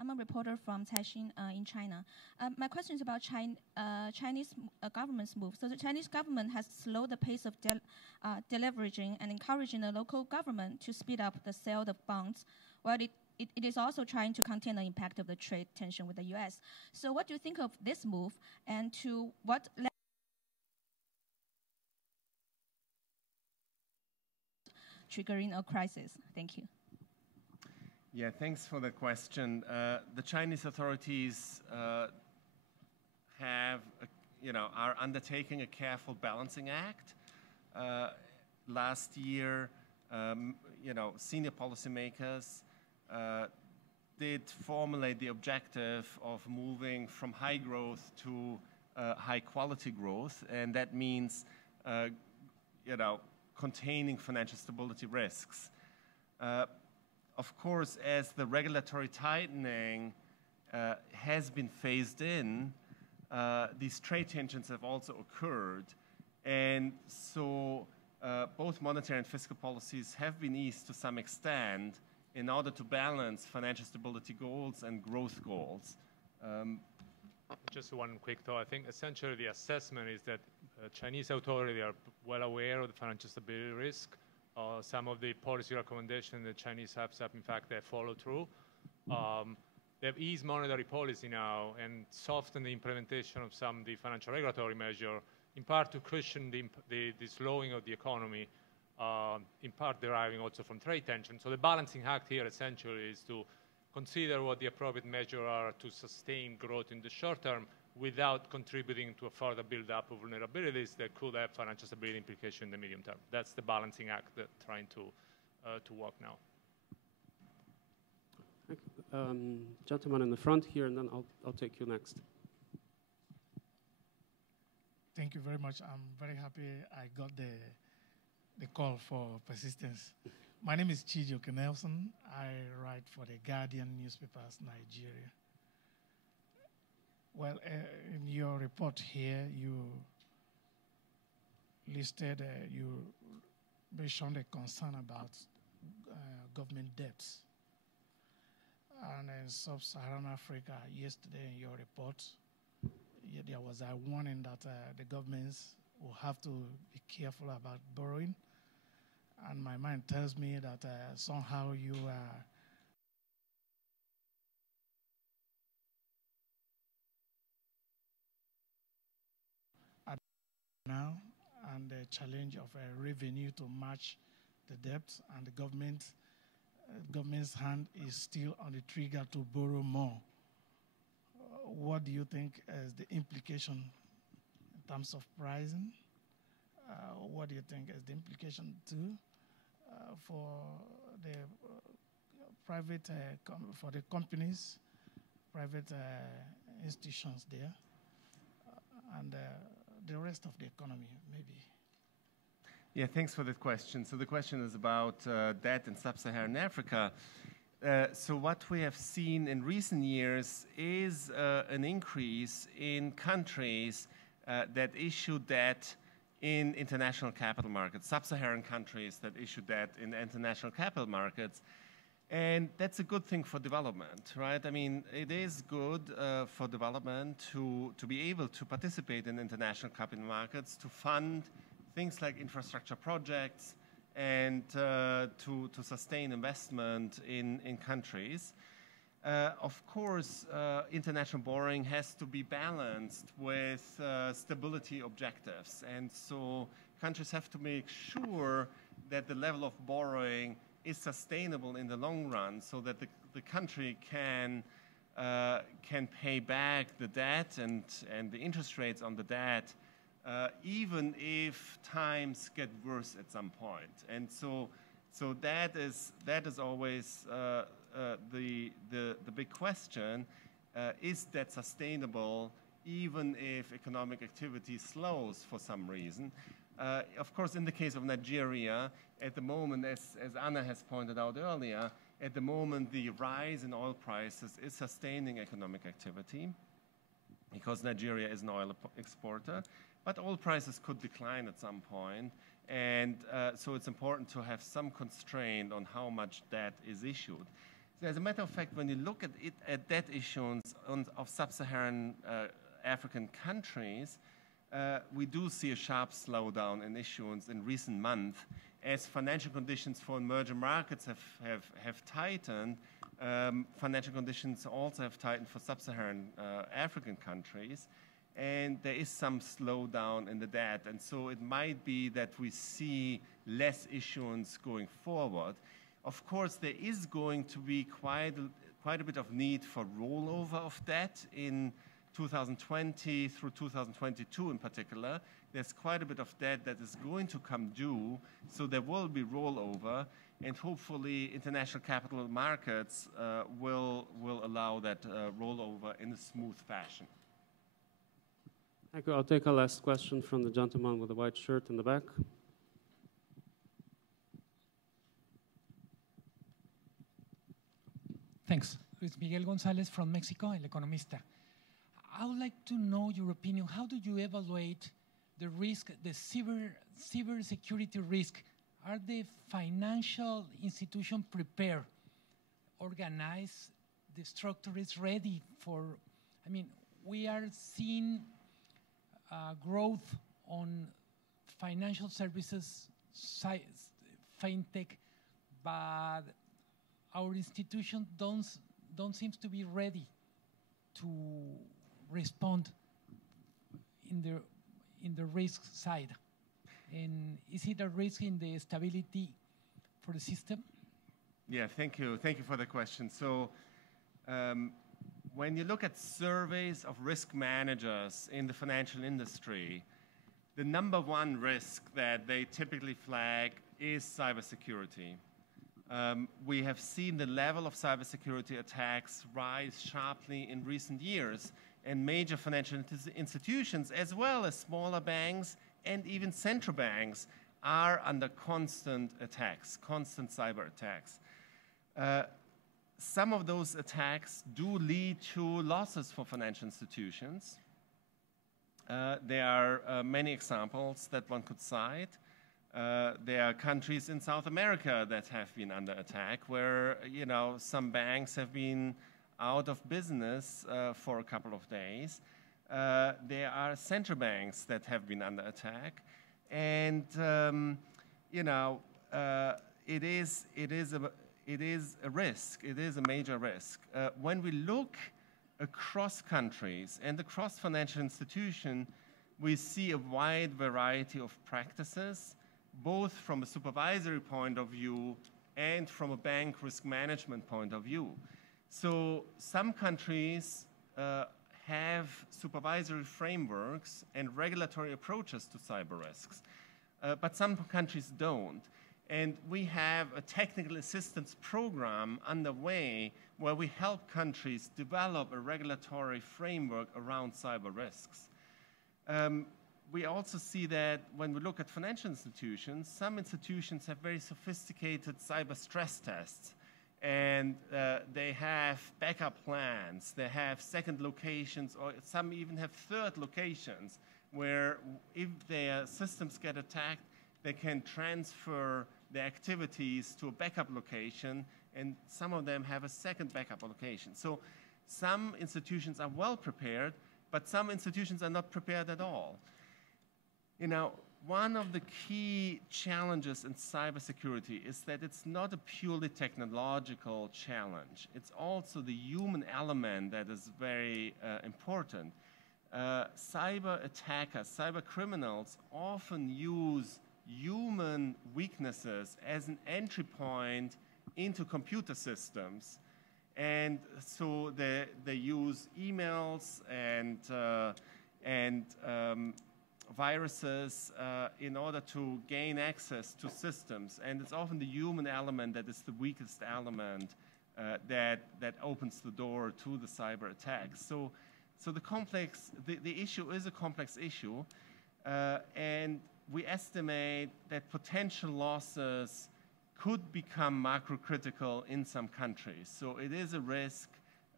I'm a reporter from Caixin in China. My question is about Chinese government's move. So the Chinese government has slowed the pace of deleveraging and encouraging the local government to speed up the sale of bonds, while it is also trying to contain the impact of the trade tension with the US. So what do you think of this move, and to what level triggering a crisis? Thank you. Yeah, thanks for the question. The Chinese authorities are undertaking a careful balancing act. Last year, senior policymakers did formulate the objective of moving from high growth to high quality growth, and that means, containing financial stability risks. Of course, as the regulatory tightening has been phased in, these trade tensions have also occurred. And so both monetary and fiscal policies have been eased to some extent in order to balance financial stability goals and growth goals. Just one quick thought. I think essentially the assessment is that Chinese authorities are well aware of the financial stability risk. Some of the policy recommendations the Chinese have, in fact, they follow through. They've eased monetary policy now and softened the implementation of some of the financial regulatory measures, in part to cushion the slowing of the economy, in part deriving also from trade tension. So the balancing act here essentially is to consider what the appropriate measures are to sustain growth in the short term without contributing to a further build-up of vulnerabilities that could have financial stability implications in the medium term. That's the balancing act that trying to work now. Gentleman in the front here, and then I'll take you next. Thank you very much. I'm very happy I got the call for persistence. My name is Chijioke Nelson. I write for the Guardian newspapers, Nigeria. Well, in your report here, you listed, you mentioned a concern about government debts. And in sub-Saharan Africa, yesterday in your report, there was a warning that the governments will have to be careful about borrowing. And my mind tells me that somehow you are now, and the challenge of revenue to match the debt, and the government's hand is still on the trigger to borrow more. What do you think is the implication in terms of pricing? What do you think is the implication too for the private, for the companies, private institutions there, and the rest of the economy, maybe? Yeah, thanks for that question. So the question is about debt in sub-Saharan Africa. So what we have seen in recent years is an increase in countries that issue debt in international capital markets, sub-Saharan countries that issue debt in international capital markets. And that's a good thing for development, right? I mean, it is good for development to be able to participate in international capital markets, to fund things like infrastructure projects, and to sustain investment in countries. Of course, international borrowing has to be balanced with stability objectives. And so countries have to make sure that the level of borrowing is sustainable in the long run, so that the country can pay back the debt and the interest rates on the debt, even if times get worse at some point. And so that is always the big question: is that sustainable, even if economic activity slows for some reason? Of course, in the case of Nigeria, at the moment, as Anna has pointed out earlier, at the moment the rise in oil prices is sustaining economic activity, because Nigeria is an oil exporter. But oil prices could decline at some point, and so it's important to have some constraint on how much debt is issued. as a matter of fact, when you look at it, at debt issuance of sub-Saharan African countries, we do see a sharp slowdown in issuance in recent months as financial conditions for emerging markets have tightened. Financial conditions also have tightened for sub-Saharan African countries, and there is some slowdown in the debt. And so it might be that we see less issuance going forward. Of course, there is going to be quite a bit of need for rollover of debt in 2020 through 2022 in particular. There's quite a bit of debt that is going to come due, so there will be rollover, and hopefully international capital markets will allow that rollover in a smooth fashion. Thank you. I'll take a last question from the gentleman with the white shirt in the back. Thanks. Luis Miguel González from Mexico, El Economista. I would like to know your opinion. How do you evaluate the risk, the cybersecurity risk? Are the financial institutions prepared, organized, the structure is ready for, I mean, we are seeing growth on financial services, fintech, but our institutions don't seem to be ready to respond in the risk side. And is it a risk in the stability for the system? Yeah, thank you. Thank you for the question. So when you look at surveys of risk managers in the financial industry, the number one risk that they typically flag is cybersecurity. We have seen the level of cybersecurity attacks rise sharply in recent years, and major financial institutions, as well as smaller banks and even central banks, are under constant attacks, constant cyber attacks. Some of those attacks do lead to losses for financial institutions. There are many examples that one could cite. There are countries in South America that have been under attack, where some banks have been out of business for a couple of days. There are central banks that have been under attack, and it is a risk. It is a major risk. When we look across countries and across financial institutions, we see a wide variety of practices, both from a supervisory point of view and from a bank risk management point of view. So some countries have supervisory frameworks and regulatory approaches to cyber risks, but some countries don't. And we have a technical assistance program underway where we help countries develop a regulatory framework around cyber risks. We also see that when we look at financial institutions, some institutions have very sophisticated cyber stress tests, and they have backup plans, they have second locations, or some even have third locations, where if their systems get attacked, they can transfer the activities to a backup location, and some of them have a second backup location. So some institutions are well prepared, but some institutions are not prepared at all. One of the key challenges in cybersecurity is that it's not a purely technological challenge. It's also the human element that is very important. Cyber attackers, cyber criminals often use human weaknesses as an entry point into computer systems. And so they use emails and viruses in order to gain access to systems. And it's often the human element that is the weakest element that opens the door to the cyber attacks. So the issue is a complex issue, and we estimate that potential losses could become macro-critical in some countries. So it is a risk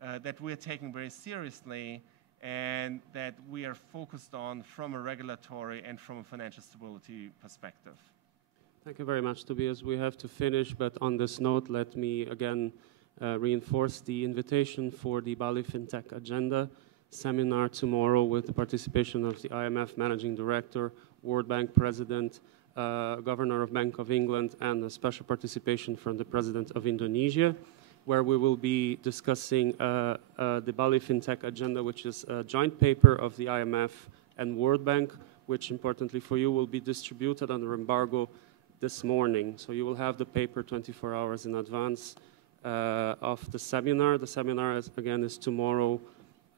that we're taking very seriously, and that we are focused on from a regulatory and from a financial stability perspective. Thank you very much, Tobias. We have to finish, but on this note, let me again reinforce the invitation for the Bali FinTech Agenda seminar tomorrow with the participation of the IMF Managing Director, World Bank President, Governor of Bank of England, and a special participation from the President of Indonesia, where we will be discussing the Bali FinTech Agenda, which is a joint paper of the IMF and World Bank, which importantly for you will be distributed under embargo this morning. So you will have the paper 24 hours in advance of the seminar. The seminar, again, is tomorrow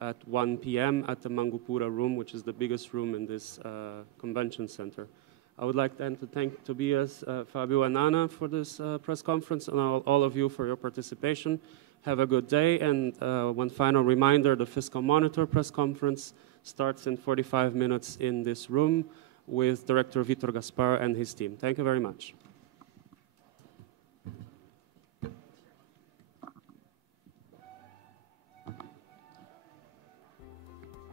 at 1 p.m. at the Mangupura room, which is the biggest room in this convention center. I would like then to thank Tobias, Fabio, and Anna for this press conference, and all of you for your participation. Have a good day, and one final reminder, the Fiscal Monitor press conference starts in 45 minutes in this room with Director Vitor Gaspar and his team. Thank you very much.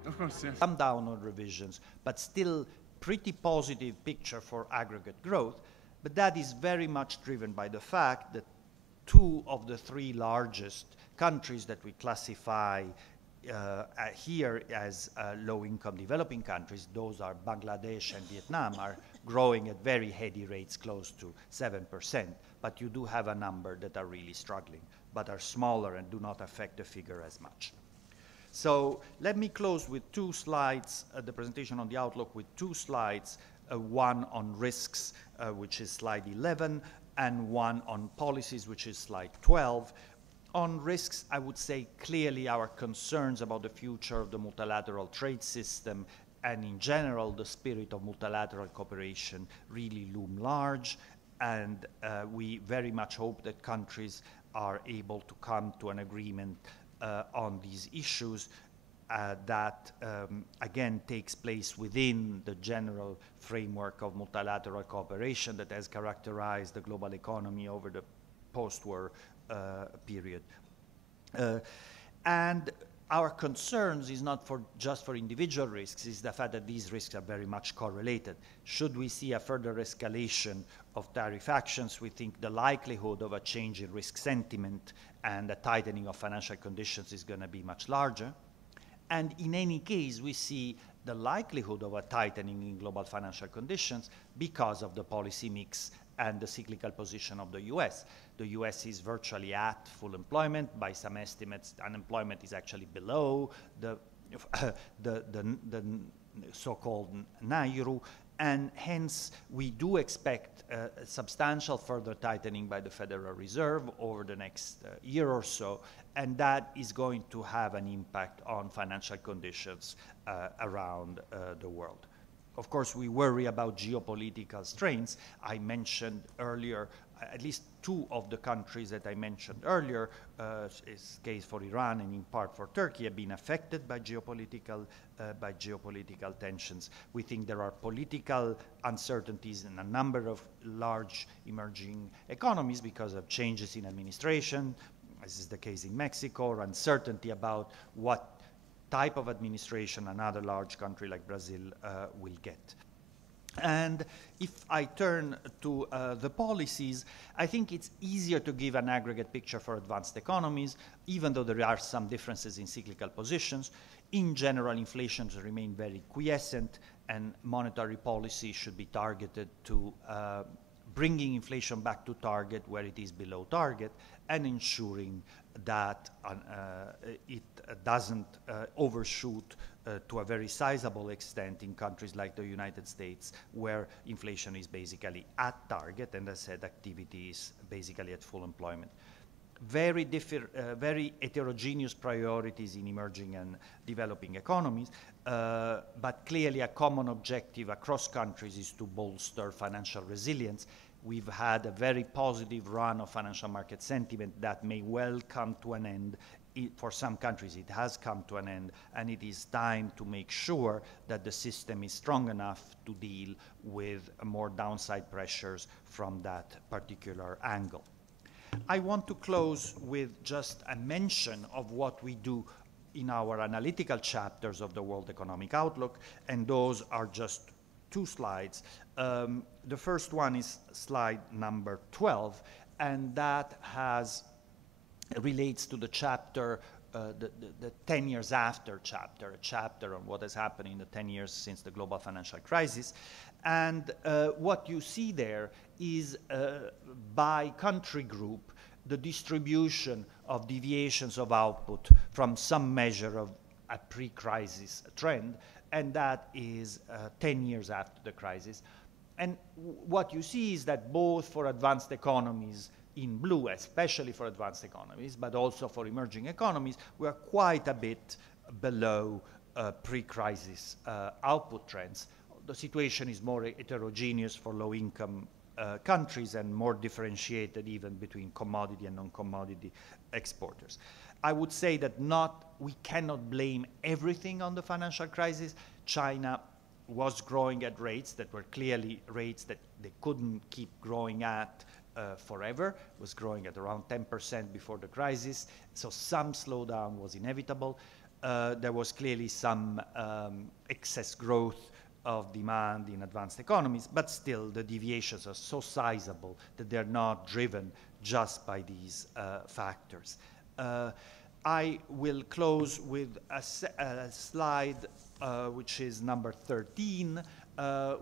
Of course, yes. Some downward revisions, but still pretty positive picture for aggregate growth. But that is very much driven by the fact that 2 of the 3 largest countries that we classify here as low-income developing countries, those are Bangladesh and Vietnam, are growing at very heady rates, close to 7%. But you do have a number that are really struggling, but are smaller and do not affect the figure as much. So let me close with 2 slides, the presentation on the outlook with 2 slides, one on risks, which is slide 11, and one on policies, which is slide 12. On risks, I would say clearly our concerns about the future of the multilateral trade system and in general the spirit of multilateral cooperation really loom large, and we very much hope that countries are able to come to an agreement on these issues that again takes place within the general framework of multilateral cooperation that has characterized the global economy over the post-war period. And our concerns is not just for individual risks, is the fact that these risks are very much correlated. Should we see a further escalation of tariff actions, we think the likelihood of a change in risk sentiment and a tightening of financial conditions is going to be much larger. And in any case, we see the likelihood of a tightening in global financial conditions because of the policy mix and the cyclical position of the US. The US is virtually at full employment. By some estimates, unemployment is actually below the so-called Nairu, and hence we do expect substantial further tightening by the Federal Reserve over the next year or so, and that is going to have an impact on financial conditions around the world. Of course, we worry about geopolitical strains. I mentioned earlier, at least 2 of the countries that I mentioned earlier, is the case for Iran and in part for Turkey, have been affected by geopolitical tensions. We think there are political uncertainties in a number of large emerging economies because of changes in administration. This is the case in Mexico, or uncertainty about what type of administration another large country like Brazil will get. And if I turn to the policies, I think it's easier to give an aggregate picture for advanced economies, even though there are some differences in cyclical positions. In general, inflation remain very quiescent, and monetary policy should be targeted to bringing inflation back to target where it is below target, and ensuring that it doesn't overshoot to a very sizable extent in countries like the United States, where inflation is basically at target, and as I said, activity is basically at full employment. Very heterogeneous priorities in emerging and developing economies, but clearly a common objective across countries is to bolster financial resilience. We've had a very positive run of financial market sentiment that may well come to an end. For some countries, it has come to an end, and it is time to make sure that the system is strong enough to deal with more downside pressures from that particular angle. I want to close with just a mention of what we do in our analytical chapters of the World Economic Outlook, and those are just 2 slides. The first one is slide number 12, and that has relates to the chapter, the 10 years after chapter, a chapter on what has happened in the 10 years since the global financial crisis. And what you see there is by country group, the distribution of deviations of output from some measure of a pre-crisis trend, and that is 10 years after the crisis. And what you see is that both for advanced economies in blue, especially for advanced economies, but also for emerging economies, we are quite a bit below pre-crisis output trends. The situation is more heterogeneous for low-income countries and more differentiated even between commodity and non-commodity exporters. I would say that we cannot blame everything on the financial crisis. China was growing at rates that were clearly rates that they couldn't keep growing at forever. It was growing at around 10% before the crisis, so some slowdown was inevitable. There was clearly some excess growth of demand in advanced economies, but still the deviations are so sizable that they're not driven just by these factors. I will close with a slide which is number 13,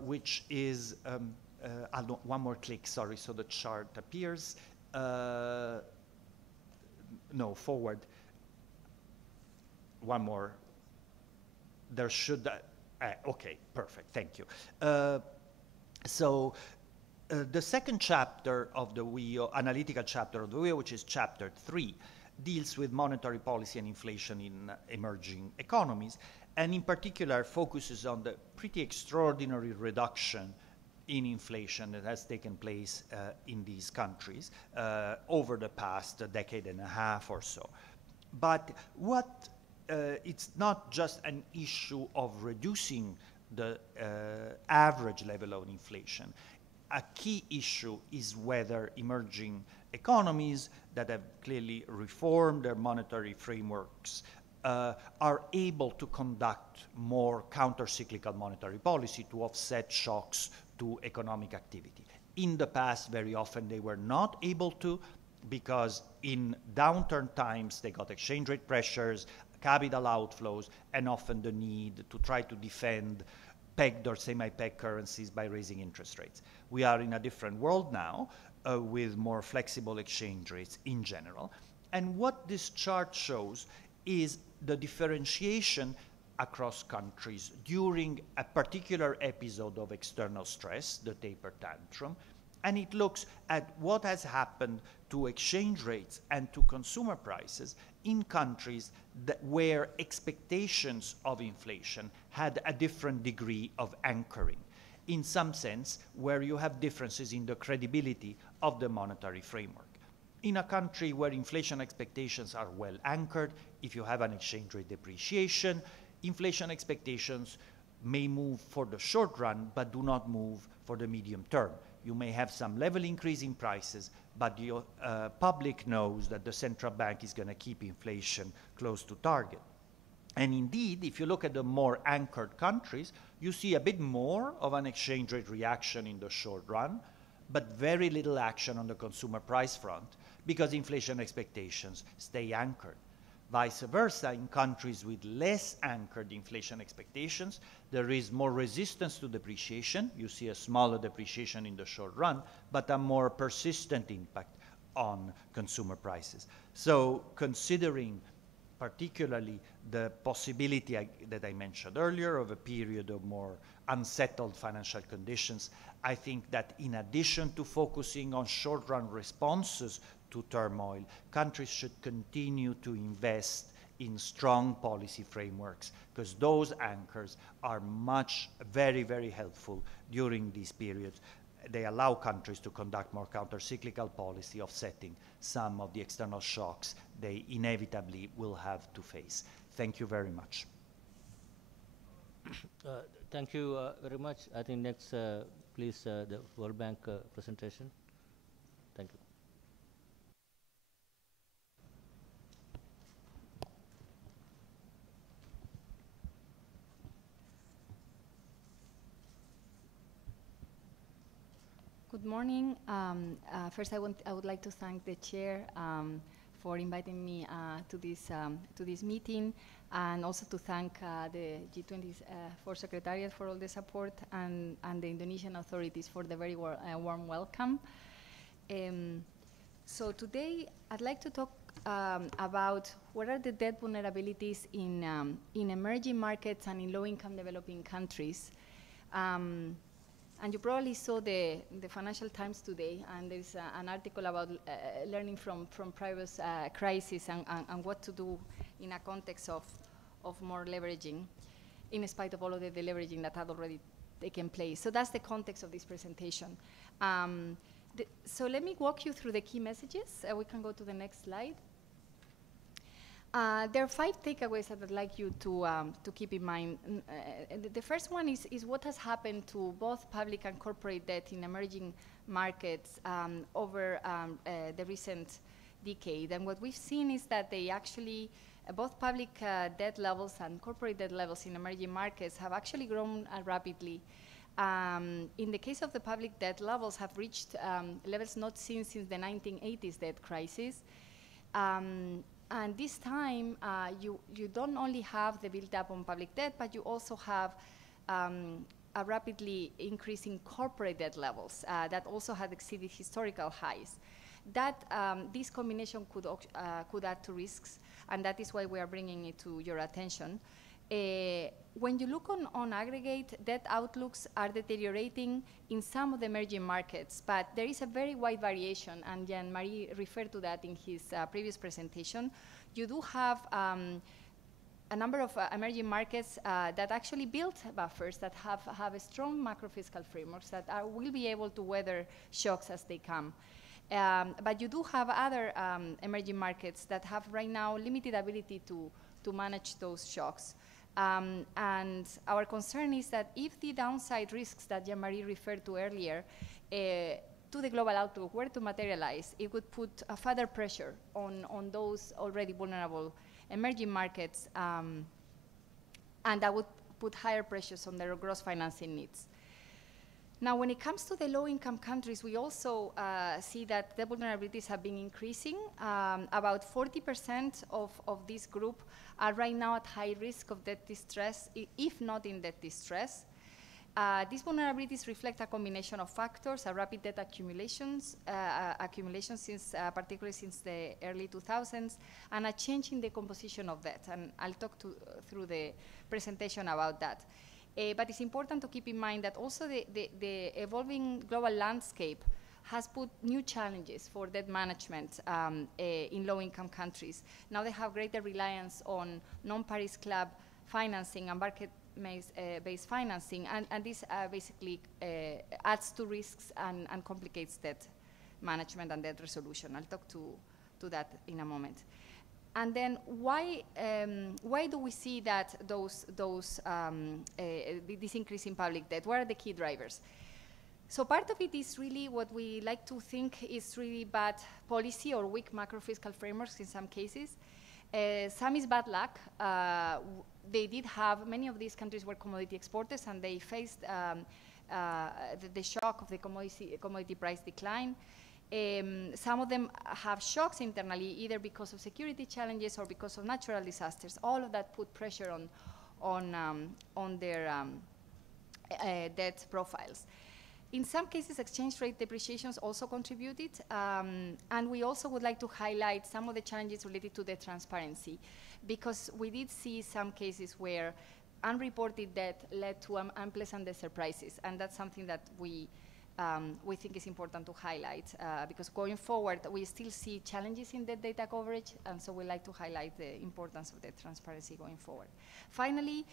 which is, one more click, sorry, so the chart appears. No, forward. One more. There should, okay, perfect, thank you. The second chapter of the WEO, analytical chapter of the WEO, which is chapter 3, deals with monetary policy and inflation in emerging economies, and in particular focuses on the pretty extraordinary reduction in inflation that has taken place in these countries over the past decade and a half or so. But it's not just an issue of reducing the average level of inflation. A key issue is whether emerging economies that have clearly reformed their monetary frameworks are able to conduct more counter-cyclical monetary policy to offset shocks to economic activity. In the past, very often they were not able to, because in downturn times they got exchange rate pressures, capital outflows, and often the need to try to defend pegged or semi-pegged currencies by raising interest rates. We are in a different world now with more flexible exchange rates in general. And what this chart shows is the differentiation across countries during a particular episode of external stress, the taper tantrum, and it looks at what has happened to exchange rates and to consumer prices in countries where expectations of inflation had a different degree of anchoring. In some sense, where you have differences in the credibility of the monetary framework. In a country where inflation expectations are well anchored, if you have an exchange rate depreciation, inflation expectations may move for the short run, but do not move for the medium term. You may have some level increase in prices, but the public knows that the central bank is going to keep inflation close to target. And indeed, if you look at the more anchored countries, you see a bit more of an exchange rate reaction in the short run, but very little action on the consumer price front because inflation expectations stay anchored. Vice versa, in countries with less anchored inflation expectations, there is more resistance to depreciation. You see a smaller depreciation in the short run, but a more persistent impact on consumer prices. So considering particularly the possibility that I mentioned earlier of a period of more unsettled financial conditions, I think that in addition to focusing on short-run responses to turmoil, countries should continue to invest in strong policy frameworks, because those anchors are very, very helpful during these periods. They allow countries to conduct more counter-cyclical policy, offsetting some of the external shocks they inevitably will have to face. Thank you very much. Thank you very much. I think next, please, the World Bank presentation. Thank you. Good morning. First, I would like to thank the chair for inviting me to this meeting, and also to thank the G24 Secretariat for all the support, and the Indonesian authorities for the very warm welcome. So today I'd like to talk about what are the debt vulnerabilities in emerging markets and in low-income developing countries. And you probably saw the Financial Times today, and there's an article about learning from previous crises and what to do in a context of more leveraging, in spite of all of the deleveraging that had already taken place. So that's the context of this presentation. So let me walk you through the key messages. We can go to the next slide. There are 5 takeaways that I'd like you to keep in mind. The first one is what has happened to both public and corporate debt in emerging markets over the recent decade. And what we've seen is that they actually, both public debt levels and corporate debt levels in emerging markets have actually grown rapidly. In the case of the public debt, levels have reached levels not seen since the 1980s debt crisis. And this time, you don't only have the build-up on public debt, but you also have a rapidly increasing corporate debt levels that also had exceeded historical highs. That this combination could add to risks, and that is why we are bringing it to your attention. When you look on aggregate, debt outlooks are deteriorating in some of the emerging markets, but there is a very wide variation, and Jean-Marie referred to that in his previous presentation. You do have a number of emerging markets that actually built buffers, that have a strong macro-fiscal frameworks that will be able to weather shocks as they come. But you do have other emerging markets that have right now limited ability to manage those shocks. And our concern is that if the downside risks that Jean-Marie referred to earlier to the global outlook were to materialize, it would put a further pressure on those already vulnerable emerging markets, and that would put higher pressures on their gross financing needs. Now, when it comes to the low-income countries, we also see that the vulnerabilities have been increasing. About 40% of this group are right now at high risk of debt distress, if not in debt distress. These vulnerabilities reflect a combination of factors: a rapid debt accumulation since, particularly since the early 2000s, and a change in the composition of debt. And I'll talk through the presentation about that. But it's important to keep in mind that also the evolving global landscape has put new challenges for debt management in low-income countries. Now they have greater reliance on non-Paris Club financing and market-based financing, and this basically adds to risks and complicates debt management and debt resolution. I'll talk to that in a moment. And then why do we see that this increase in public debt? What are the key drivers? So part of it is really what we like to think is really bad policy or weak macro-fiscal frameworks in some cases. Some is bad luck. They did have, many of these countries were commodity exporters, and they faced the shock of the commodity price decline. Some of them have shocks internally, either because of security challenges or because of natural disasters. All of that put pressure on their debt profiles. In some cases, exchange rate depreciations also contributed, and we also would like to highlight some of the challenges related to the transparency, because we did see some cases where unreported debt led to unpleasant surprises, and that's something that we think is important to highlight, because going forward, we still see challenges in the data coverage, and so we like to highlight the importance of the transparency going forward. Finally,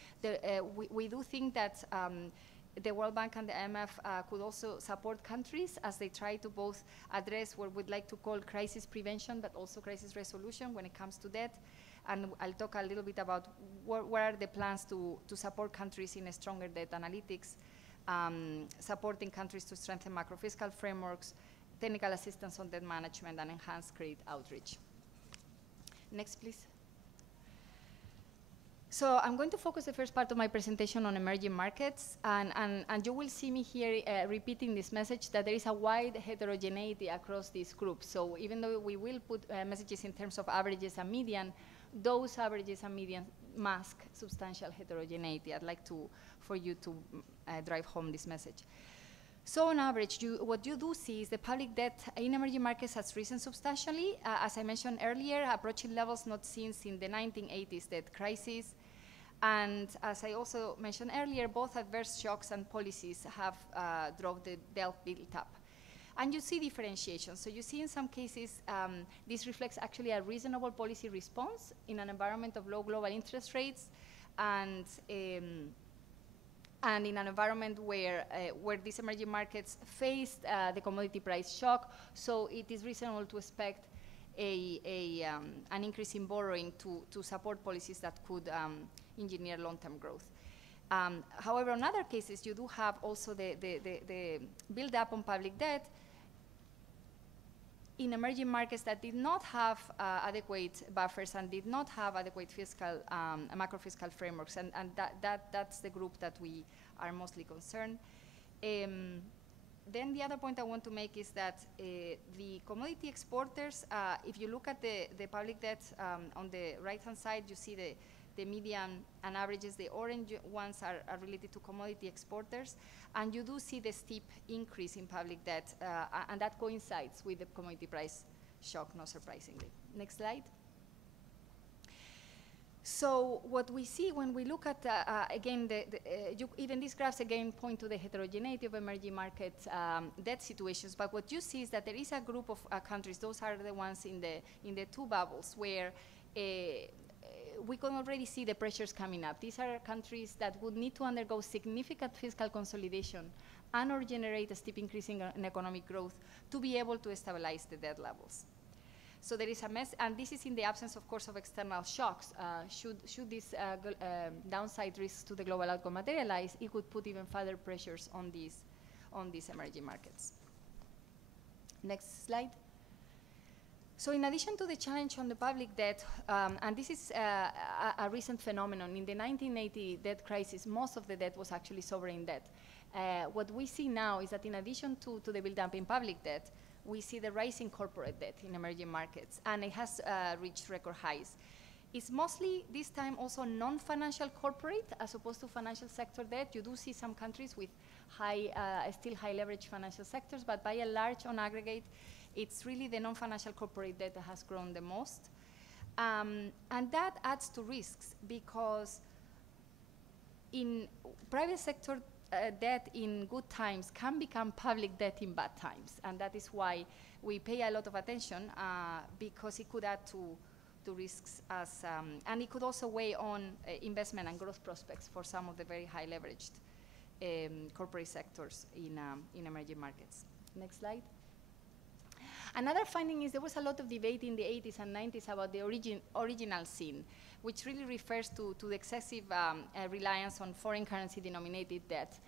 we do think that the World Bank and the IMF could also support countries as they try to both address what we'd like to call crisis prevention, but also crisis resolution when it comes to debt. And I'll talk a little bit about what are the plans to support countries in a stronger debt analytics, supporting countries to strengthen macro-fiscal frameworks, technical assistance on debt management, and enhanced credit outreach. Next, please. So I'm going to focus the first part of my presentation on emerging markets, and you will see me here repeating this message that there is a wide heterogeneity across these groups. So even though we will put messages in terms of averages and median, those averages and median mask substantial heterogeneity. I'd like for you to drive home this message. So on average, what you do see is the public debt in emerging markets has risen substantially, as I mentioned earlier, approaching levels not seen since the 1980s debt crisis. And as I also mentioned earlier, both adverse shocks and policies have drove the debt built up. And you see differentiation. So you see in some cases, this reflects actually a reasonable policy response in an environment of low global interest rates, and in an environment where these emerging markets faced the commodity price shock. So it is reasonable to expect an increase in borrowing to support policies that could engineer long-term growth. However, in other cases, you do have also the build-up on public debt in emerging markets that did not have adequate buffers and did not have adequate fiscal, macro-fiscal frameworks, and that's the group that we are mostly concerned. Then the other point I want to make is that the commodity exporters, if you look at the public debt on the right-hand side, you see the median and averages. The orange ones are related to commodity exporters, and you do see the steep increase in public debt, and that coincides with the commodity price shock, not surprisingly. Next slide. So what we see when we look at, again, even these graphs again point to the heterogeneity of emerging market debt situations, but what you see is that there is a group of countries, those are the ones in the two bubbles, where we can already see the pressures coming up. These are countries that would need to undergo significant fiscal consolidation and or generate a steep increase in economic growth to be able to stabilize the debt levels. So there is a mess, and this is in the absence, of course, of external shocks. Should these downside risks to the global outcome materialize, it could put even further pressures on these emerging markets. Next slide. So in addition to the challenge on the public debt, and this is a recent phenomenon, in the 1980 debt crisis, most of the debt was actually sovereign debt. What we see now is that in addition to the build-up in public debt, we see the rise in corporate debt in emerging markets, and it has reached record highs. It's mostly, this time, also non-financial corporate as opposed to financial sector debt. You do see some countries with still high leverage financial sectors, but by and large, on aggregate, it's really the non-financial corporate debt that has grown the most. And that adds to risks, because in private sector debt in good times can become public debt in bad times. And that is why we pay a lot of attention, because it could add to risks, and it could also weigh on investment and growth prospects for some of the very high leveraged corporate sectors in emerging markets. Next slide. Another finding is there was a lot of debate in the 80s and 90s about the original sin, which really refers to the excessive reliance on foreign currency denominated debt.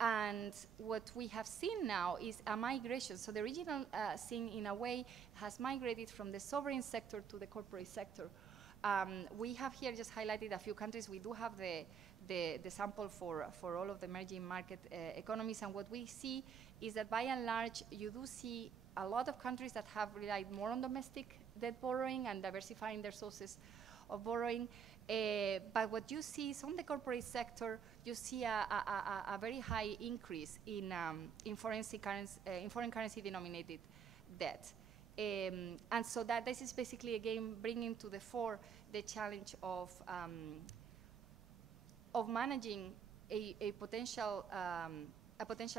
And what we have seen now is a migration. So the original sin, in a way, has migrated from the sovereign sector to the corporate sector. We have here just highlighted a few countries. We do have the sample for all of the emerging market economies, and what we see is that by and large, you do see a lot of countries that have relied more on domestic debt borrowing and diversifying their sources of borrowing. But what you see is on the corporate sector, you see a very high increase in foreign currency denominated debt. And so that this is basically, again, bringing to the fore the challenge of managing a potential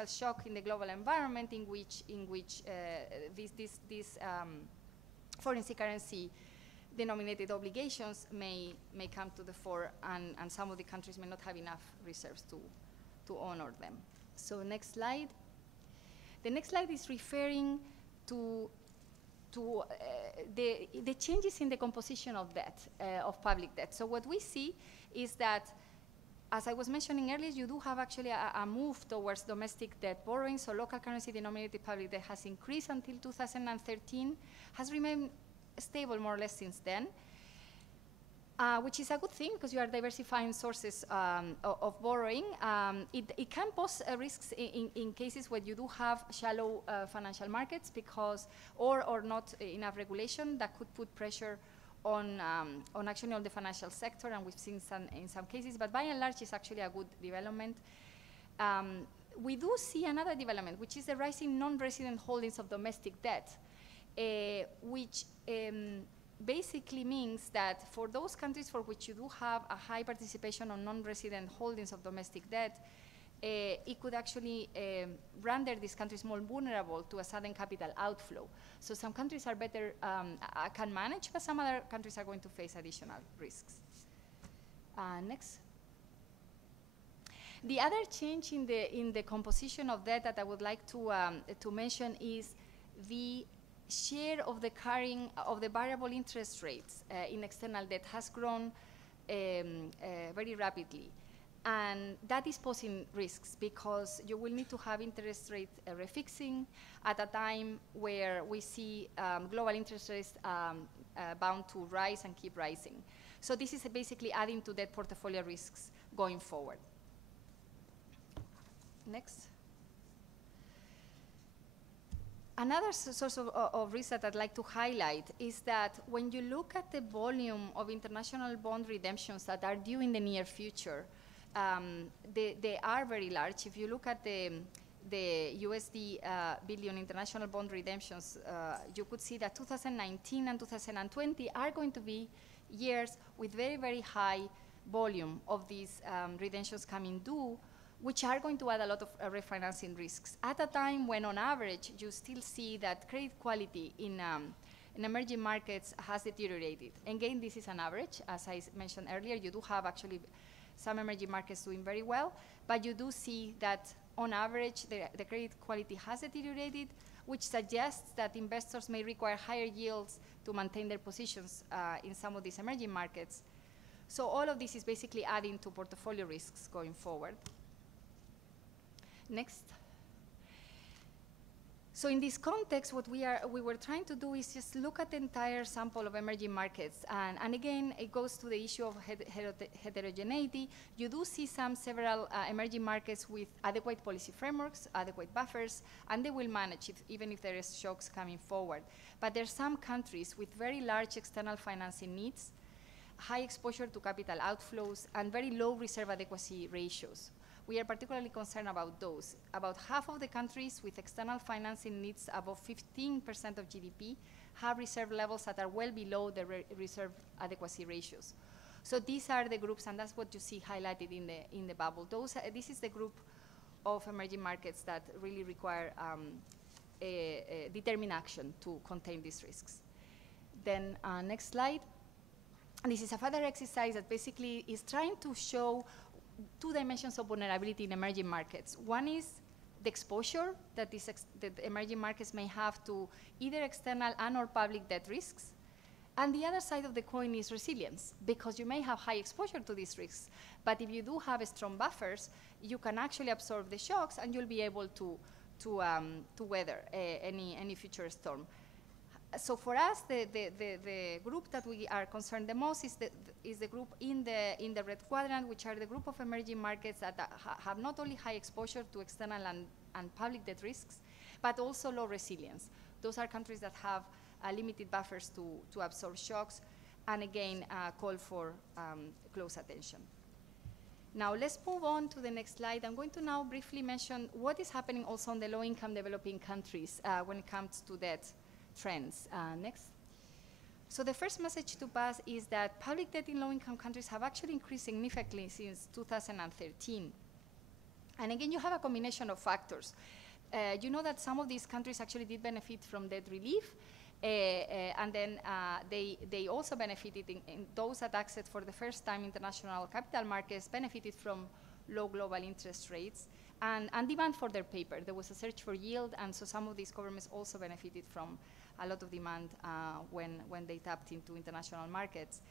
shock in the global environment in which these foreign currency denominated obligations may come to the fore, and some of the countries may not have enough reserves to honor them. So next slide. The next slide is referring to the changes in the composition of debt, of public debt. So what we see is that, as I was mentioning earlier, you do have actually a move towards domestic debt borrowing. So local currency denominated public debt has increased until 2013, has remained stable more or less since then. which is a good thing because you are diversifying sources of borrowing. It can pose risks in cases where you do have shallow financial markets because, or not enough regulation that could put pressure on actually on the financial sector, and we've seen some in some cases, but by and large it's actually a good development. We do see another development, which is the rising non-resident holdings of domestic debt, which basically means that for those countries for which you do have a high participation on non-resident holdings of domestic debt, it could actually render these countries more vulnerable to a sudden capital outflow. So some countries are better, can manage, but some other countries are going to face additional risks. Next. The other change in the composition of debt that I would like to mention is the share of the carrying of the variable interest rates in external debt has grown very rapidly. And that is posing risks because you will need to have interest rate refixing at a time where we see global interest rates bound to rise and keep rising. So this is basically adding to debt portfolio risks going forward. Next. Another source of risk that I'd like to highlight is that when you look at the volume of international bond redemptions that are due in the near future, they are very large. If you look at the USD billion international bond redemptions, you could see that 2019 and 2020 are going to be years with very, very high volume of these redemptions coming due, which are going to add a lot of refinancing risks at a time when on average you still see that credit quality in emerging markets has deteriorated. Again, this is an average. As I mentioned earlier, you do have actually some emerging markets doing very well, but you do see that on average the credit quality has deteriorated, which suggests that investors may require higher yields to maintain their positions in some of these emerging markets. So all of this is basically adding to portfolio risks going forward. Next. So in this context, what we were trying to do is just look at the entire sample of emerging markets. And again, it goes to the issue of heterogeneity. You do see several emerging markets with adequate policy frameworks, adequate buffers, and they will manage it, even if there is shocks coming forward. But there are some countries with very large external financing needs, high exposure to capital outflows, and very low reserve adequacy ratios. We are particularly concerned about those. About half of the countries with external financing needs above 15% of GDP have reserve levels that are well below the reserve adequacy ratios. So these are the groups, and that's what you see highlighted in the bubble. This is the group of emerging markets that really require determined action to contain these risks. Then next slide. And this is a further exercise that basically is trying to show two dimensions of vulnerability in emerging markets. One is the exposure that that emerging markets may have to either external and or public debt risks. And the other side of the coin is resilience, because you may have high exposure to these risks, but if you do have strong buffers, you can actually absorb the shocks and you'll be able to weather any future storm. So for us, the group that we are concerned the most is the group in the red quadrant, which are the group of emerging markets that have not only high exposure to external and public debt risks, but also low resilience. Those are countries that have limited buffers to absorb shocks, and again, call for close attention. Now let's move on to the next slide. I'm going to now briefly mention what is happening also in the low-income developing countries when it comes to debt trends. Next. So the first message to pass is that public debt in low-income countries have actually increased significantly since 2013. And again, you have a combination of factors. You know that some of these countries actually did benefit from debt relief, and then they also benefited in those that accessed for the first time international capital markets benefited from low global interest rates and demand for their paper. There was a search for yield, and so some of these governments also benefited from a lot of demand when they tapped into international markets.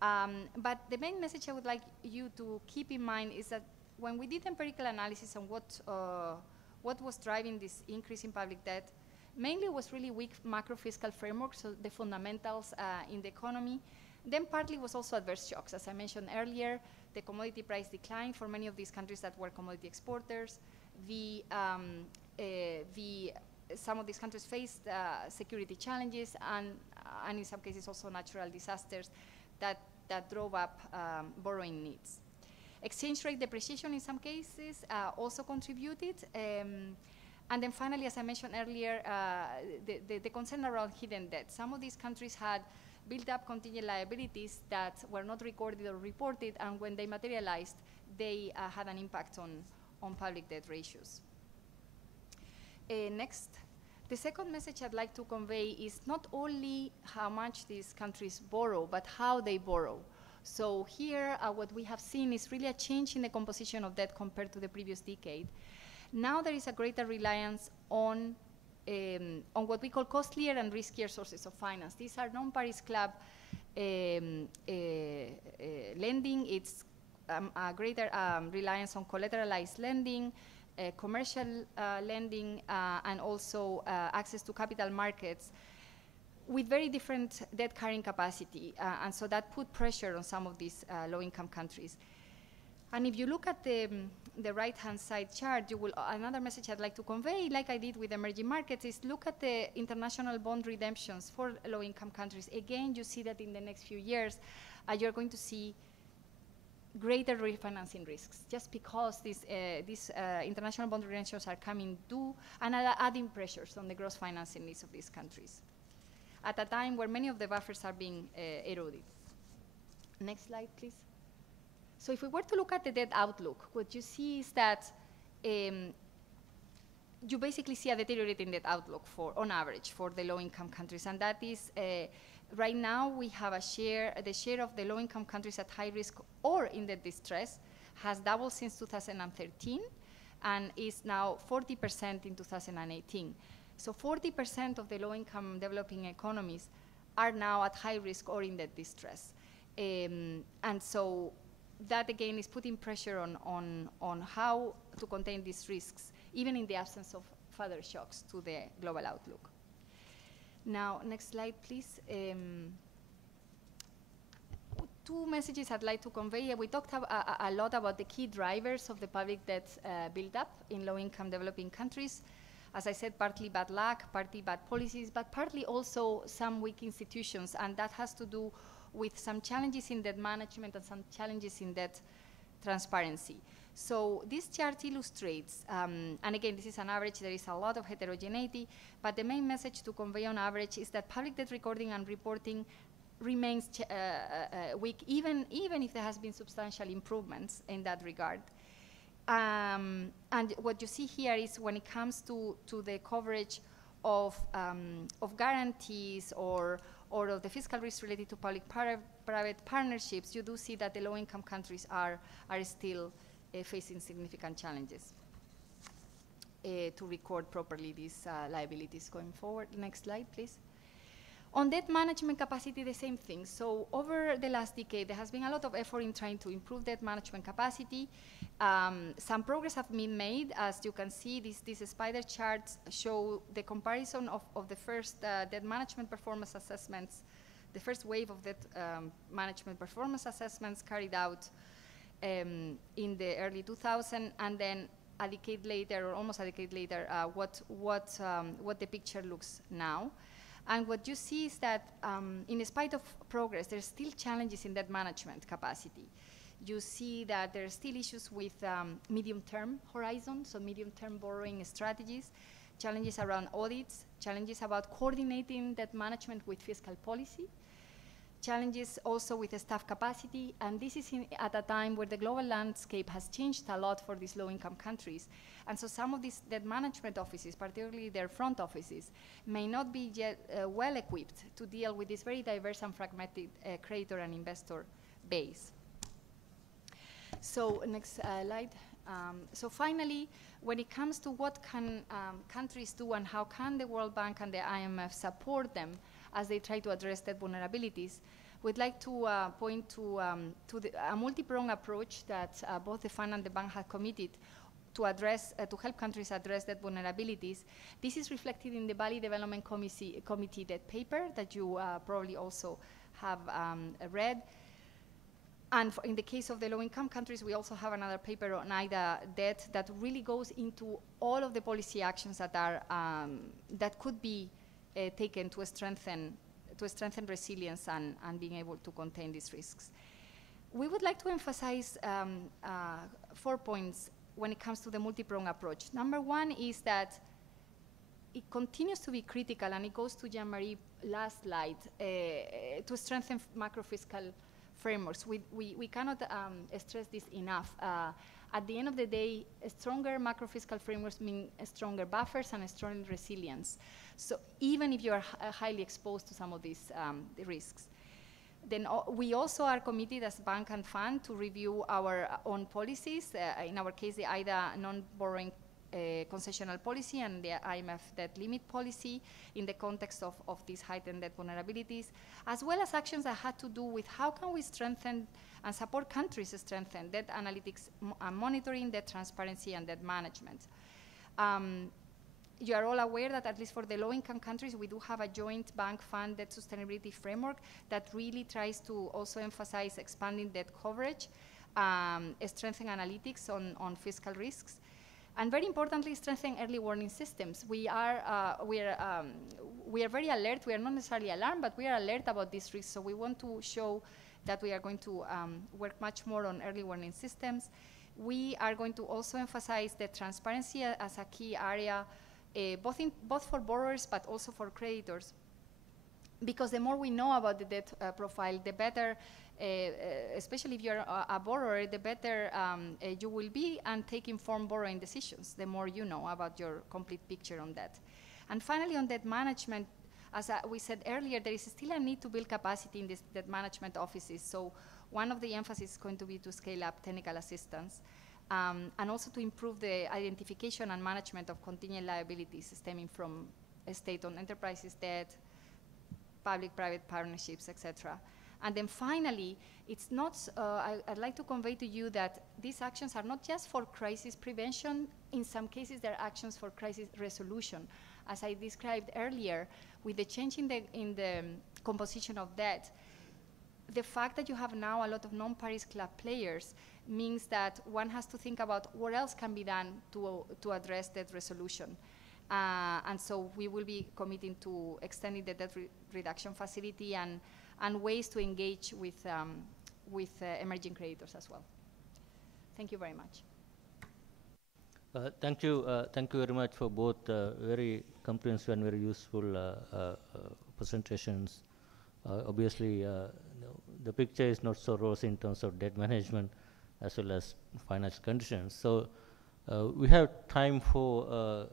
But the main message I would like you to keep in mind is that when we did empirical analysis on what was driving this increase in public debt, mainly was really weak macro fiscal framework, so the fundamentals in the economy, Then partly was also adverse shocks. As I mentioned earlier, the commodity price decline for many of these countries that were commodity exporters. Some of these countries faced security challenges and in some cases also natural disasters that drove up borrowing needs. Exchange rate depreciation in some cases also contributed. And then finally, as I mentioned earlier, the concern around hidden debt. Some of these countries had built up contingent liabilities that were not recorded or reported, and when they materialized, they had an impact on public debt ratios. Next. The second message I'd like to convey is not only how much these countries borrow, but how they borrow. So here, what we have seen is really a change in the composition of debt compared to the previous decade. Now there is a greater reliance on what we call costlier and riskier sources of finance. These are non-Paris Club lending. It's a greater reliance on collateralized lending, commercial lending, and also access to capital markets with very different debt carrying capacity. And so that put pressure on some of these low-income countries. And if you look at the right-hand side chart, another message I'd like to convey, like I did with emerging markets, is look at the international bond redemptions for low-income countries. Again, you see that in the next few years, you're going to see greater refinancing risks, just because these international bond redemptions are coming due and are adding pressures on the gross financing needs of these countries at a time where many of the buffers are being eroded. Next slide, please. So if we were to look at the debt outlook, what you see is that you basically see a deteriorating debt outlook on average for the low-income countries, and that is right now we have the share of the low-income countries at high risk or in debt distress has doubled since 2013 and is now 40% in 2018. So 40% of the low-income developing economies are now at high risk or in debt distress. And so that again is putting pressure on how to contain these risks, even in the absence of further shocks to the global outlook. Now, next slide, please. Two messages I'd like to convey. We talked a lot about the key drivers of the public debt buildup in low-income developing countries. As I said, partly bad luck, partly bad policies, but partly also some weak institutions, and that has to do with some challenges in debt management and some challenges in debt transparency. So this chart illustrates, and again, this is an average, there is a lot of heterogeneity, but the main message to convey on average is that public debt recording and reporting remains weak, even if there has been substantial improvements in that regard. And what you see here is when it comes to the coverage of guarantees or of the fiscal risk related to public-private partnerships, you do see that the low-income countries are still facing significant challenges to record properly these liabilities going forward. Next slide, please. On debt management capacity, the same thing. So over the last decade, there has been a lot of effort in trying to improve debt management capacity. Some progress have been made. As you can see, these spider charts show the comparison of the first debt management performance assessments, the first wave of debt management performance assessments carried out in the early 2000s, and then a decade later, or almost a decade later, what the picture looks now. And what you see is that in spite of progress, there's still challenges in debt management capacity. You see that there are still issues with medium-term horizon, so medium-term borrowing strategies, challenges around audits, challenges about coordinating debt management with fiscal policy, challenges also with the staff capacity, and this is at a time where the global landscape has changed a lot for these low-income countries. And so some of these debt management offices, particularly their front offices, may not be yet well equipped to deal with this very diverse and fragmented creditor and investor base. So next slide. So finally, when it comes to what can countries do and how can the World Bank and the IMF support them as they try to address debt vulnerabilities, we'd like to point to a multi-pronged approach that both the fund and the bank have committed to help countries address that vulnerabilities. This is reflected in the Bali Development Committee debt paper that you probably also have read. And in the case of the low-income countries, we also have another paper on IDA debt that really goes into all of the policy actions that are that could be taken to strengthen resilience and being able to contain these risks. We would like to emphasize 4 points when it comes to the multi-pronged approach. Number one is that it continues to be critical, and it goes to Jean-Marie's last slide, to strengthen macro-fiscal frameworks. We cannot stress this enough. At the end of the day, stronger macro-fiscal frameworks mean stronger buffers and stronger resilience. So even if you are highly exposed to some of these risks. Then we also are committed as bank and fund to review our own policies. In our case, the IDA non-borrowing concessional policy and the IMF debt limit policy in the context of these heightened debt vulnerabilities, as well as actions that had to do with how can we strengthen and support countries strengthen debt analytics and monitoring, debt transparency, and debt management. You are all aware that at least for the low-income countries, we do have a joint bank fund debt sustainability framework that really tries to also emphasize expanding debt coverage, strengthen analytics on fiscal risks, and very importantly, strengthen early warning systems. We are very alert. We are not necessarily alarmed, but we are alert about these risks. So we want to show that we are going to work much more on early warning systems. We are going to also emphasize the transparency as a key area, both for borrowers but also for creditors, because the more we know about the debt profile, the better, especially if you're a borrower, the better you will be and take informed borrowing decisions, the more you know about your complete picture on that. And finally, on debt management, as we said earlier, there is still a need to build capacity in these debt management offices. So one of the emphasis is going to be to scale up technical assistance, and also to improve the identification and management of contingent liabilities stemming from state-owned enterprises debt, public-private partnerships, etc. And then finally, it's not, I'd like to convey to you that these actions are not just for crisis prevention. In some cases, they're actions for crisis resolution. As I described earlier, with the change in the composition of debt, the fact that you have now a lot of non-Paris Club players means that one has to think about what else can be done to address debt resolution. And so we will be committing to extending the debt reduction facility and ways to engage with emerging creditors as well. Thank you very much. Thank you very much for both very comprehensive and very useful presentations. Obviously, the picture is not so rosy in terms of debt management as well as financial conditions. So we have time for a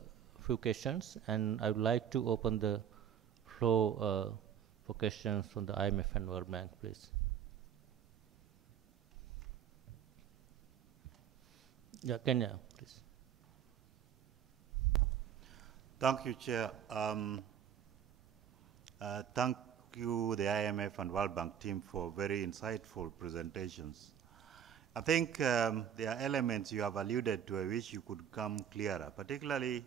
few questions, and I would like to open the floor for questions from the IMF and World Bank, please. Yeah, Kenya, please. Thank you, Chair. Thank you, the IMF and World Bank team, for very insightful presentations. I think there are elements you have alluded to I wish you could come clearer. Particularly,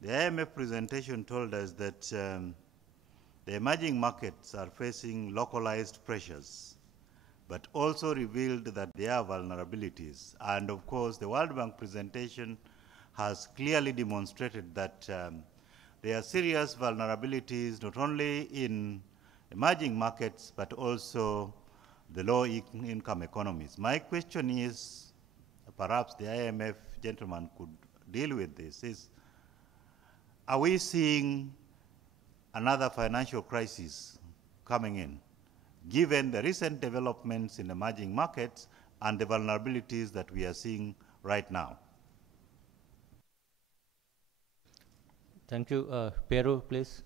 the IMF presentation told us that the emerging markets are facing localized pressures, but also revealed that there are vulnerabilities. And of course, the World Bank presentation has clearly demonstrated that there are serious vulnerabilities not only in emerging markets, but also the low-income economies. My question is, perhaps the IMF gentleman could deal with this, is, are we seeing another financial crisis coming in, given the recent developments in emerging markets and the vulnerabilities that we are seeing right now? Thank you. Peru, please.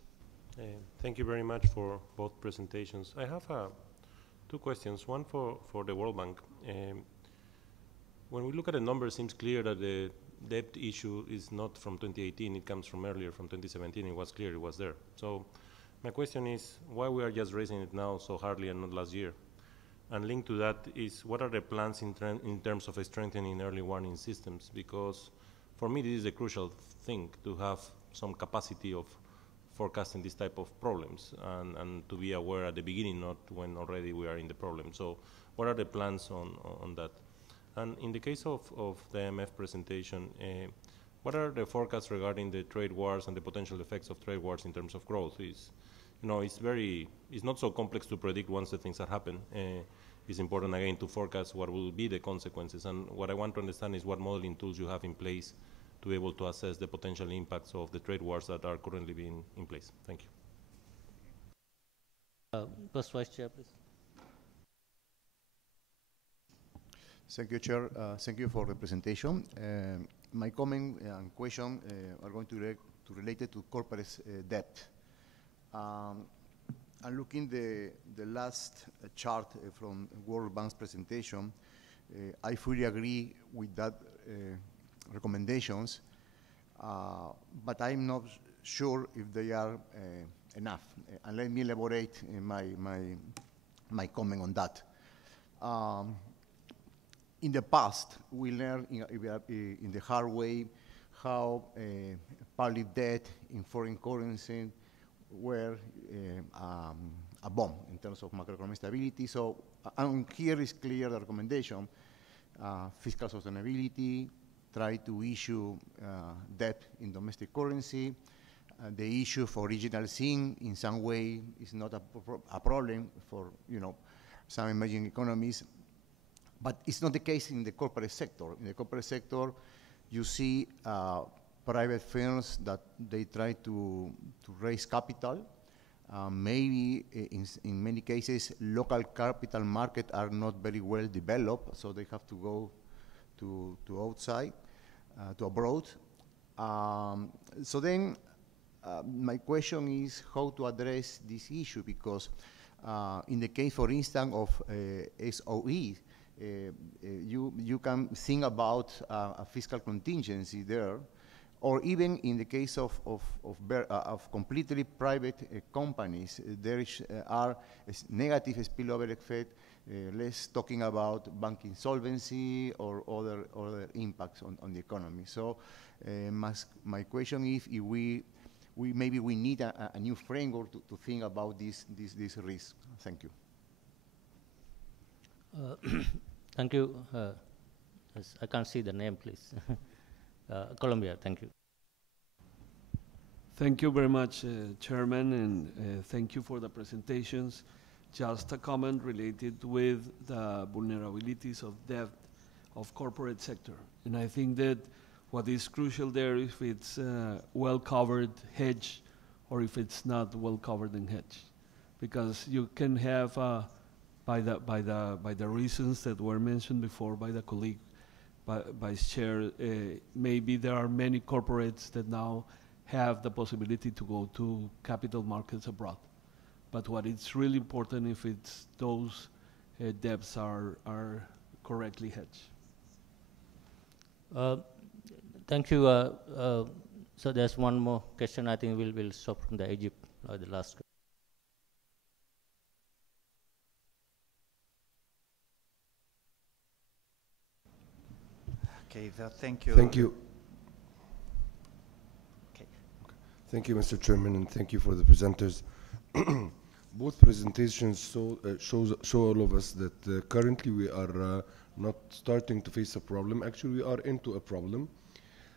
Thank you very much for both presentations. I have two questions, one for the World Bank. When we look at the numbers, it seems clear that the debt issue is not from 2018, it comes from earlier, from 2017. It was clear, it was there. So my question is, why we are just raising it now so hardly and not last year? And linked to that is, what are the plans in terms of strengthening early warning systems? Because for me, this is a crucial thing, to have some capacity of forecasting this type of problems and to be aware at the beginning, not when already we are in the problem. So what are the plans on that? And in the case of the IMF presentation, what are the forecasts regarding the trade wars and the potential effects of trade wars in terms of growth? It's not so complex to predict once the things that happen. It's important, again, to forecast what will be the consequences. And what I want to understand is what modeling tools you have in place to be able to assess the potential impacts of the trade wars that are currently being in place. Thank you. First Vice Chair, please. Thank you, Chair. Thank you for the presentation. My comment and question are going to relate to corporate debt. I'm looking the last chart from World Bank's presentation. I fully agree with that recommendations, but I'm not sure if they are enough. And let me elaborate my comment on that. In the past, we learned in the hard way how public debt in foreign currency were a bomb in terms of macroeconomic stability. So here is clear the recommendation: fiscal sustainability, try to issue debt in domestic currency. The issue for regional sin in some way is not a problem for some emerging economies. But it's not the case in the corporate sector. In the corporate sector, you see private firms that they try to raise capital. Maybe in many cases, local capital markets are not very well developed, so they have to go to outside, to abroad. So then my question is how to address this issue, because in the case, for instance, of SOE, you can think about a fiscal contingency there, or even in the case of completely private companies, there are negative spillover effect, less talking about bank insolvency or other impacts on the economy. So my question is if we maybe we need a new framework to think about this risk. Thank you. Thank you. I can't see the name, please. Colombia, thank you. Thank you very much, Chairman, and thank you for the presentations. Just a comment related with the vulnerabilities of debt of corporate sector. And I think that what is crucial there, if it's well-covered hedge or if it's not well-covered in hedge. Because you can have, by the reasons that were mentioned before by the colleague, Vice Chair, maybe there are many corporates that now have the possibility to go to capital markets abroad. But what is really important if it's those debts are correctly hedged. Thank you. So there's one more question. I think we'll stop from the Egypt, the last question. Okay, thank you. Thank you. Okay. Thank you, Mr. Chairman, and thank you for the presenters. Both presentations show all of us that currently we are not starting to face a problem. Actually, we are into a problem.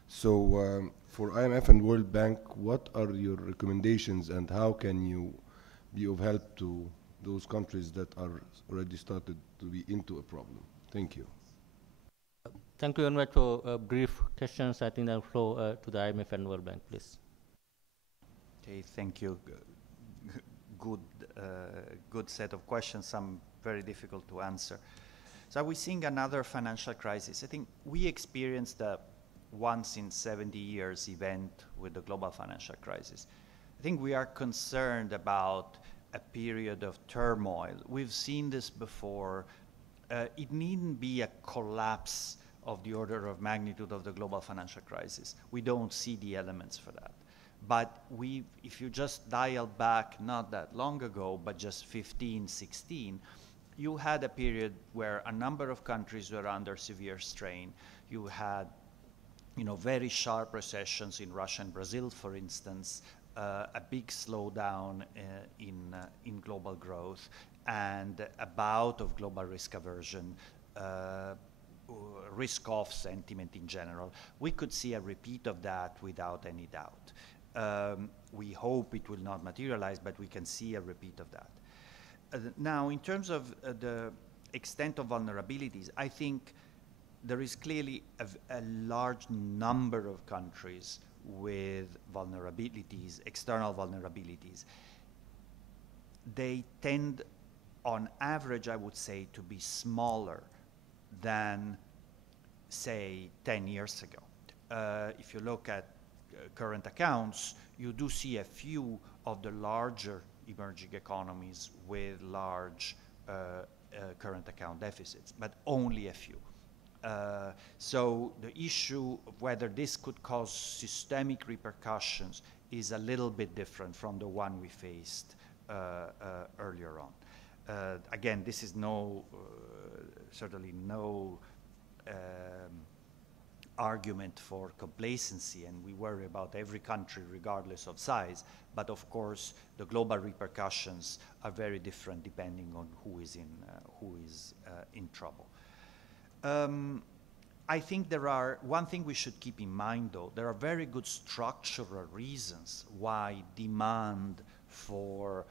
So for IMF and World Bank, what are your recommendations and how can you be of help to those countries that are already started to be into a problem? Thank you. Thank you very much for brief questions. I think I'll flow to the IMF and World Bank, please. Okay, thank you. Good set of questions, some very difficult to answer. So are we seeing another financial crisis? I think we experienced a once in 70 years event with the global financial crisis. I think we are concerned about a period of turmoil. We've seen this before. It needn't be a collapse of the order of magnitude of the global financial crisis. We don't see the elements for that. But if you just dial back not that long ago, but just 15, 16, you had a period where a number of countries were under severe strain. You had, very sharp recessions in Russia and Brazil, for instance, a big slowdown in global growth, and a bout of global risk aversion, risk-off sentiment in general. We could see a repeat of that without any doubt. We hope it will not materialize, but we can see a repeat of that. Now, in terms of the extent of vulnerabilities, I think there is clearly a large number of countries with vulnerabilities, external vulnerabilities. They tend, on average, I would say, to be smaller than, say, 10 years ago. If you look at current accounts, you do see a few of the larger emerging economies with large current account deficits, but only a few. So the issue of whether this could cause systemic repercussions is a little bit different from the one we faced earlier on. Again, this is certainly no argument for complacency, and we worry about every country regardless of size, but of course the global repercussions are very different depending on who is in trouble. I think one thing we should keep in mind, though, there are very good structural reasons why demand for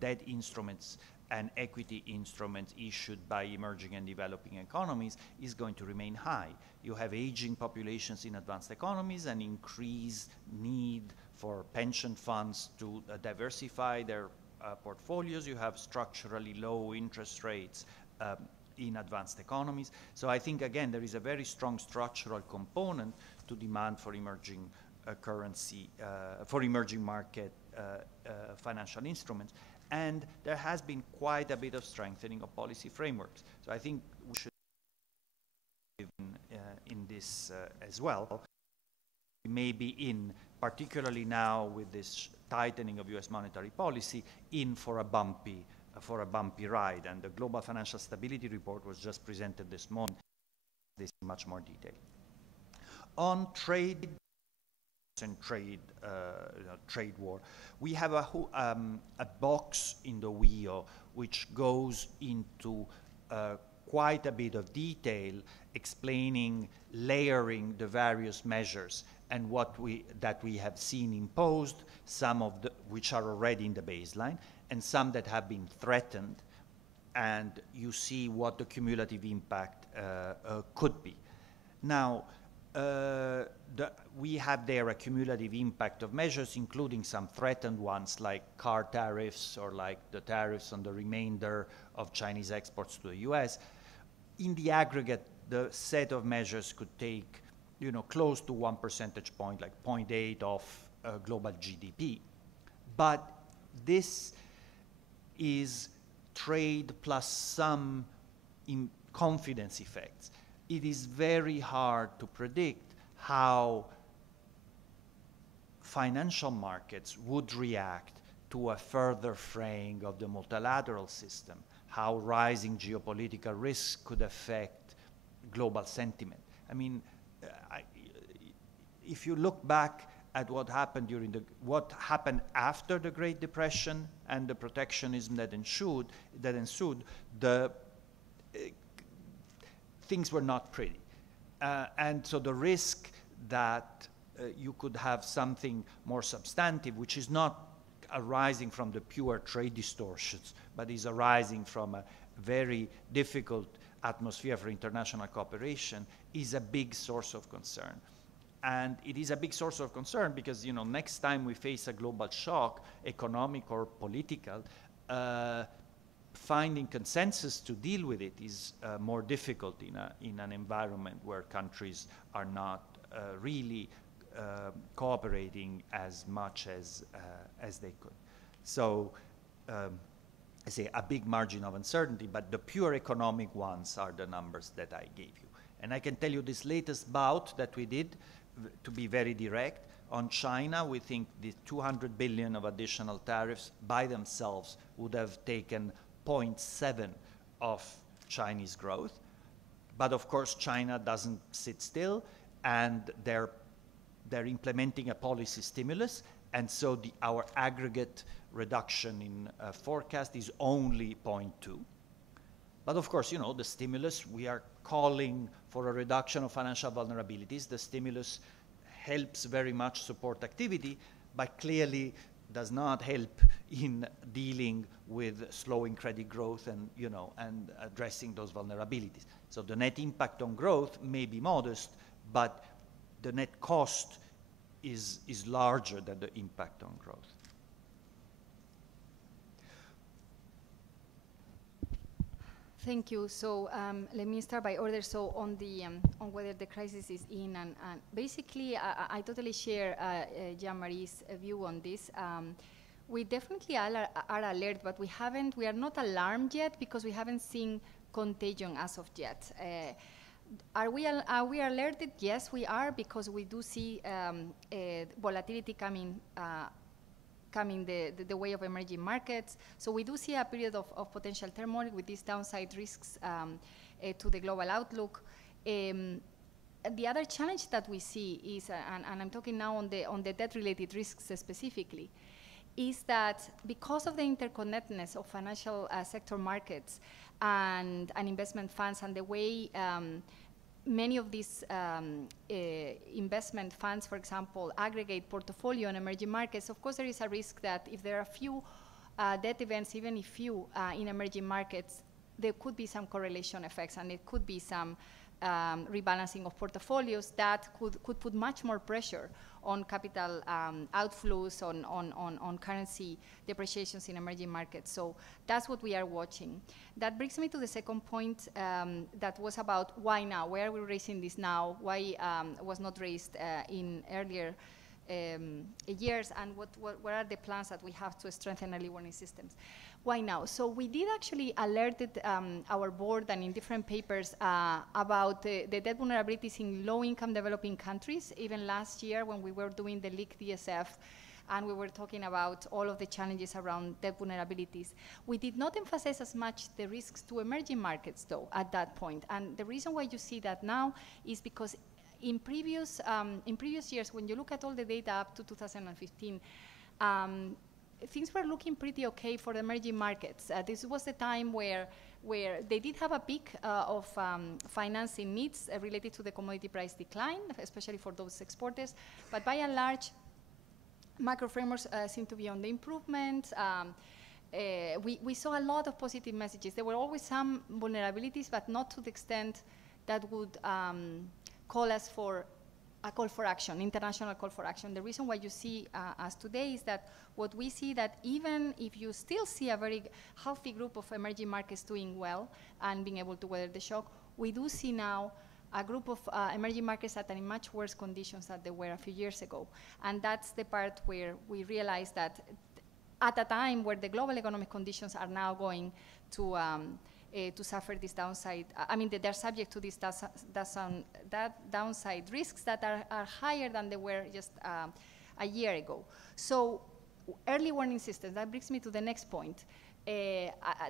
debt instruments and equity instruments issued by emerging and developing economies is going to remain high. You have aging populations in advanced economies, and increased need for pension funds to diversify their portfolios. You have structurally low interest rates in advanced economies. So I think, again, there is a very strong structural component to demand for emerging for emerging market financial instruments. And there has been quite a bit of strengthening of policy frameworks. So I think we should in this as well. Maybe particularly now with this tightening of U.S. monetary policy, for a bumpy ride. And the Global Financial Stability Report was just presented this morning. This in much more detail. On trade and trade war, we have a box in the WIO which goes into quite a bit of detail, explaining, layering the various measures and that we have seen imposed, some of which are already in the baseline, and some that have been threatened, and you see what the cumulative impact could be. Now, we have there a cumulative impact of measures, including some threatened ones like car tariffs or like the tariffs on the remainder of Chinese exports to the US. In the aggregate, the set of measures could take, close to 1 percentage point, like 0.8 of global GDP. But this is trade plus some confidence effects. It is very hard to predict how financial markets would react to a further fraying of the multilateral system, how rising geopolitical risks could affect global sentiment. I mean, if you look back at what happened what happened after the Great Depression and the protectionism that ensued, things were not pretty. And so the risk that you could have something more substantive, which is not arising from the pure trade distortions, but is arising from a very difficult atmosphere for international cooperation, is a big source of concern. And it is a big source of concern because, next time we face a global shock, economic or political, finding consensus to deal with it is more difficult in an environment where countries are not really cooperating as much as they could. So I say a big margin of uncertainty, but the pure economic ones are the numbers that I gave you. And I can tell you this latest bout that we did, to be very direct, on China, we think the 200 billion of additional tariffs by themselves would have taken 0.7 of Chinese growth. But of course, China doesn't sit still, and they're implementing a policy stimulus, and so our aggregate reduction in forecast is only 0.2. But of course, you know, the stimulus, we are calling for a reduction of financial vulnerabilities. The stimulus helps very much support activity, but clearly does not help in dealing with slowing credit growth and, you know, and addressing those vulnerabilities. So the net impact on growth may be modest, but the net cost is larger than the impact on growth. Thank you. So let me start by order. So on the on whether the crisis is in, and basically I totally share Jean-Marie's view on this. We definitely are alert, but we are not alarmed yet because we haven't seen contagion as of yet. Are we alerted? Yes, we are, because we do see volatility coming the way of emerging markets. So we do see a period of potential turmoil with these downside risks to the global outlook. The other challenge that we see is, and I'm talking now on the debt-related risks specifically, is that because of the interconnectedness of financial sector markets and investment funds, and the way many of these investment funds, for example, aggregate portfolio in emerging markets, of course there is a risk that if there are few debt events, even if few in emerging markets, there could be some correlation effects, and it could be some rebalancing of portfolios that could put much more pressure on capital outflows, on currency depreciations in emerging markets. So that's what we are watching. That brings me to the second point that was about why now? Why are we raising this now? Why was not raised in earlier years, and what are the plans that we have to strengthen early warning systems? Why now? So we did actually alerted our board, and in different papers, about the debt vulnerabilities in low-income developing countries. Even last year when we were doing the leak DSF, and we were talking about all of the challenges around debt vulnerabilities, we did not emphasize as much the risks to emerging markets, though, at that point. And the reason why you see that now is because in previous years, when you look at all the data up to 2015, things were looking pretty okay for the emerging markets. This was the time where they did have a peak of financing needs related to the commodity price decline, especially for those exporters. But by and large, macro frameworks seem to be on the improvement. We saw a lot of positive messages. There were always some vulnerabilities, but not to the extent that would call us for a call for action, international call for action. The reason why you see us today is that what we see, that even if you still see a very healthy group of emerging markets doing well and being able to weather the shock, we do see now a group of emerging markets that are in much worse conditions than they were a few years ago. And that's the part where we realize that at a time where the global economic conditions are now going to suffer this downside, they're subject to these downside risks that are higher than they were just a year ago. So early warning systems, that brings me to the next point.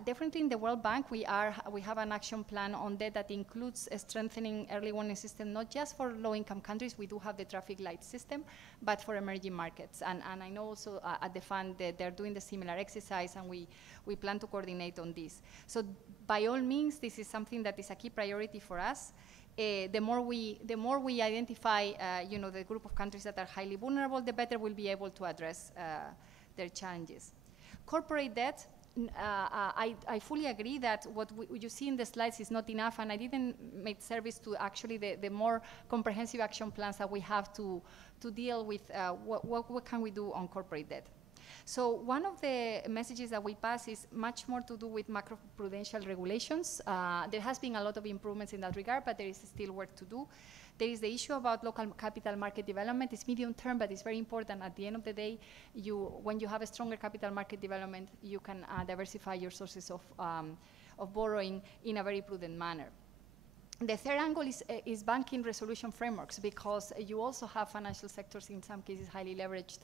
Definitely in the World Bank, we have an action plan on that includes a strengthening early warning system, not just for low-income countries. We do have the traffic light system, but for emerging markets. And I know also at the fund that they're doing the similar exercise, and we plan to coordinate on this. So by all means, this is something that is a key priority for us. The more we identify, the group of countries that are highly vulnerable, the better we'll be able to address their challenges. Corporate debt. I fully agree that what you see in the slides is not enough, and I didn't make service to actually the more comprehensive action plans that we have to deal with what can we do on corporate debt. So one of the messages that we pass is much more to do with macroprudential regulations. There has been a lot of improvements in that regard, but there is still work to do. There is the issue about local capital market development. It's medium term, but it's very important. At the end of the day, when you have a stronger capital market development, you can diversify your sources of borrowing in a very prudent manner. The third angle is banking resolution frameworks, because you also have financial sectors, in some cases highly leveraged,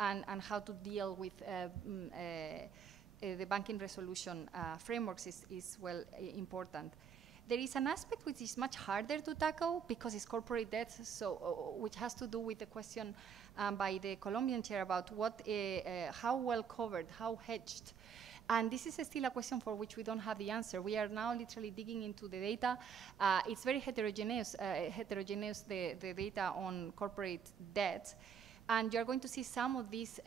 and how to deal with the banking resolution frameworks is well important. There is an aspect which is much harder to tackle because it's corporate debt, so which has to do with the question by the Colombian chair about what, how well covered, how hedged. And this is still a question for which we don't have the answer. We are now literally digging into the data. It's very heterogeneous, the data on corporate debt. And you're going to see some of these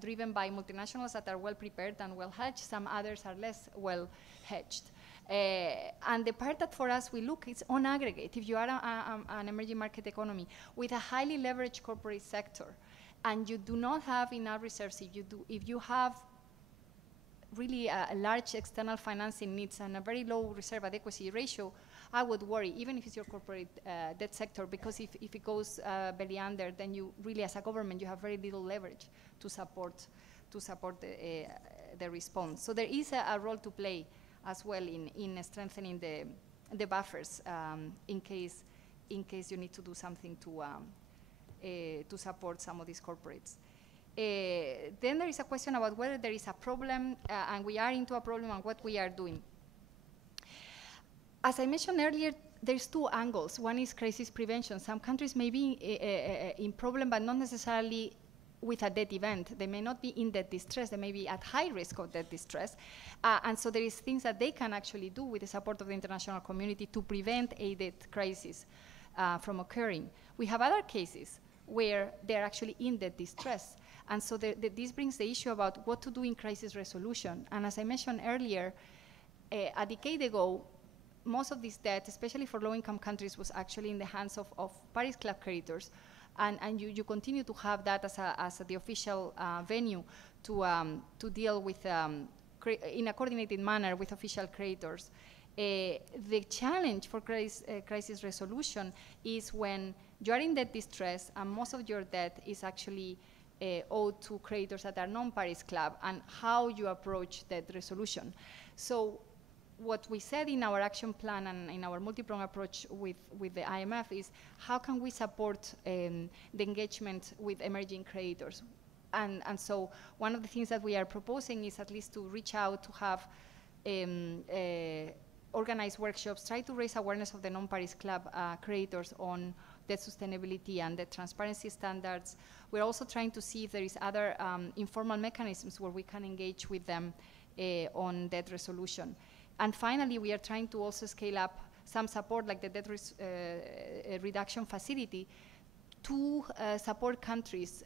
driven by multinationals that are well prepared and well hedged. Some others are less well hedged. And the part that for us we look is on aggregate. If you are an emerging market economy with a highly leveraged corporate sector, and you do not have enough reserves, if you have really a large external financing needs and a very low reserve adequacy ratio, I would worry, even if it's your corporate debt sector, because if it goes belly under, then you really, as a government, you have very little leverage to support the response. So there is a role to play as well in strengthening the buffers in case you need to do something to support some of these corporates. Then there is a question about whether there is a problem and we are into a problem and what we are doing. As I mentioned earlier, there's two angles. One is crisis prevention. Some countries may be in problem, but not necessarily with a debt event. They may not be in debt distress. They may be at high risk of debt distress. And so there is things that they can actually do with the support of the international community to prevent a debt crisis from occurring. We have other cases where they're actually in debt distress. And so this brings the issue about what to do in crisis resolution. And as I mentioned earlier, a decade ago, most of this debt, especially for low-income countries, was actually in the hands of Paris Club creditors. And you continue to have that as the official venue to deal with, in a coordinated manner with official creditors. The challenge for crisis resolution is when you are in debt distress and most of your debt is actually owed to creditors that are non-Paris Club, and how you approach debt resolution. So what we said in our action plan and in our multi-pronged approach with the IMF is how can we support the engagement with emerging creditors. And so one of the things that we are proposing is at least to reach out to have organized workshops, try to raise awareness of the non-Paris Club creditors on debt sustainability and debt transparency standards. We're also trying to see if there is other informal mechanisms where we can engage with them on debt resolution. And finally, we are trying to also scale up some support, like the debt reduction facility, to support countries.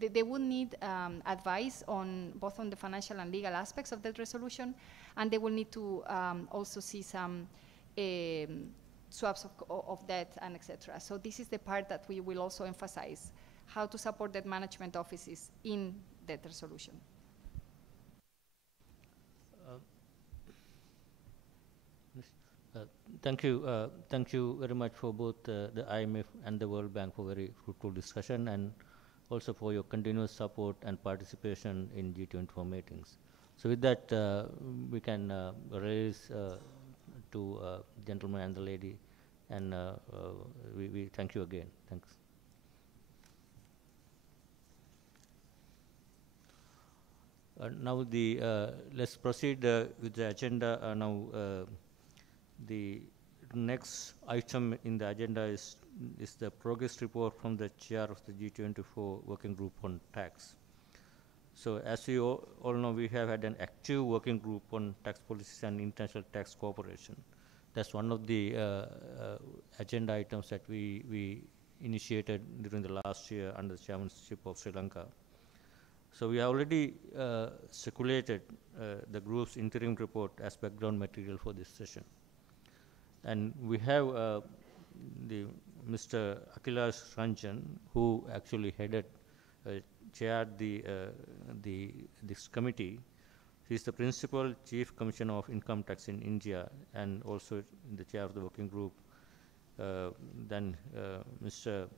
They would need advice on both on the financial and legal aspects of debt resolution, and they will need to also see some swaps of debt and etc. So this is the part that we will also emphasize, how to support debt management offices in debt resolution. Thank you very much for both the IMF and the World Bank for very fruitful discussion, and also for your continuous support and participation in G24 meetings. So with that, we can raise to gentleman and the lady, and we thank you again. Thanks. Now let's proceed with the agenda. Now the next item in the agenda is the progress report from the chair of the G24 working group on tax. So as you all know, we have had an active working group on tax policies and international tax cooperation. That's one of the agenda items that we initiated during the last year under the chairmanship of Sri Lanka. So we have already circulated the group's interim report as background material for this session. And we have Mr. Akhilesh Ranjan, who actually chaired this committee. He is the principal chief commissioner of income tax in India, and also the chair of the working group. Then Mr.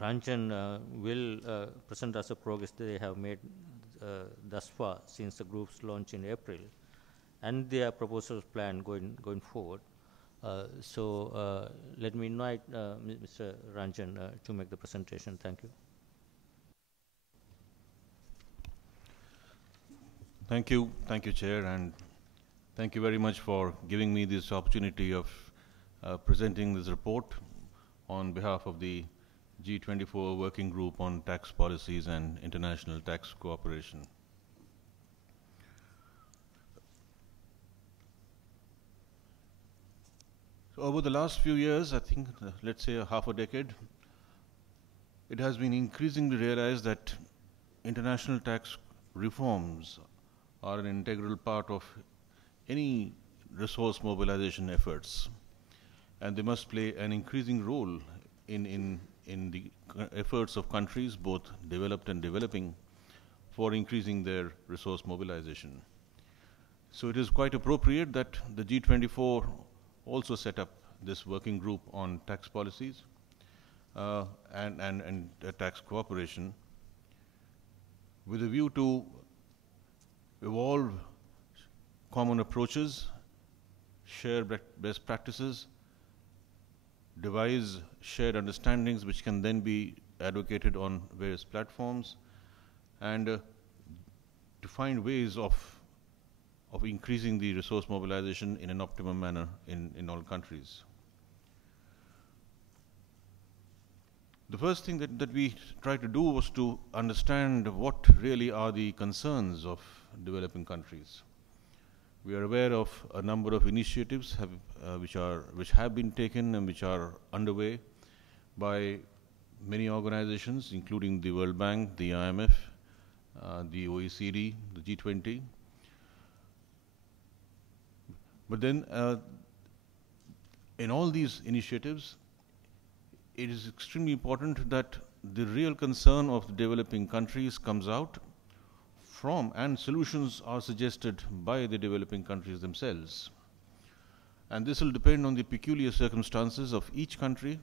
Ranjan will present us a progress they have made thus far since the group's launch in April, and their proposals plan going forward. So let me invite Mr. Ranjan to make the presentation. Thank you. Thank you, Chair, and thank you very much for giving me this opportunity of presenting this report on behalf of the G24 Working Group on Tax Policies and International Tax Cooperation. So over the last few years, I think, let's say half a decade, it has been increasingly realized that international tax reforms are an integral part of any resource mobilization efforts, and they must play an increasing role in the efforts of countries, both developed and developing, for increasing their resource mobilization. So it is quite appropriate that the G24 also set up this working group on tax policies and tax cooperation with a view to evolve common approaches, share best practices, devise shared understandings which can then be advocated on various platforms, and to find ways of increasing the resource mobilization in an optimum manner in all countries. The first thing that we tried to do was to understand what really are the concerns of developing countries. We are aware of a number of initiatives which have been taken and which are underway by many organizations, including the World Bank, the IMF, the OECD, the G20. But then, in all these initiatives, it is extremely important that the real concern of the developing countries comes out from, and solutions are suggested by the developing countries themselves. And this will depend on the peculiar circumstances of each country.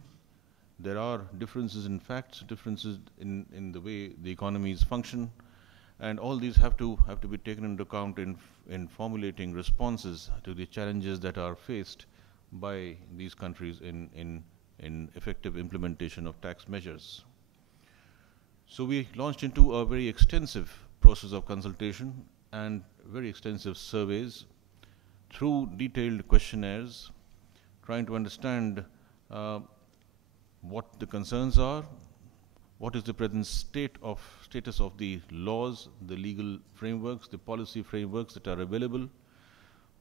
There are differences in facts, differences in the way the economies function, and all these have to be taken into account in formulating responses to the challenges that are faced by these countries in effective implementation of tax measures. So we launched into a very extensive process of consultation and very extensive surveys through detailed questionnaires, trying to understand what the concerns are, what is the present status of the laws, the legal frameworks, the policy frameworks that are available,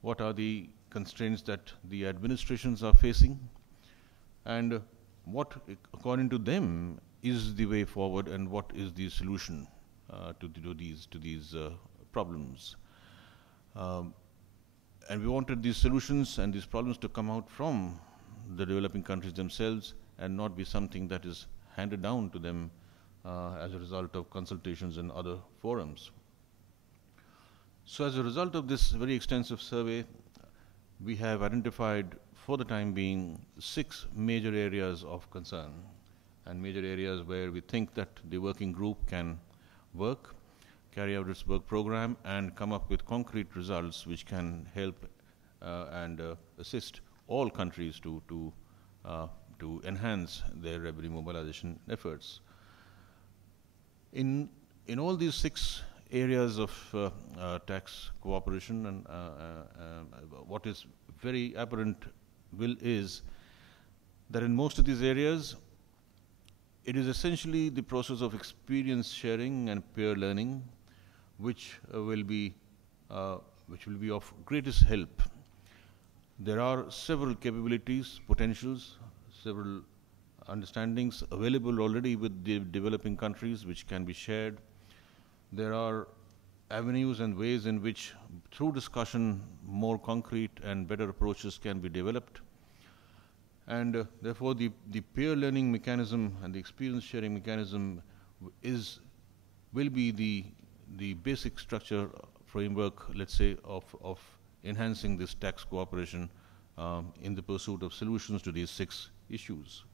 what are the constraints that the administrations are facing, and what, according to them, is the way forward and what is the solution to these problems. And we wanted these solutions and these problems to come out from the developing countries themselves and not be something that is handed down to them as a result of consultations in other forums. So as a result of this very extensive survey, we have identified, for the time being, 6 major areas of concern and major areas where we think that the working group can work, carry out its work program, and come up with concrete results which can help and assist all countries to enhance their revenue mobilization efforts. In all these 6 areas of tax cooperation, and what is very apparent is that in most of these areas, it is essentially the process of experience sharing and peer learning which will be of greatest help. There are several capabilities, potentials, several understandings available already with the developing countries which can be shared. There are avenues and ways in which, through discussion, more concrete and better approaches can be developed. And therefore, the peer learning mechanism and the experience sharing mechanism will be the basic structure framework, let's say, of enhancing this tax cooperation in the pursuit of solutions to these 6 issues.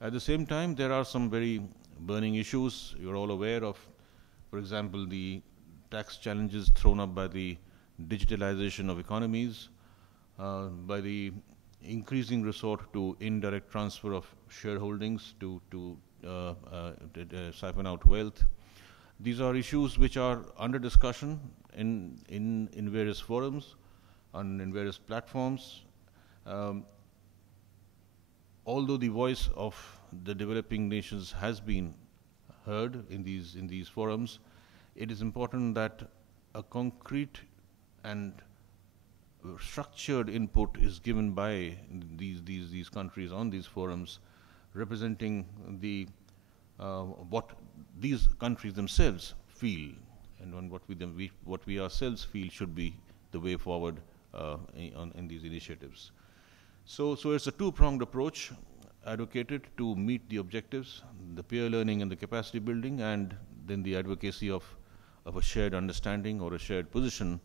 At the same time, there are some very burning issues you're all aware of. For example, the tax challenges thrown up by the digitalization of economies, by the increasing resort to indirect transfer of shareholdings to siphon out wealth. These are issues which are under discussion in various forums and in various platforms. Although the voice of the developing nations has been heard in these forums, it is important that a concrete and structured input is given by these countries on these forums, representing the what these countries themselves feel, and what we ourselves feel should be the way forward in these initiatives. So it's a two-pronged approach advocated to meet the objectives, the peer learning and the capacity building, and then the advocacy of a shared understanding or a shared position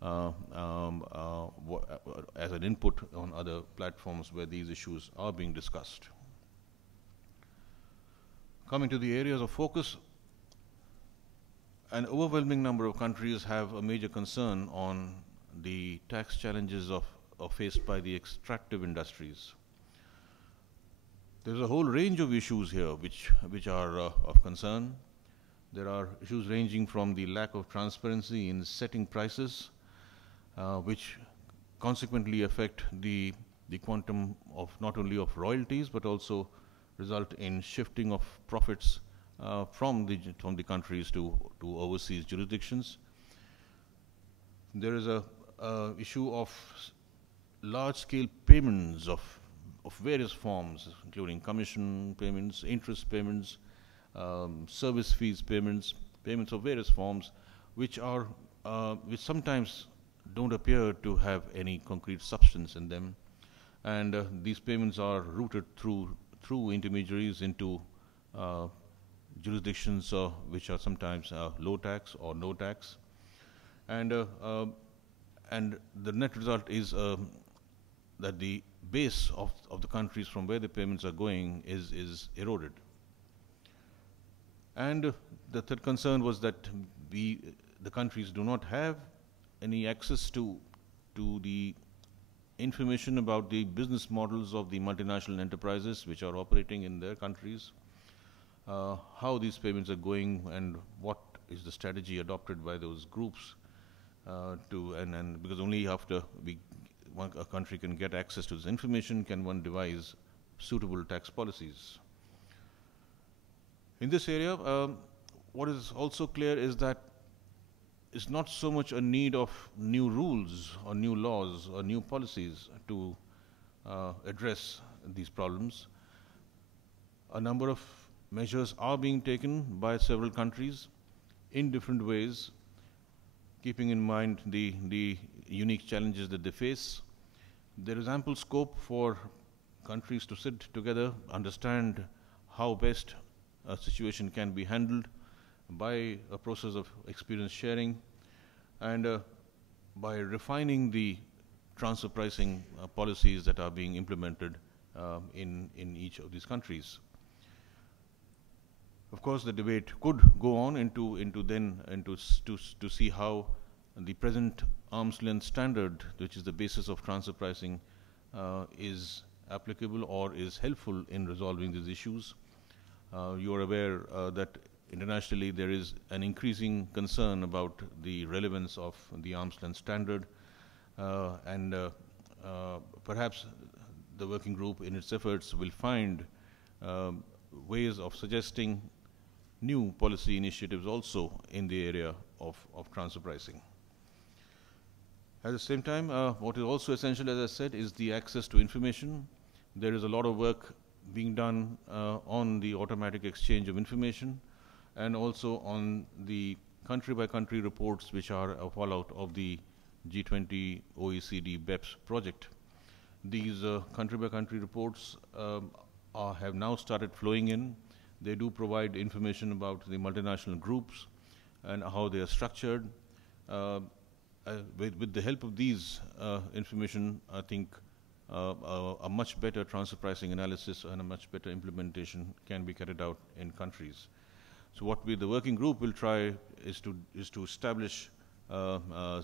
as an input on other platforms where these issues are being discussed. Coming to the areas of focus, an overwhelming number of countries have a major concern on the tax challenges faced by the extractive industries. There's a whole range of issues here which are of concern. There are issues ranging from the lack of transparency in setting prices, which consequently affect the quantum of not only of royalties but also result in shifting of profits from the countries to overseas jurisdictions. There is a issue of large-scale payments of various forms, including commission payments, interest payments, service fees payments of various forms, which sometimes don't appear to have any concrete substance in them, and these payments are routed through intermediaries into jurisdictions which are sometimes low tax or no tax, and the net result is that the base of the countries from where the payments are going is eroded. And the third concern was that the countries do not have any access to the information about the business models of the multinational enterprises which are operating in their countries, how these payments are going, and what is the strategy adopted by those groups and because only after a country can get access to this information can one devise suitable tax policies. In this area, what is also clear is that it's not so much a need of new rules or new laws or new policies to address these problems. A number of measures are being taken by several countries in different ways, keeping in mind the unique challenges that they face. There is ample scope for countries to sit together, understand how best a situation can be handled by a process of experience sharing, and by refining the transfer pricing policies that are being implemented in each of these countries. Of course, the debate could go on to see how the present arm's length standard, which is the basis of transfer pricing, is applicable or is helpful in resolving these issues. You are aware that internationally there is an increasing concern about the relevance of the arm's length standard, and perhaps the working group in its efforts will find ways of suggesting new policy initiatives also in the area of transfer pricing. At the same time, what is also essential, as I said, is the access to information. There is a lot of work being done on the automatic exchange of information and also on the country-by-country reports which are a fallout of the G20 OECD BEPS project. These country-by-country reports have now started flowing in. They do provide information about the multinational groups and how they are structured. With the help of these information, I think a much better transfer pricing analysis and a much better implementation can be carried out in countries. So what the working group will try is to establish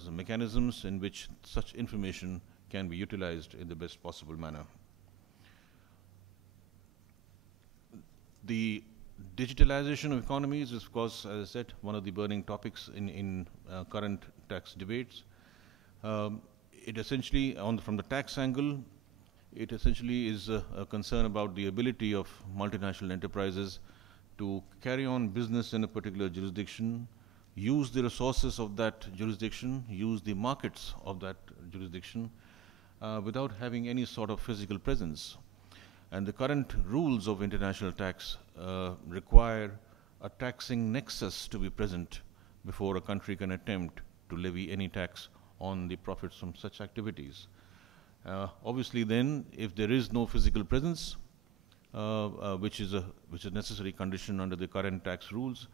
mechanisms in which such information can be utilized in the best possible manner. The digitalization of economies is, of course, as I said, one of the burning topics in current tax debates. It essentially, from the tax angle, it essentially is a concern about the ability of multinational enterprises to carry on business in a particular jurisdiction, use the resources of that jurisdiction, use the markets of that jurisdiction, without having any sort of physical presence. And the current rules of international tax require a taxing nexus to be present before a country can attempt to levy any tax on the profits from such activities. Obviously then, if there is no physical presence, which is a necessary condition under the current tax rules,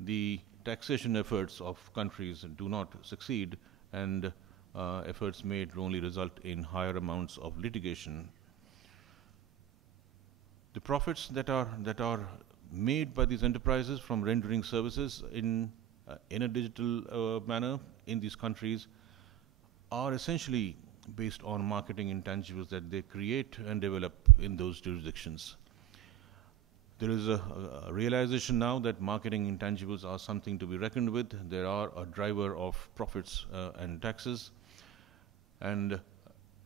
the taxation efforts of countries do not succeed, and efforts made only result in higher amounts of litigation. The profits that are made by these enterprises from rendering services in a digital manner in these countries are essentially based on marketing intangibles that they create and develop in those jurisdictions. There is a realization now that marketing intangibles are something to be reckoned with. They are a driver of profits and taxes, and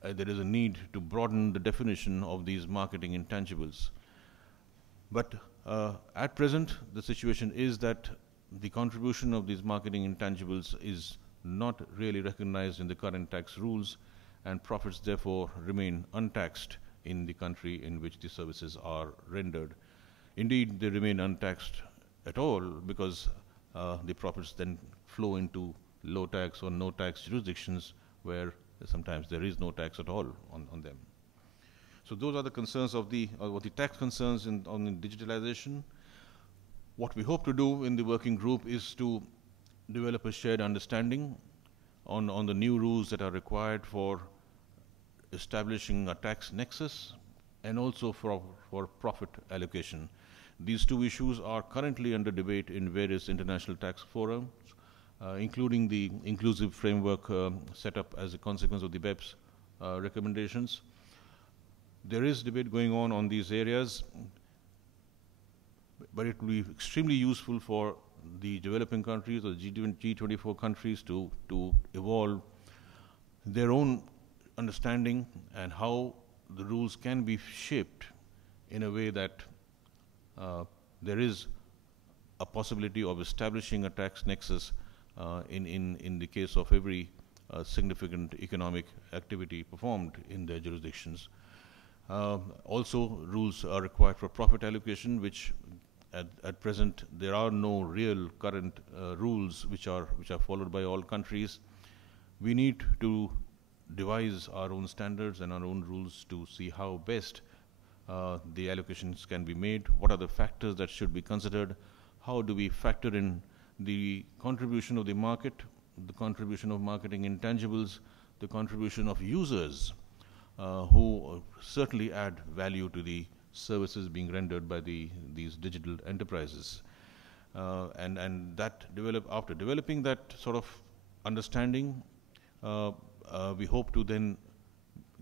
there is a need to broaden the definition of these marketing intangibles. But at present, the situation is that the contribution of these marketing intangibles is not really recognized in the current tax rules, and profits therefore remain untaxed in the country in which the services are rendered. Indeed, they remain untaxed at all because the profits then flow into low tax or no tax jurisdictions where sometimes there is no tax at all on them. So those are the concerns of the tax concerns on the digitalization. What we hope to do in the working group is to develop a shared understanding on the new rules that are required for establishing a tax nexus and also for profit allocation. These two issues are currently under debate in various international tax forums, including the inclusive framework set up as a consequence of the BEPS recommendations. There is debate going on these areas, but it will be extremely useful for the developing countries or the G24 countries to evolve their own understanding and how the rules can be shaped in a way that there is a possibility of establishing a tax nexus in the case of every significant economic activity performed in their jurisdictions. Also, rules are required for profit allocation, which at present there are no real current rules which are followed by all countries. We need to devise our own standards and our own rules to see how best the allocations can be made, what are the factors that should be considered, how do we factor in the contribution of the market, the contribution of marketing intangibles, the contribution of users who certainly add value to the services being rendered by these digital enterprises. And that after developing that sort of understanding, we hope to then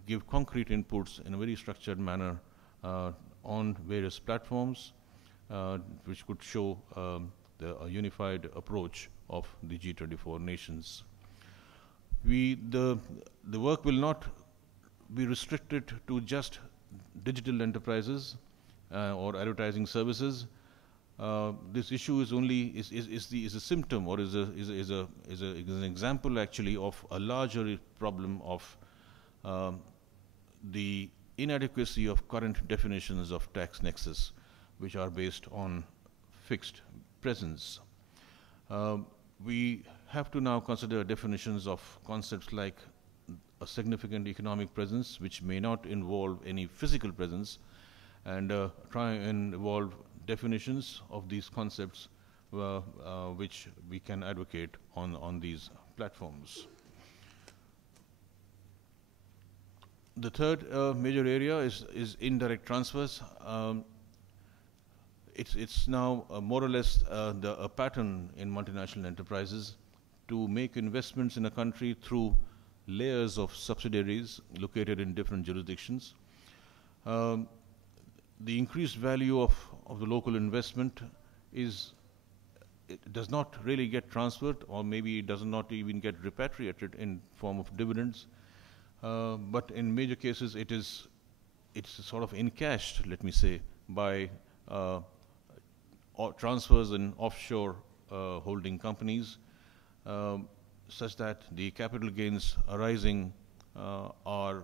give concrete inputs in a very structured manner on various platforms, which could show a unified approach of the G24 nations. The work will not be restricted to just digital enterprises or advertising services. This issue is a symptom, or is an example actually of a larger problem of the inadequacy of current definitions of tax nexus, which are based on fixed presence. We have to now consider definitions of concepts like a significant economic presence, which may not involve any physical presence, and try and evolve definitions of these concepts which we can advocate on these platforms. The third major area is indirect transfers. It's now more or less a pattern in multinational enterprises to make investments in a country through layers of subsidiaries located in different jurisdictions. The increased value of the local investment it does not really get transferred, or maybe it does not even get repatriated in form of dividends. But in major cases, it's sort of encashed, let me say, by transfers in offshore holding companies, such that the capital gains arising are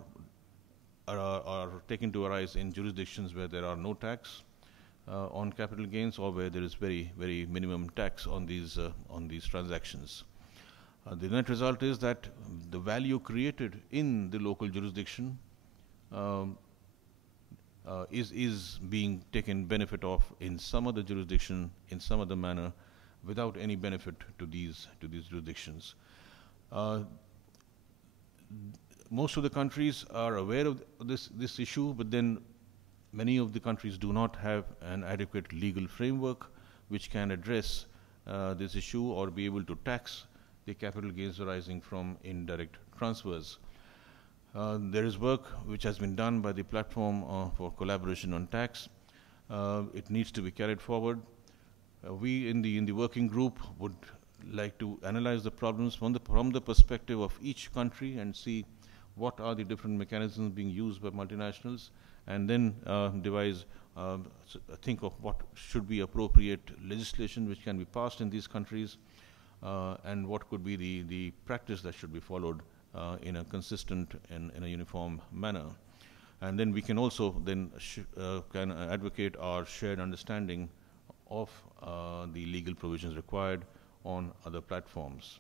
taken to arise in jurisdictions where there are no tax on capital gains, or where there is very, very minimum tax on these transactions. The net result is that the value created in the local jurisdiction is being taken benefit of in some other jurisdiction, in some other manner, without any benefit to these jurisdictions. Most of the countries are aware of this issue, but then many of the countries do not have an adequate legal framework which can address this issue or be able to tax the capital gains arising from indirect transfers. There is work which has been done by the platform for collaboration on tax. It needs to be carried forward. We in the working group would like to analyze the problems from the perspective of each country and see what are the different mechanisms being used by multinationals, and then think of what should be appropriate legislation which can be passed in these countries, and what could be the practice that should be followed in a consistent and in a uniform manner. And then we can also then can advocate our shared understanding of the legal provisions required on other platforms.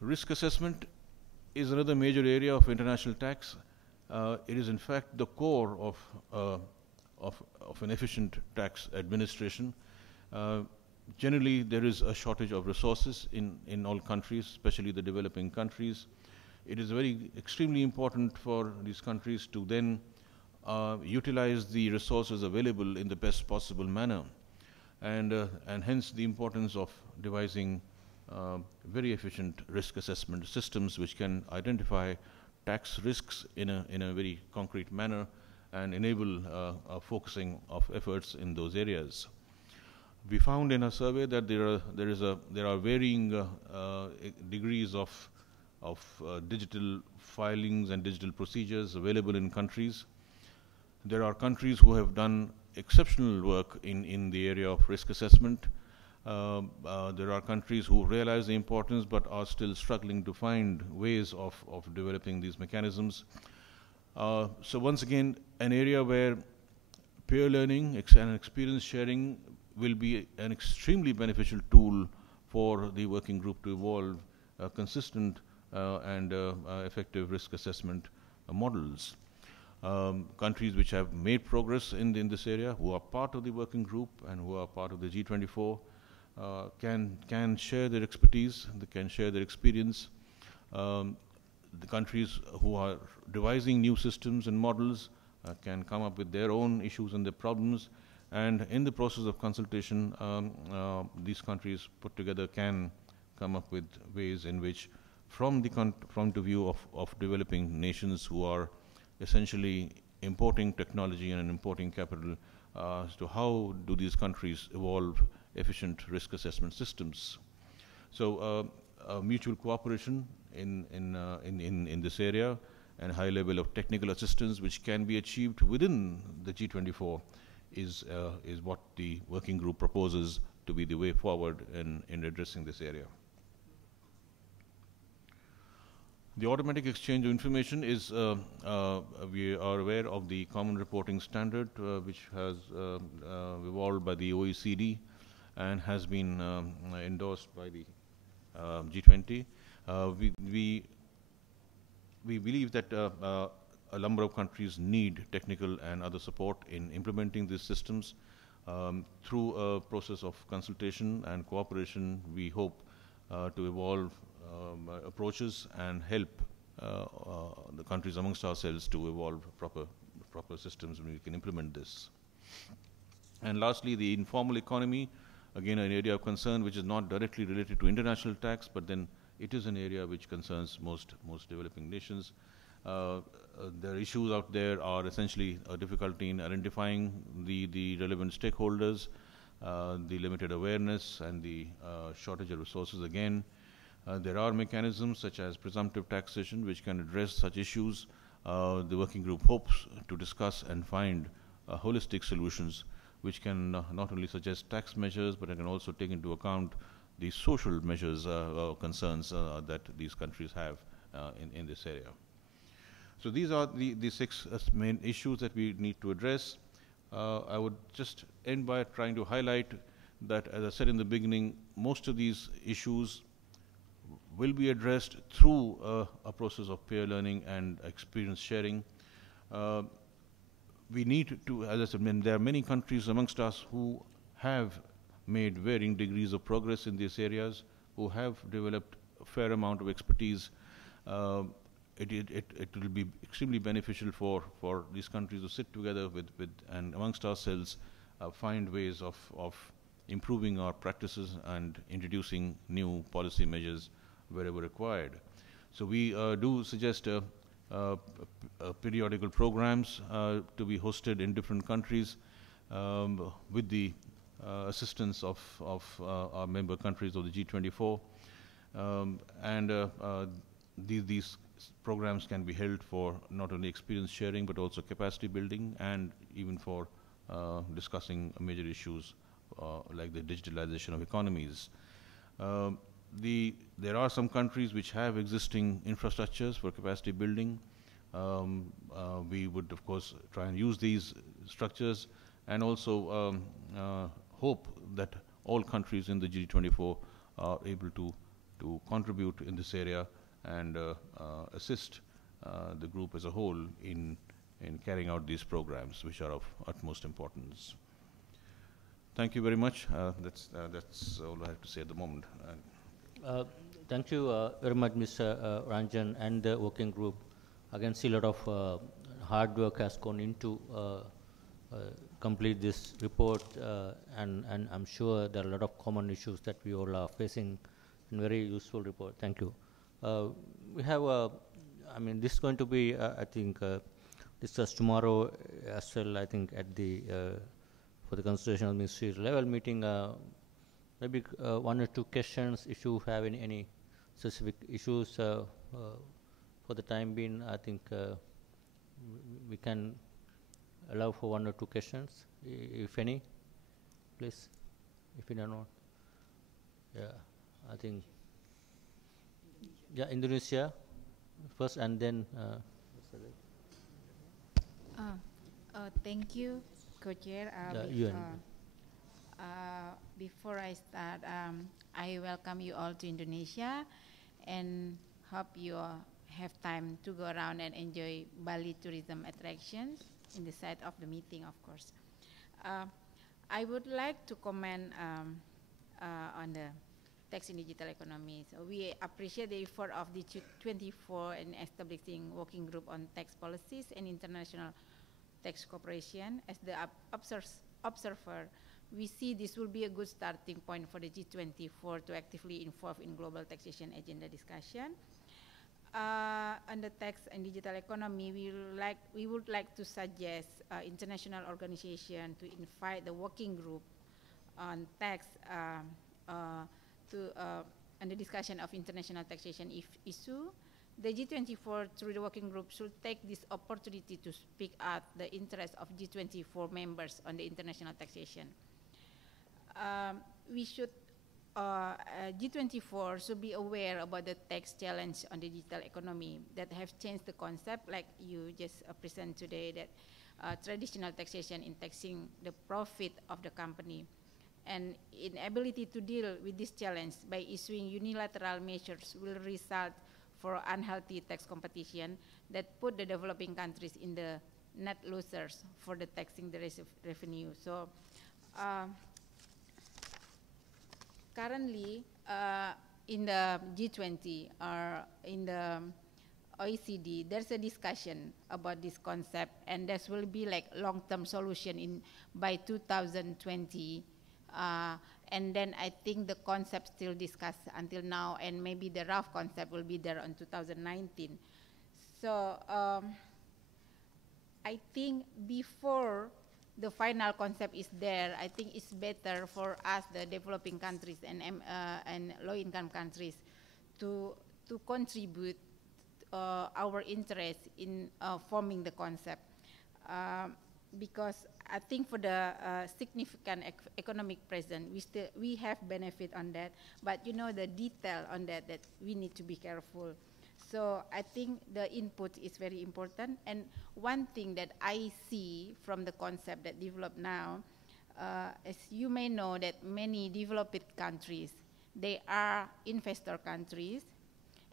Risk assessment is another major area of international tax. It is in fact the core of an efficient tax administration. Generally, there is a shortage of resources in all countries, especially the developing countries. It is extremely important for these countries to then utilize the resources available in the best possible manner, and hence the importance of devising very efficient risk assessment systems which can identify tax risks in a very concrete manner and enable focusing of efforts in those areas. We found in a survey that there are varying degrees of digital filings and digital procedures available in countries. There are countries who have done exceptional work in the area of risk assessment. There are countries who realize the importance but are still struggling to find ways of developing these mechanisms. So once again, an area where peer learning and experience sharing will be an extremely beneficial tool for the working group to evolve consistent and effective risk assessment models. Countries which have made progress in this area, who are part of the working group and who are part of the G24, can share their expertise, they can share their experience. The countries who are devising new systems and models can come up with their own issues and their problems, and in the process of consultation, these countries put together can come up with ways in which, from the point of view of developing nations who are essentially importing technology and importing capital, as to how do these countries evolve efficient risk assessment systems. So mutual cooperation in this area and high level of technical assistance which can be achieved within the G24 is what the working group proposes to be the way forward in addressing this area. The automatic exchange of information is, we are aware of the common reporting standard which has evolved by the OECD and has been endorsed by the G20. We believe that a number of countries need technical and other support in implementing these systems. Through a process of consultation and cooperation, we hope to evolve approaches and help the countries amongst ourselves to evolve proper systems when we can implement this. And lastly, the informal economy, again an area of concern which is not directly related to international tax, but then it is an area which concerns most developing nations. The issues out there are essentially a difficulty in identifying the relevant stakeholders, the limited awareness, and the shortage of resources again. There are mechanisms such as presumptive taxation which can address such issues. The working group hopes to discuss and find holistic solutions which can not only suggest tax measures, but it can also take into account the social measures concerns that these countries have in this area. So these are the six main issues that we need to address. I would just end by trying to highlight that, as I said in the beginning, most of these issues will be addressed through a process of peer learning and experience sharing. We need to, as I said, there are many countries amongst us who have made varying degrees of progress in these areas, who have developed a fair amount of expertise. It will be extremely beneficial for these countries to sit together and amongst ourselves find ways of improving our practices and introducing new policy measures wherever required. So we do suggest periodical programs to be hosted in different countries with the assistance of our member countries of the G24. These programs can be held for not only experience sharing but also capacity building, and even for discussing major issues like the digitalization of economies. There are some countries which have existing infrastructures for capacity building. We would, of course, try and use these structures, and also hope that all countries in the G24 are able to contribute in this area and assist the group as a whole in carrying out these programs, which are of utmost importance. Thank you very much. That's all I have to say at the moment. Thank you very much, Mr. Ranjan and the working group. I can see a lot of hard work has gone into complete this report, and I'm sure there are a lot of common issues that we all are facing. In very useful report. Thank you. We have, this is going to be, I think, discussed tomorrow as well. I think at the for the constitutional ministry level meeting. Maybe one or two questions if you have any specific issues. For the time being, I think we can allow for one or two questions, if any, please, if you don't know. Yeah, I think, yeah, Indonesia first, and then. Thank you, Co-Chair. Before I start, I welcome you all to Indonesia and hope you have time to go around and enjoy Bali tourism attractions in the site of the meeting, of course. I would like to comment on the tax in digital economy. So we appreciate the effort of the G24 in establishing working group on tax policies and international tax cooperation. As the observer, we see this will be a good starting point for the G24 to actively involve in global taxation agenda discussion. On the tax and digital economy, we would like to suggest international organization to invite the working group on tax on the discussion of international taxation issue. The G24 through the working group should take this opportunity to speak out the interest of G24 members on the international taxation. G24 should be aware about the tax challenge on the digital economy that have changed the concept, like you just present today, that traditional taxation in taxing the profit of the company, and inability to deal with this challenge by issuing unilateral measures will result for unhealthy tax competition that put the developing countries in the net losers for the taxing the revenue. So currently in the G20 or in the OECD, there's a discussion about this concept, and this will be like long-term solution by 2020. And then I think the concept still discussed until now, and maybe the rough concept will be there on 2019. So I think before the final concept is there, I think it's better for us, the developing countries and low-income countries, to contribute our interest in forming the concept. Because I think for the significant economic present, we have benefit on that, but you know the detail on that we need to be careful. So I think the input is very important. And one thing that I see from the concept that developed now, as you may know that many developed countries, they are investor countries,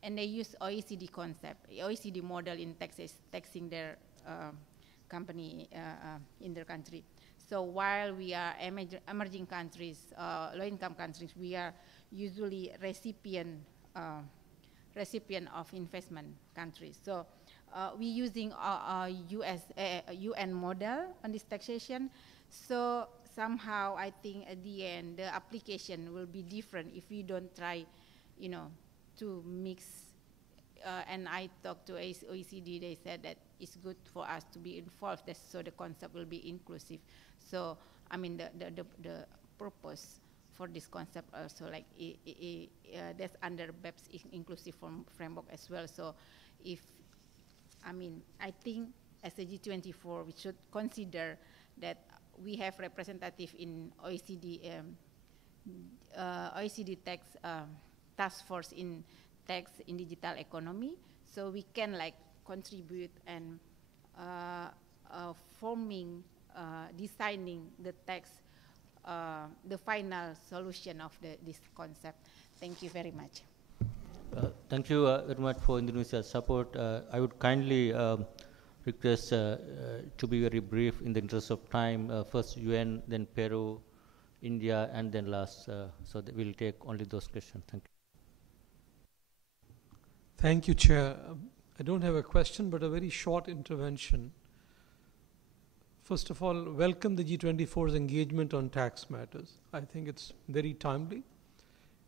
and they use OECD concept, OECD model in taxing their company in their country. So while we are emerging countries, low-income countries, we are usually recipient of investment countries. So we're using UN model on this taxation. So somehow I think at the end the application will be different if we don't try, you know, to mix. And I talked to OECD, they said that it's good for us to be involved, so the concept will be inclusive. So, I mean, the purpose for this concept also, like, that's under BEPS inclusive framework as well. So, I think as a G24, we should consider that we have representative in OECD, OECD task force in tax in digital economy, so we can like contribute and forming, designing the tax, the final solution of this concept. Thank you very much. Thank you very much for Indonesia's support. I would kindly request to be very brief in the interest of time. First UN, then Peru, India, and then last. So that we'll take only those questions. Thank you. Thank you, Chair. I don't have a question, but a very short intervention. First of all, welcome the G24's engagement on tax matters. I think it's very timely,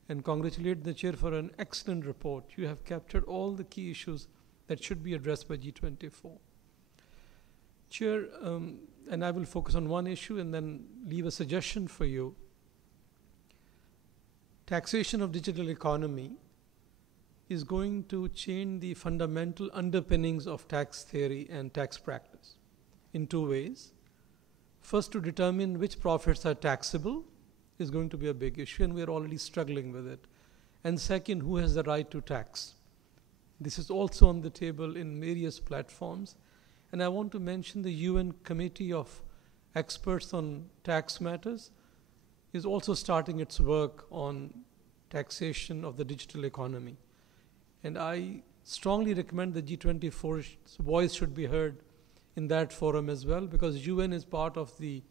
and congratulate the Chair for an excellent report. You have captured all the key issues that should be addressed by G24. Chair, and I will focus on one issue and then leave a suggestion for you. Taxation of digital economy is going to change the fundamental underpinnings of tax theory and tax practice in two ways. First, to determine which profits are taxable is going to be a big issue, and we are already struggling with it. And second, who has the right to tax? This is also on the table in various platforms. And I want to mention the UN Committee of Experts on Tax Matters is also starting its work on taxation of the digital economy. And I strongly recommend the G24's voice should be heard in that forum as well, because UN is part of the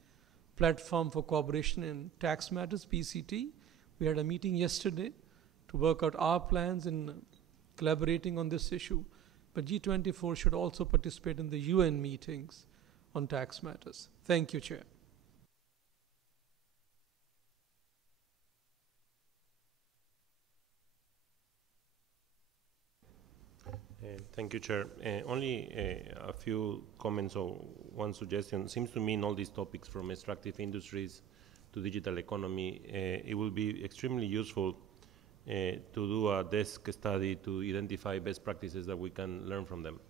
Platform for Cooperation in Tax Matters, PCT. We had a meeting yesterday to work out our plans in collaborating on this issue. But G24 should also participate in the UN meetings on tax matters. Thank you, Chair. Thank you, Chair. Only a few comments or one suggestion. Seems to me in all these topics, from extractive industries to digital economy, it will be extremely useful to do a desk study to identify best practices that we can learn from them.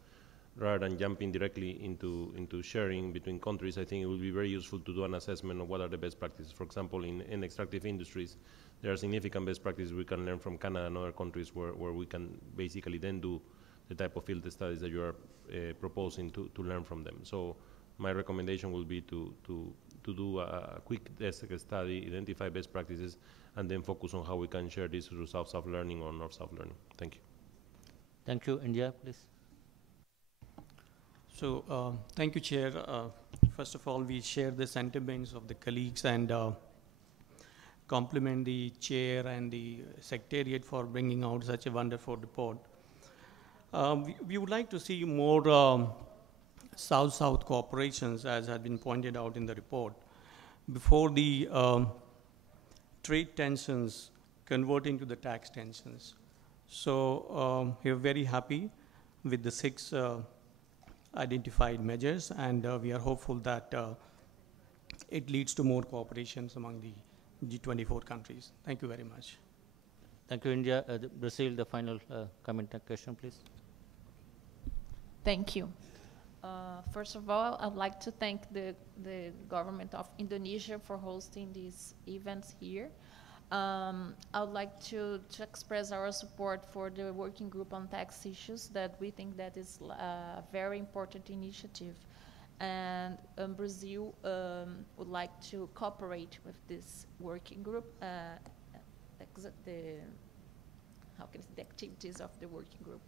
Rather than jumping directly into sharing between countries, I think it will be very useful to do an assessment of what are the best practices. For example, in extractive industries, there are significant best practices we can learn from Canada and other countries where we can basically then do the type of field studies that you are proposing to learn from them. So my recommendation will be to do a quick desk study, identify best practices, and then focus on how we can share this through South-South learning or North-South learning. Thank you. Thank you. India, please. So thank you, Chair. First of all, we share the sentiments of the colleagues and compliment the Chair and the Secretariat for bringing out such a wonderful report. We would like to see more South-South cooperations, as had been pointed out in the report, before the trade tensions converting to the tax tensions. So we are very happy with the 6 identified measures, and we are hopeful that it leads to more cooperation among the G24 countries. Thank you very much. Thank you, India. Brazil, the final comment and question, please. Thank you. First of all, I'd like to thank the government of Indonesia for hosting these events here. I would like to express our support for the working group on tax issues, that we think that is a very important initiative. And Brazil would like to cooperate with this working group, the activities of the working group.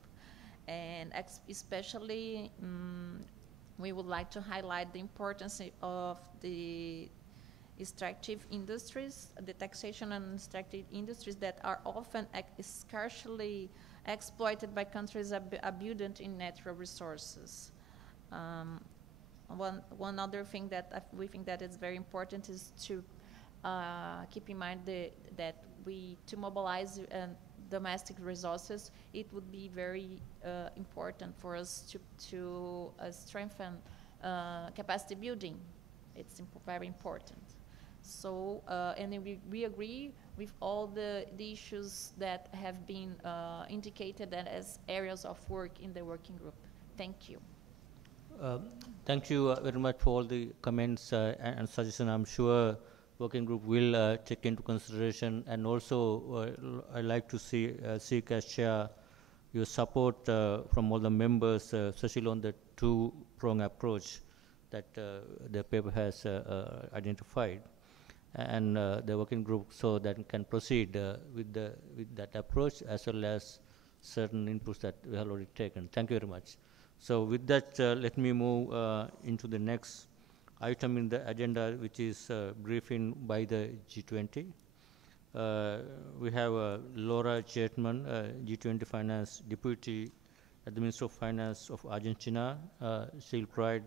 And especially, we would like to highlight the importance of the extractive industries, the taxation on extractive industries that are often scarcely exploited by countries abundant in natural resources. One other thing that we think that is very important is to keep in mind that to mobilize domestic resources, it would be very important for us to strengthen capacity building. It's very important. So, and we agree with all the issues that have been indicated as areas of work in the working group. Thank you. Thank you very much for all the comments and suggestions. I'm sure working group will take into consideration, and also I'd like to seek as chair your support from all the members, especially on the two-prong approach that the paper has identified, and the working group so that we can proceed with that approach, as well as certain inputs that we have already taken. Thank you very much. So with that, let me move into the next item in the agenda, which is briefing by the G20. We have Laura Chetman, G20 Finance Deputy at the Ministry of Finance of Argentina. She'll provide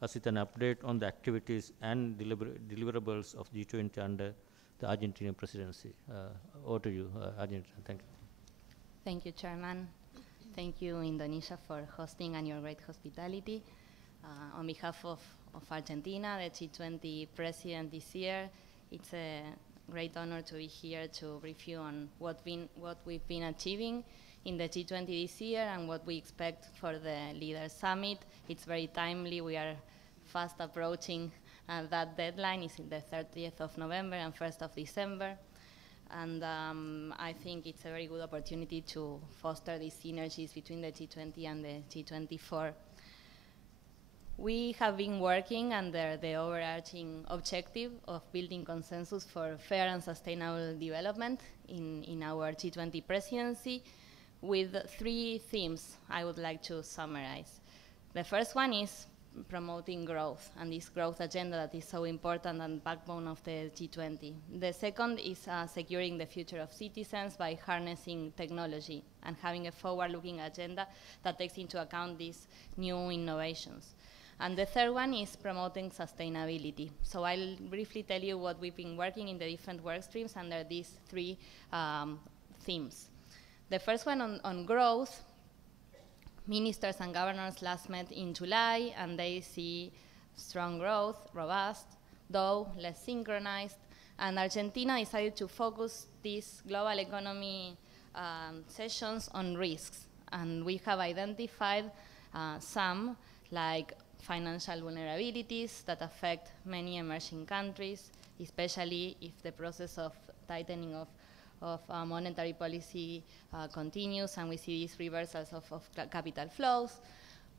us with an update on the activities and deliverables of G20 under the Argentinian presidency. Over to you, Argentina. Thank you. Thank you, Chairman. Thank you, Indonesia, for hosting and your great hospitality. On behalf of Argentina, the G20 president this year, it's a great honor to be here to brief you on what we've been achieving in the G20 this year and what we expect for the Leaders Summit. It's very timely. We are fast approaching that deadline. It's in the 30th of November and 1st of December. And I think it's a very good opportunity to foster these synergies between the G20 and the G24. We have been working under the overarching objective of building consensus for fair and sustainable development in our G20 presidency, with 3 themes I would like to summarize. The first one is promoting growth, and this growth agenda that is so important and backbone of the G20. The second is securing the future of citizens by harnessing technology and having a forward-looking agenda that takes into account these new innovations. And the third one is promoting sustainability. So I'll briefly tell you what we've been working in the different work streams under these 3 themes. The first one on growth. Ministers and governors last met in July, and they see strong growth, robust, though less synchronized. And Argentina decided to focus these global economy sessions on risks. And we have identified some, like financial vulnerabilities that affect many emerging countries, especially if the process of tightening of monetary policy continues, and we see these reversals of capital flows.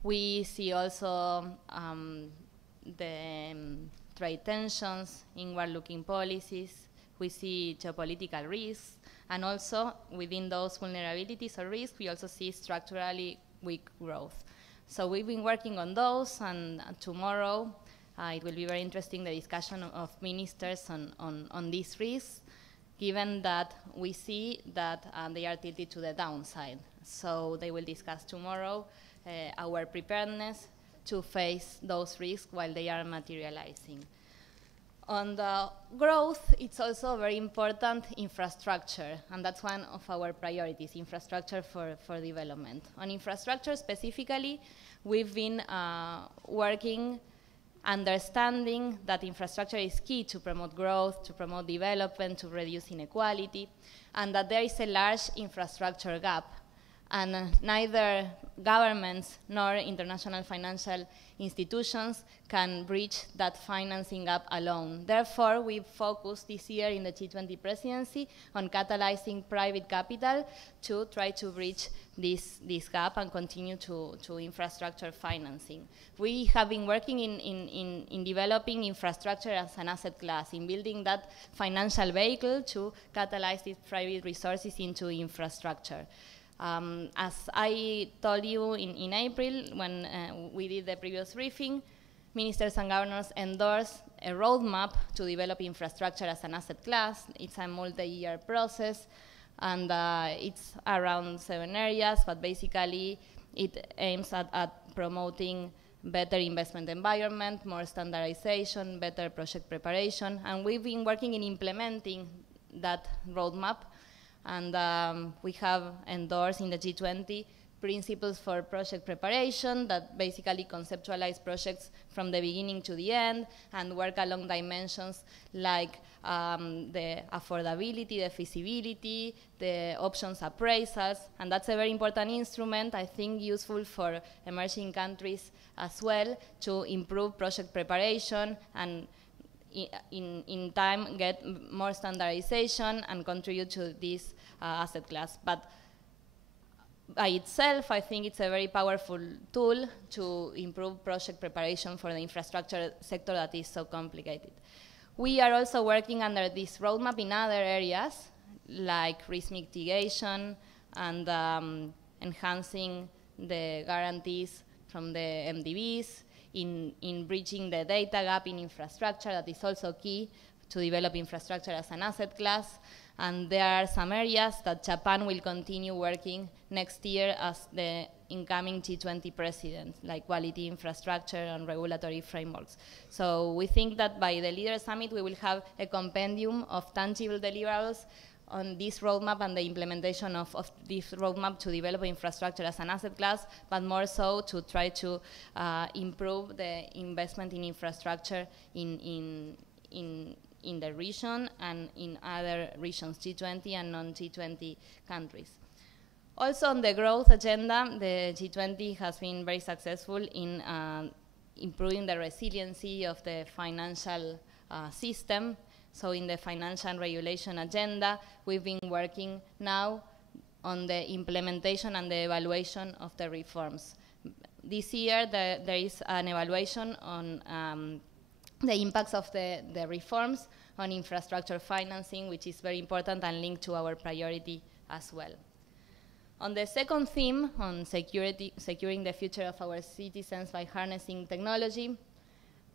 We see also the trade tensions, inward-looking policies. We see geopolitical risks, and also within those vulnerabilities or risks, we also see structurally weak growth. So we've been working on those, and tomorrow it will be very interesting, the discussion of ministers on these risks, given that we see that they are tilted to the downside. So they will discuss tomorrow our preparedness to face those risks while they are materializing. On the growth, it's also very important infrastructure, and that's one of our priorities, infrastructure for development. On infrastructure specifically, we've been working, understanding that infrastructure is key to promote growth, to promote development, to reduce inequality, and that there is a large infrastructure gap. And neither governments nor international financial institutions can bridge that financing gap alone. Therefore, we've focused this year in the G20 presidency on catalyzing private capital to try to bridge this gap and continue to infrastructure financing. We have been working in developing infrastructure as an asset class, in building that financial vehicle to catalyze these private resources into infrastructure. As I told you in April, when we did the previous briefing, ministers and governors endorsed a roadmap to develop infrastructure as an asset class. It's a multi-year process, and it's around 7 areas, but basically it aims at promoting better investment environment, more standardization, better project preparation, and we've been working in implementing that roadmap. And we have endorsed in the G20 principles for project preparation that basically conceptualize projects from the beginning to the end and work along dimensions like the affordability, the feasibility, the options appraisals, and that's a very important instrument, I think, useful for emerging countries as well to improve project preparation and in time get more standardization and contribute to this asset class. But by itself, I think it's a very powerful tool to improve project preparation for the infrastructure sector that is so complicated. We are also working under this roadmap in other areas like risk mitigation and enhancing the guarantees from the MDBs, in bridging the data gap in infrastructure that is also key to develop infrastructure as an asset class. And there are some areas that Japan will continue working next year as the incoming G20 president, like quality infrastructure and regulatory frameworks. So we think that by the Leader Summit we will have a compendium of tangible deliverables on this roadmap and the implementation of this roadmap to develop infrastructure as an asset class, but more so to try to improve the investment in infrastructure in the region and in other regions, G20 and non-G20 countries. Also on the growth agenda, the G20 has been very successful in improving the resiliency of the financial system. So in the financial regulation agenda, we've been working now on the implementation and the evaluation of the reforms. This year, there is an evaluation on the impacts of the reforms on infrastructure financing, which is very important and linked to our priority as well. On the second theme, on securing the future of our citizens by harnessing technology,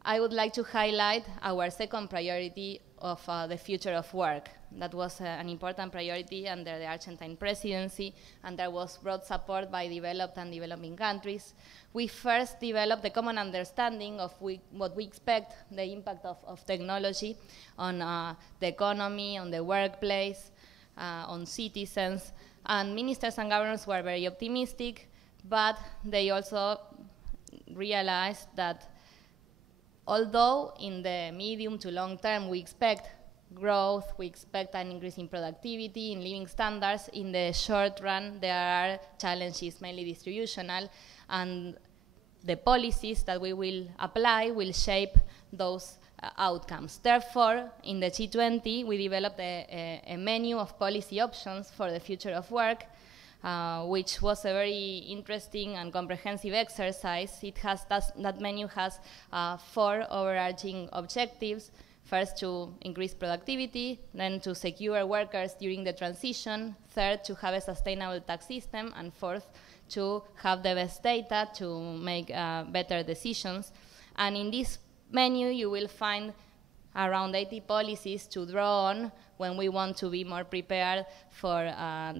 I would like to highlight our second priority of the future of work. That was an important priority under the Argentine presidency, and there was broad support by developed and developing countries. We first developed the common understanding of what we expect the impact of technology on the economy, on the workplace, on citizens, and ministers and governors were very optimistic, but they also realized that although in the medium to long term we expect growth, we expect an increase in productivity, in living standards, in the short run there are challenges, mainly distributional, and the policies that we will apply will shape those outcomes. Therefore, in the G20, we developed a menu of policy options for the future of work, which was a very interesting and comprehensive exercise. That menu has 4 overarching objectives. First, to increase productivity, then to secure workers during the transition, third, to have a sustainable tax system, and fourth, to have the best data to make better decisions. And in this menu, you will find around 80 policies to draw on when we want to be more prepared for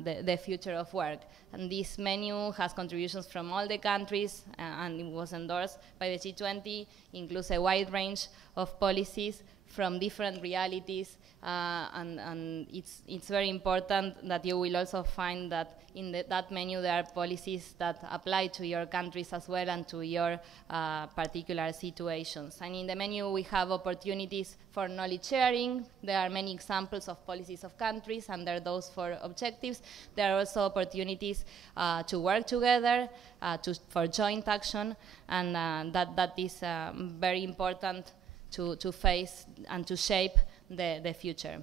the future of work. And this menu has contributions from all the countries, and it was endorsed by the G20, includes a wide range of policies from different realities, and it's very important that you will also find that in that menu there are policies that apply to your countries as well and to your particular situations. And in the menu we have opportunities for knowledge sharing. There are many examples of policies of countries under those 4 objectives. There are also opportunities to work together, for joint action, and that is very important to face and to shape the future.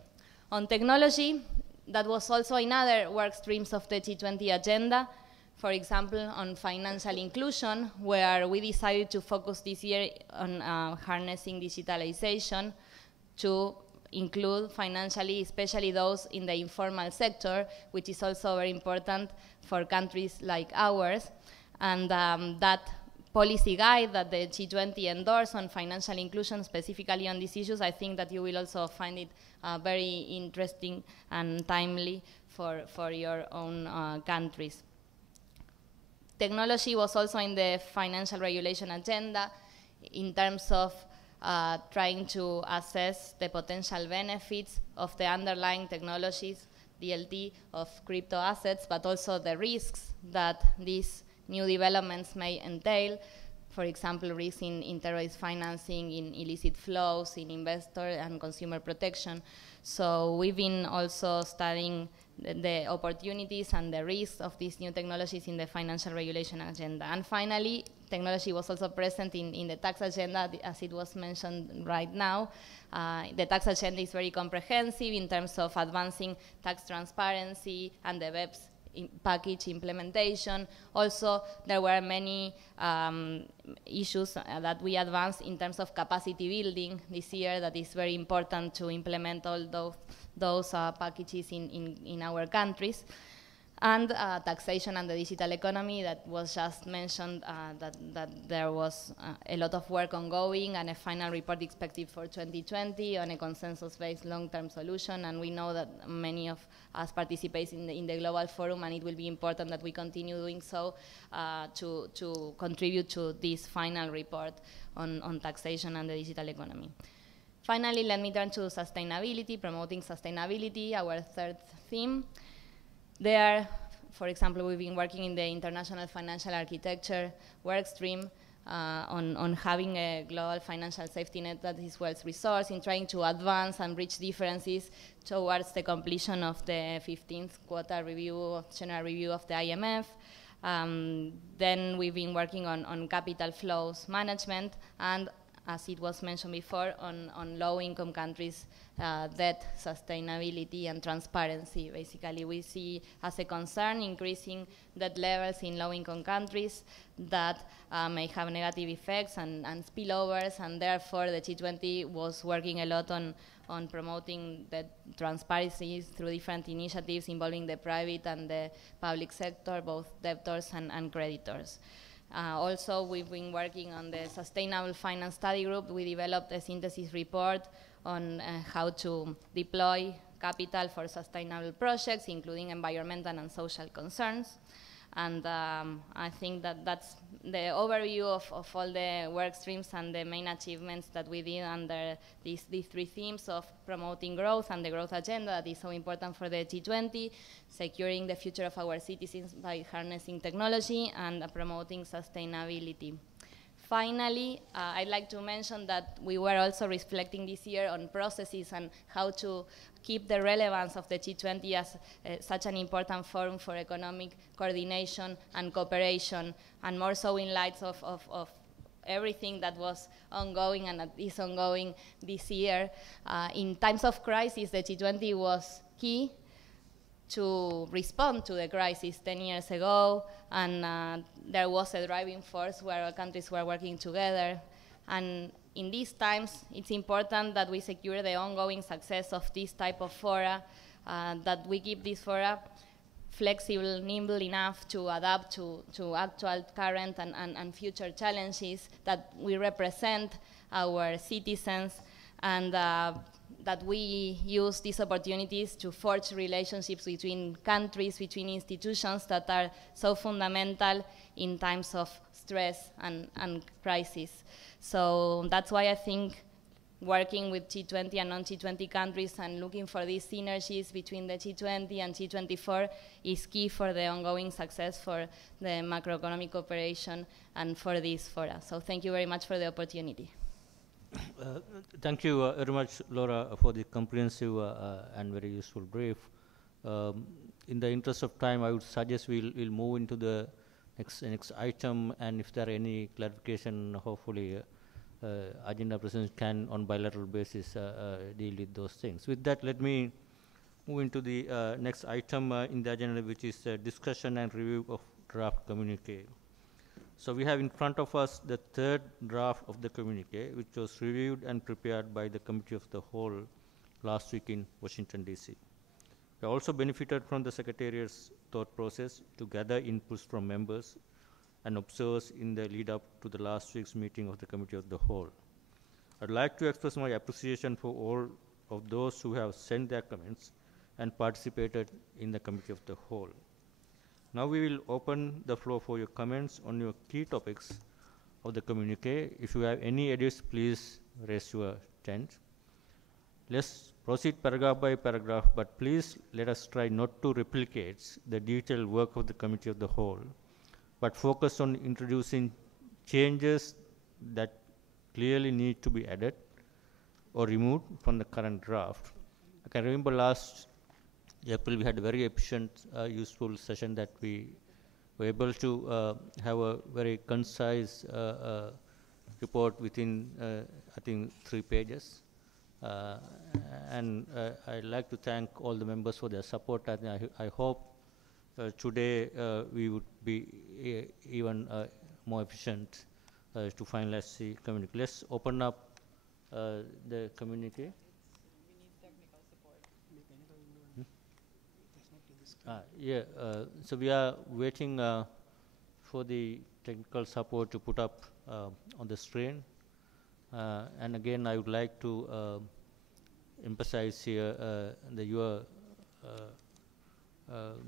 On technology, that was also in other work streams of the G20 agenda, for example, on financial inclusion, where we decided to focus this year on harnessing digitalization to include financially, especially those in the informal sector, which is also very important for countries like ours. And that policy guide that the G20 endorsed on financial inclusion, specifically on these issues, I think that you will also find it very interesting and timely for your own countries. Technology was also in the financial regulation agenda in terms of trying to assess the potential benefits of the underlying technologies, DLT, of crypto assets, but also the risks that these new developments may entail. For example, risks in terrorist financing, in illicit flows, in investor and consumer protection. So we've been also studying the opportunities and the risks of these new technologies in the financial regulation agenda. And finally, technology was also present in the tax agenda, as it was mentioned right now. The tax agenda is very comprehensive in terms of advancing tax transparency and the BEPS package implementation. Also, there were many issues that we advanced in terms of capacity building this year that is very important to implement all those packages in our countries. And taxation and the digital economy, that was just mentioned, that there was a lot of work ongoing and a final report expected for 2020 on a consensus-based long-term solution. And we know that many of us participate in the global forum, and it will be important that we continue doing so to contribute to this final report on taxation and the digital economy. Finally, let me turn to sustainability, promoting sustainability, our 3rd theme. There, for example, we've been working in the international financial architecture work stream on having a global financial safety net that is well resourced, in trying to advance and bridge differences towards the completion of the 15th quota review, general review of the IMF. Then we've been working on capital flows management, and as it was mentioned before, on low-income countries' debt sustainability and transparency. Basically, we see as a concern increasing debt levels in low-income countries that may have negative effects and spillovers, and therefore the G20 was working a lot on promoting the transparency through different initiatives involving the private and the public sector, both debtors and creditors. Also, we've been working on the Sustainable Finance Study Group. We developed a synthesis report on how to deploy capital for sustainable projects, including environmental and social concerns. And I think that that's the overview of all the work streams and the main achievements that we did under these 3 themes of promoting growth and the growth agenda that is so important for the G20, securing the future of our citizens by harnessing technology, and promoting sustainability. Finally, I'd like to mention that we were also reflecting this year on processes and how to keep the relevance of the G20 as such an important forum for economic coordination and cooperation, and more so in light of everything that was ongoing and that is ongoing this year. In times of crisis, the G20 was key to respond to the crisis 10 years ago, and there was a driving force where all countries were working together. And in these times, it's important that we secure the ongoing success of this type of fora, that we keep this fora flexible, nimble enough to adapt to actual, current, and future challenges, that we represent our citizens, and that we use these opportunities to forge relationships between countries, between institutions that are so fundamental in times of stress and crisis. So that's why I think working with G20 and non-G20 countries and looking for these synergies between the G20 and G24 is key for the ongoing success for the macroeconomic cooperation and for this fora. So thank you very much for the opportunity. Thank you very much, Laura, for the comprehensive and very useful brief. In the interest of time, I would suggest we'll move into the next item, and if there are any clarification, hopefully agenda presidents can, on bilateral basis, deal with those things. With that, let me move into the next item in the agenda, which is discussion and review of draft communique. So we have in front of us the third draft of the communique, which was reviewed and prepared by the Committee of the Whole last week in Washington, D.C. We also benefited from the Secretariat's thought process to gather inputs from members and observers in the lead up to the last week's meeting of the Committee of the Whole. I'd like to express my appreciation for all of those who have sent their comments and participated in the Committee of the Whole. Now we will open the floor for your comments on your key topics of the communique. If you have any edits, please raise your hand. Let's proceed paragraph by paragraph, but please let us try not to replicate the detailed work of the Committee of the Whole, but focus on introducing changes that clearly need to be added or removed from the current draft. I can remember last April we had a very efficient, useful session that we were able to have a very concise report within, I think, 3 pages. And I'd like to thank all the members for their support, and I hope today we would be even more efficient to finalize the communique. Let's open up the communique. So we are waiting for the technical support to put up on the screen. And again, I would like to emphasize here your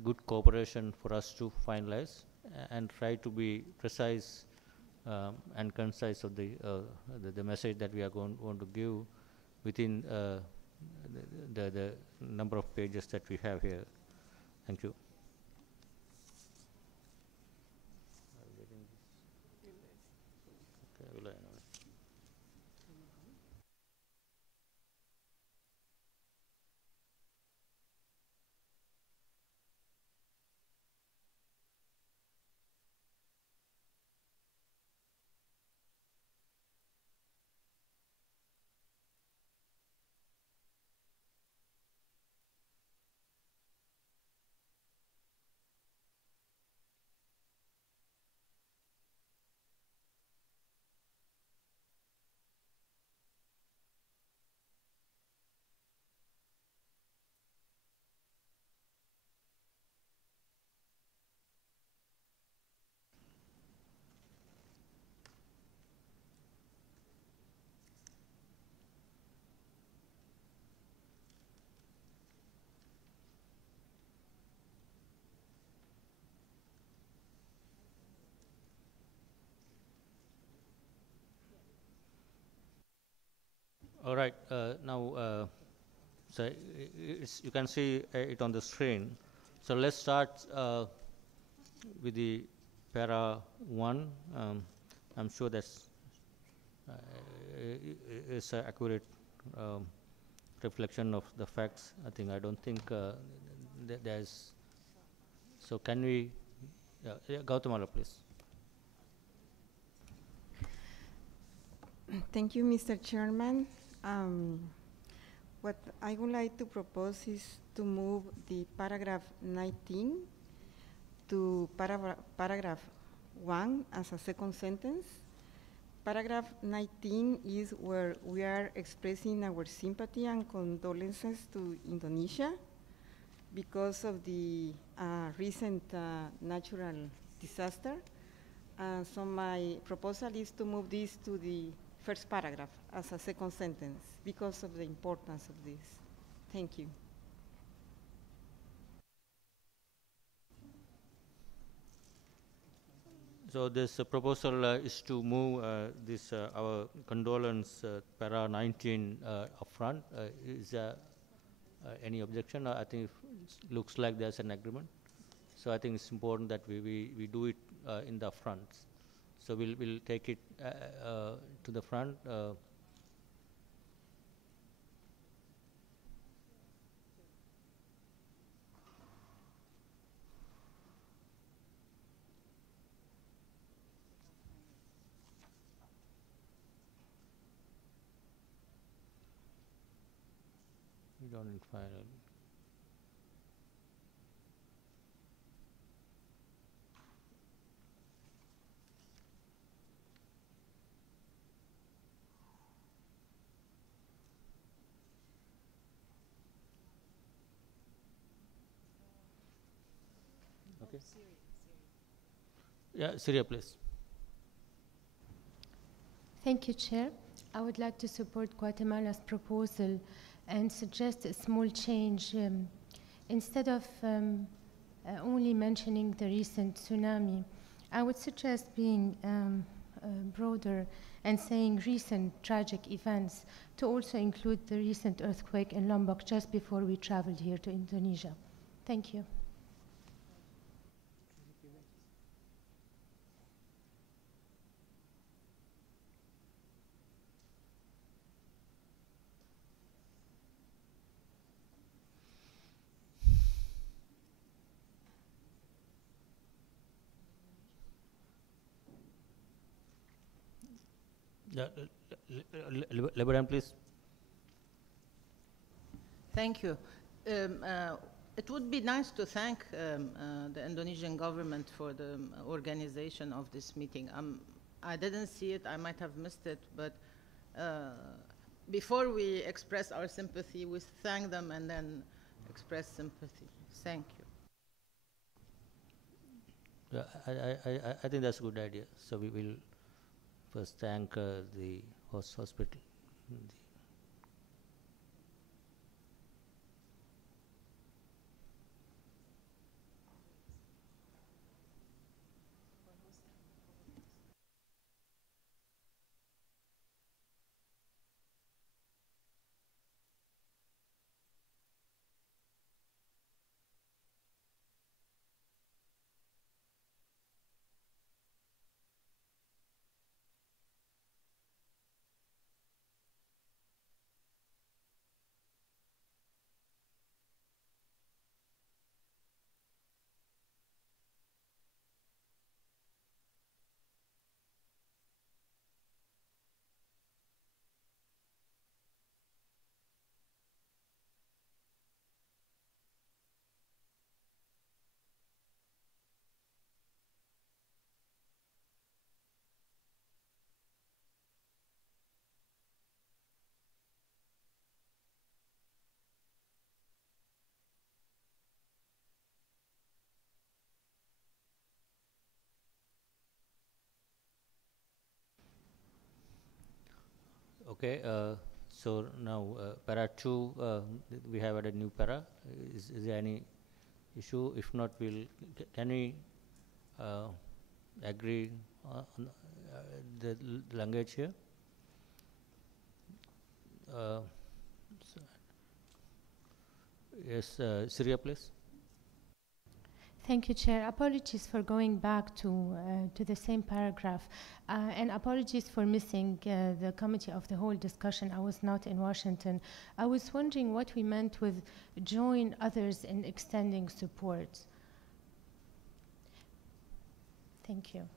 good cooperation for us to finalize and try to be precise and concise of the message that we are going to give within the number of pages that we have here. Thank you. All right, now, so you can see it on the screen. So let's start with the para 1. I'm sure that's is an accurate reflection of the facts. I don't think there's. So can we, Gautamala, please. Thank you, Mr. Chairman. What I would like to propose is to move the paragraph 19 to paragraph 1 as a second sentence. Paragraph 19 is where we are expressing our sympathy and condolences to Indonesia because of the recent natural disaster. So my proposal is to move this to the first paragraph as a second sentence because of the importance of this. Thank you. So this proposal is to move this our condolence para 19 upfront. Is there any objection? I think it looks like there's an agreement. So I think it's important that we do it in the front. So we'll take it to the front. We don't need final. Okay. Yeah, Syria, please. Thank you, Chair. I would like to support Guatemala's proposal and suggest a small change. Instead of only mentioning the recent tsunami, I would suggest being broader and saying recent tragic events to also include the recent earthquake in Lombok just before we traveled here to Indonesia. Thank you. Yeah, Lebanon, please. Thank you. It would be nice to thank the Indonesian government for the organization of this meeting. I didn't see it, I might have missed it, but before we express our sympathy, we thank them and then express sympathy. Thank you. Yeah, I think that's a good idea. So we will first thank the host hospital. Okay, so now para 2, we have added new para. Is there any issue? If not, can we agree on the language here? Yes, Syria, please. Thank you, Chair. Apologies for going back to the same paragraph, and apologies for missing the committee of the whole discussion. I was not in Washington. I was wondering what we meant with join others in extending support. Thank you.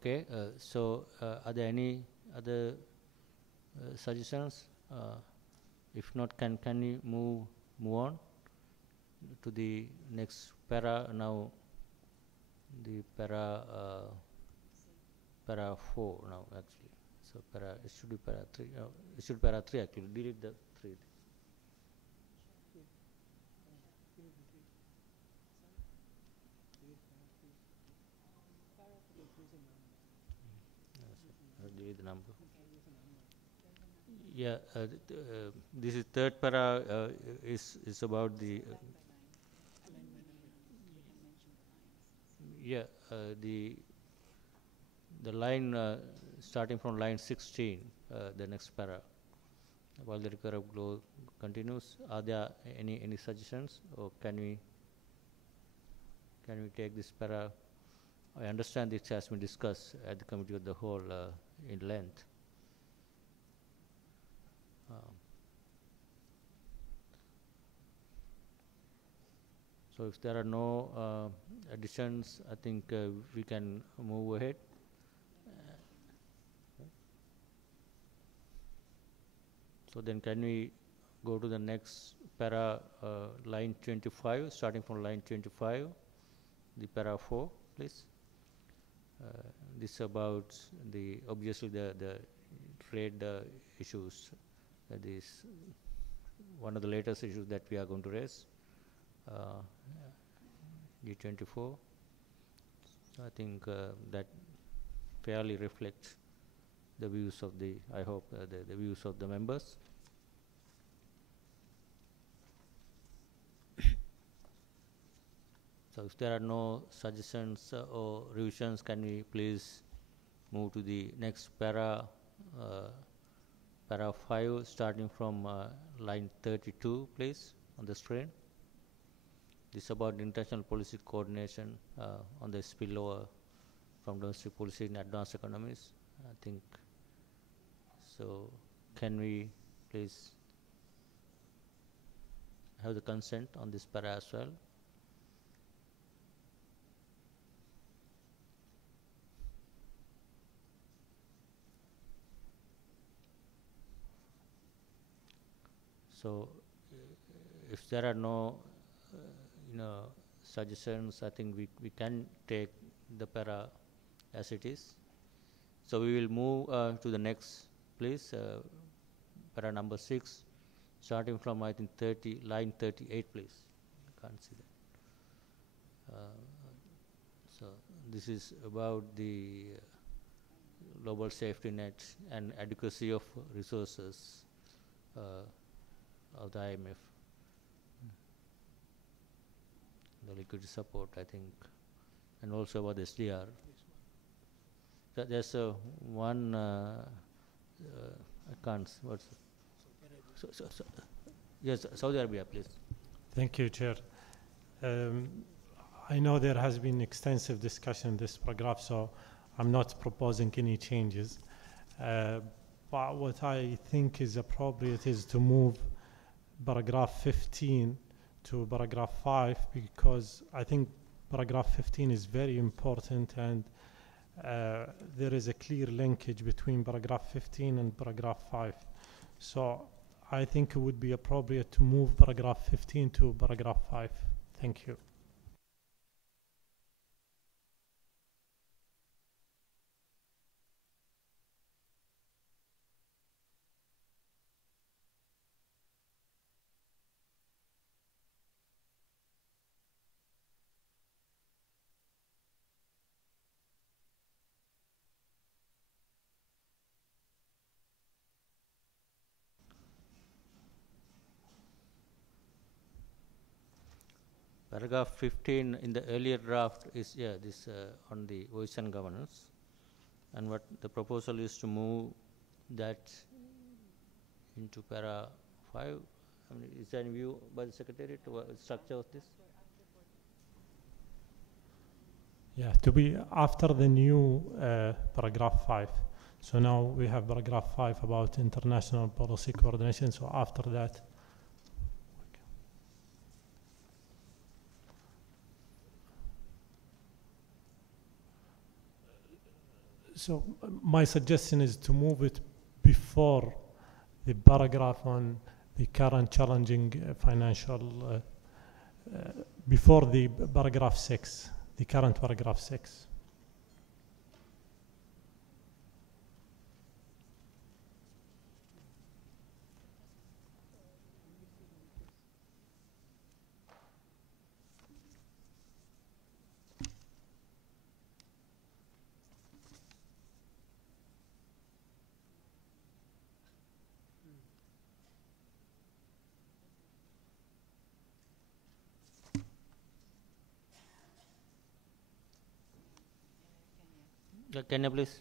Okay, so are there any other suggestions? If not, can we move on to the next para now? The para 4 now actually. So it should be para 3. It should be para 3 actually. Delete the 3. Delete the number. Yeah, this is third para is about the the line starting from line 16, the next para. While the recovery growth continues, are there any suggestions, or can we take this para? I understand this has been discussed at the committee of the whole in length. So if there are no additions, I think we can move ahead. So then can we go to the next para, line 25, starting from line 25, the para 4, please. This is about obviously the trade issues. That is one of the latest issues that we are going to raise. G24. So I think that fairly reflects the views of I hope the views of the members. So if there are no suggestions or revisions, can we please move to the next para 5, starting from line 32, please, on the screen. This is about international policy coordination on the spillover from domestic policy in advanced economies. I think so. Can we please have the consent on this para as well? So if there are no suggestions, I think we can take the para as it is. So we will move to the next, please, para number 6, starting from I think line 38, please. I can't see that. So this is about the global safety net and adequacy of resources of the IMF. The liquidity support, I think, and also about the SDR. There's one, I can't, what's yes, Saudi Arabia, please. Thank you, Chair. I know there has been extensive discussion in this paragraph, so I'm not proposing any changes. But what I think is appropriate is to move paragraph 15 to paragraph 5, because I think paragraph 15 is very important, and there is a clear linkage between paragraph 15 and paragraph 5. So I think it would be appropriate to move paragraph 15 to paragraph 5. Thank you. Paragraph 15 in the earlier draft is this on the voice and governance, and what the proposal is to move that into para 5. I mean, is there any view by the Secretariat to the structure of this? Yeah, to be after the new paragraph 5. So now we have paragraph 5 about international policy coordination. So after that, So my suggestion is to move it before the paragraph on the current challenging financial, before the paragraph 6, the current paragraph 6. Can you please?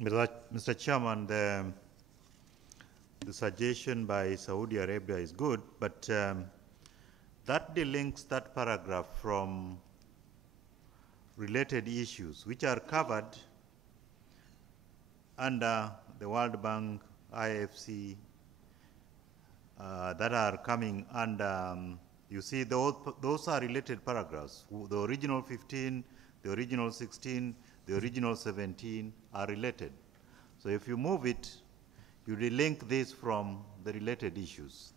Mr. Chairman, the suggestion by Saudi Arabia is good, but that delinks that paragraph from related issues which are covered under the World Bank, IFC, that are coming under, you see, those are related paragraphs. The original 15, the original 16, the original 17 are related. So if you move it, you delink this from the related issues.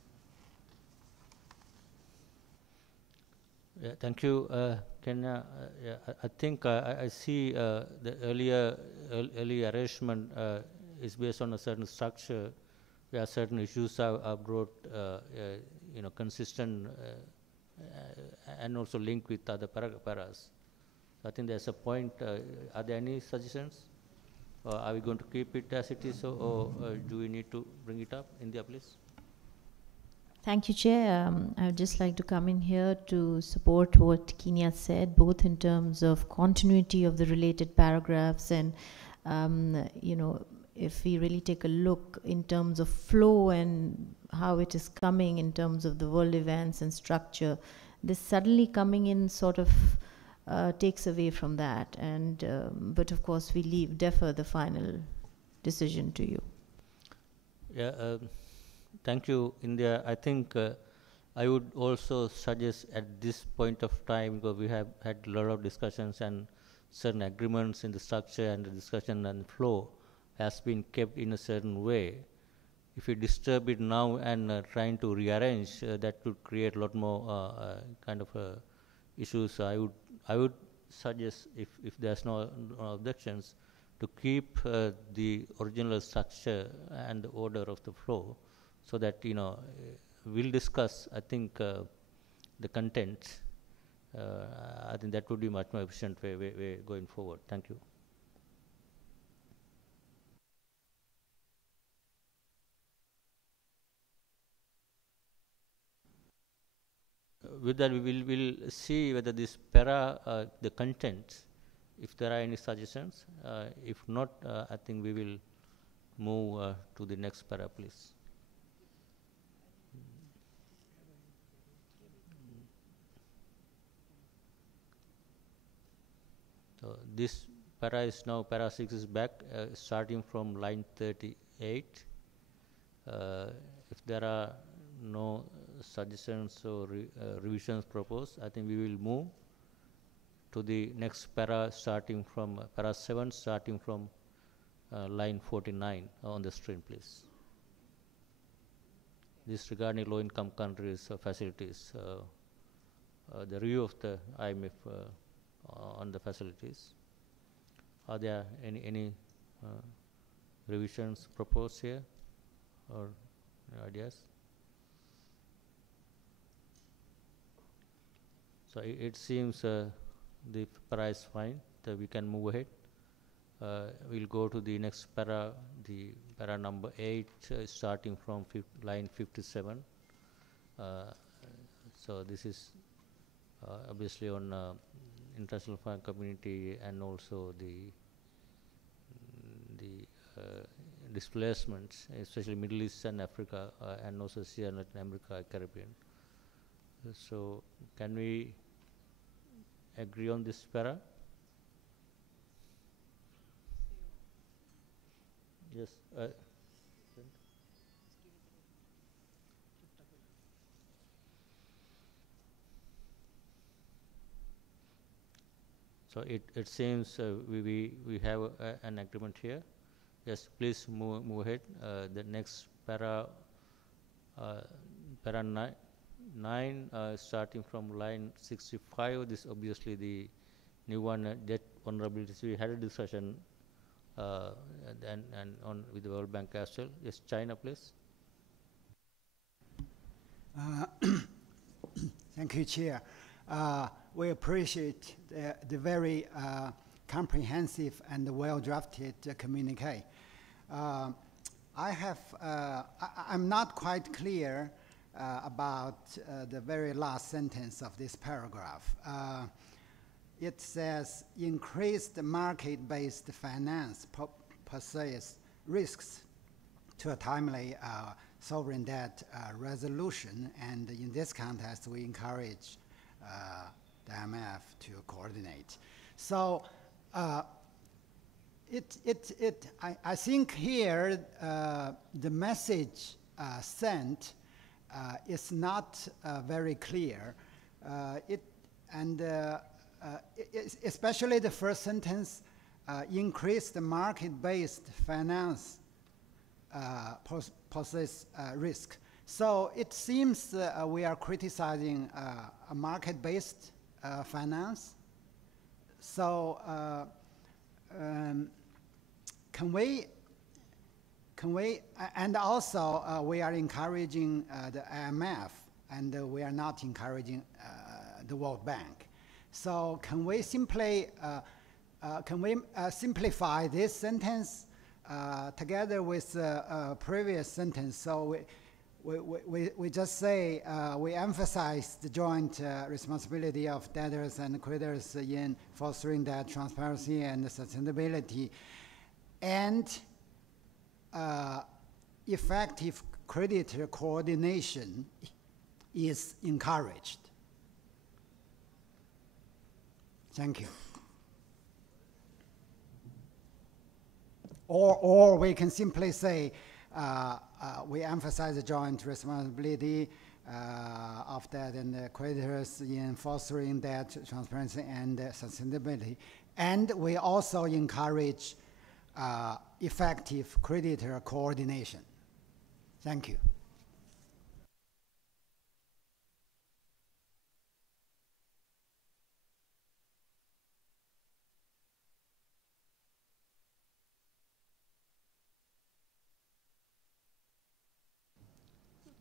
Yeah, thank you. I think I see the earlier arrangement is based on a certain structure where certain issues are brought, consistent and also linked with other paras. So I think there's a point. Are there any suggestions? Are we going to keep it as it is, or do we need to bring it up? India, please. Thank you, Chair. I would just like to come in here to support what Kenya said, both in terms of continuity of the related paragraphs and, if we really take a look in terms of flow and how it is coming in terms of the world events and structure, this suddenly coming in sort of takes away from that. And but of course, we defer the final decision to you. Yeah. Thank you, India. I think I would also suggest at this point of time, because we have had a lot of discussions and certain agreements in the structure and the discussion and flow has been kept in a certain way. If you disturb it now and trying to rearrange, that would create a lot more kind of issues. So I would suggest, if there's no objections, to keep the original structure and the order of the flow, so that we'll discuss, I think, the content. I think that would be much more efficient way going forward. Thank you. With that, we'll see whether this para, the content, if there are any suggestions. If not, I think we will move to the next para, please. So this para is now, para 6 is back, starting from line 38. If there are no suggestions or revisions proposed, I think we will move to the next para, starting from para 7, starting from line 49 on the screen, please. This regarding low-income countries facilities, the review of the IMF on the facilities. Are there any revisions proposed here, or ideas? So it seems the para is fine, so we can move ahead. We'll go to the next para, the para number 8, starting from line 57. So this is obviously on international community and also the displacements, especially Middle East and Africa, and also Asia, Latin America, Caribbean. So can we agree on this para? Yes. So it seems we have an agreement here. Yes, please move ahead. The next para 9, starting from line 65. This obviously the new one, debt vulnerabilities. We had a discussion and on with the World Bank as well. Yes, China, please. Thank you, Chair. We appreciate the very comprehensive and well-drafted communique. I'm not quite clear about the very last sentence of this paragraph. It says, increased market-based finance poses risks to a timely sovereign debt resolution, and in this context, we encourage the IMF to coordinate. So I think here the message sent is not very clear. Especially the first sentence, increase the market-based finance poses risk. So it seems we are criticizing a market-based finance. So can we, and also we are encouraging the IMF, and we are not encouraging the World Bank. So can we simply simplify this sentence together with the previous sentence? So we just say we emphasize the joint responsibility of debtors and creditors in fostering that transparency and sustainability, and effective creditor coordination is encouraged. Thank you. Or we can simply say we emphasize the joint responsibility of debt and creditors in fostering that transparency and sustainability, and we also encourage effective creditor coordination. Thank you.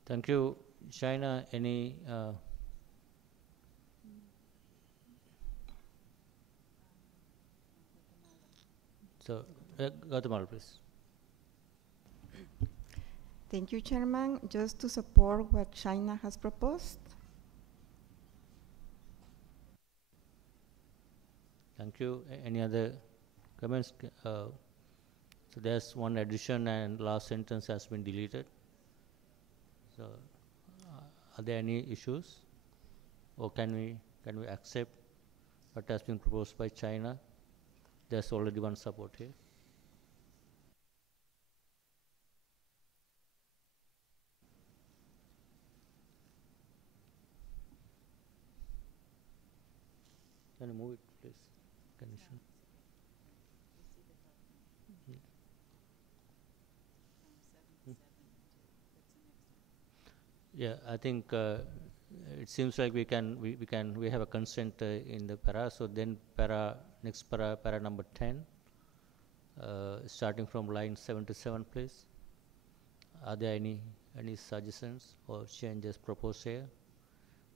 Thank you. China, any so Guatemala, please. Thank you, Chairman. Just to support what China has proposed. Thank you. Any other comments? So there's one addition, and last sentence has been deleted. So, are there any issues, or can we accept what has been proposed by China? There's already one support here. Can you move it, please? Can you show? Yeah, I think it seems like we have a consent in the para. So then next para number 10, starting from line 77, please. Are there any suggestions or changes proposed here?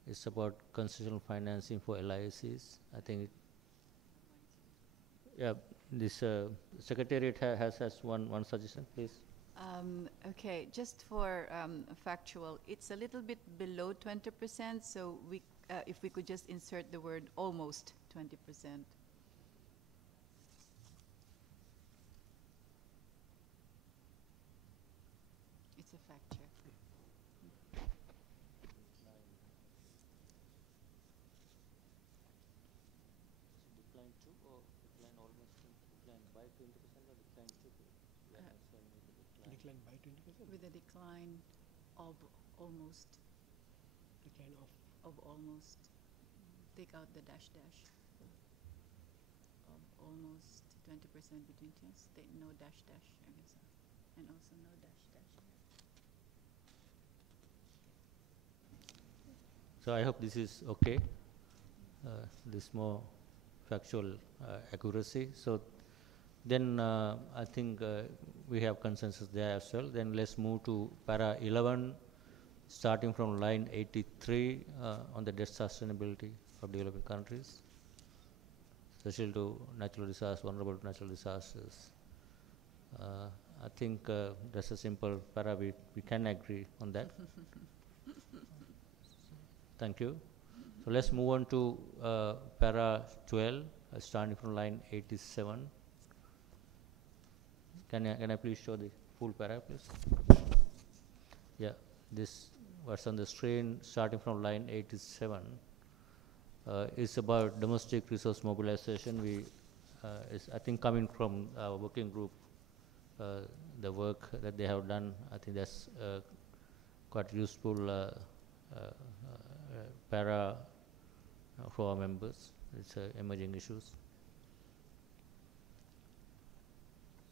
It's about constitutional financing for LICs. I think this Secretariat has one suggestion, please. Okay, just for factual, it's a little bit below 20%, so if we could just insert the word almost 20%. It's a fact check. Decline 2 or decline almost, decline by 20% or decline 2? Decline by 20%? With a decline of almost. Decline of almost. Take out the dash dash. almost 20% between two, no dash dash, I guess, and also no dash dash. So I hope this is okay. This more factual accuracy. So then I think we have consensus there as well. Then let's move to para 11, starting from line 83 on the debt sustainability of developing countries, especially to natural disasters, vulnerable to natural disasters. I think that's a simple para. We can agree on that. Thank you. So let's move on to para 12, starting from line 87. Can I please show the full para, please? Yeah, this what's on the screen, starting from line 87. It's about domestic resource mobilization. Is I think coming from our working group, the work that they have done. I think that's quite useful para for our members. It's emerging issues.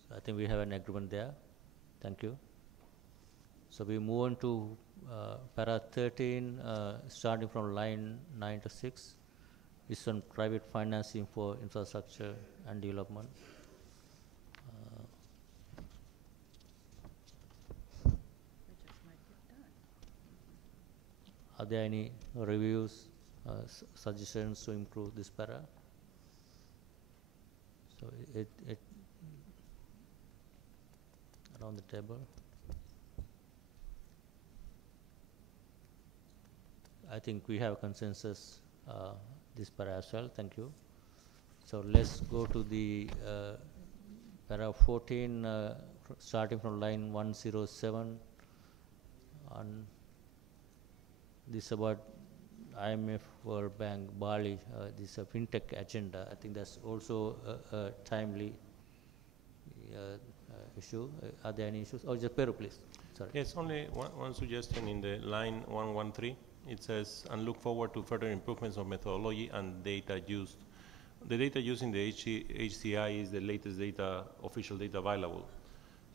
So I think we have an agreement there. Thank you. So we move on to para 13, starting from line 96. It's on private financing for infrastructure and development. Are there any reviews, suggestions to improve this para? So it around the table. I think we have consensus this para as well. Thank you. So let's go to the para 14, starting from line 107 on this about IMF, World Bank, Bali, this is a fintech agenda. I think that's also a timely issue. Are there any issues? Oh, just Peru, please. Sorry. Yes, only one suggestion in the line 113. It says, and look forward to further improvements of methodology and data used. The data used in the HCI is the latest data, official data available.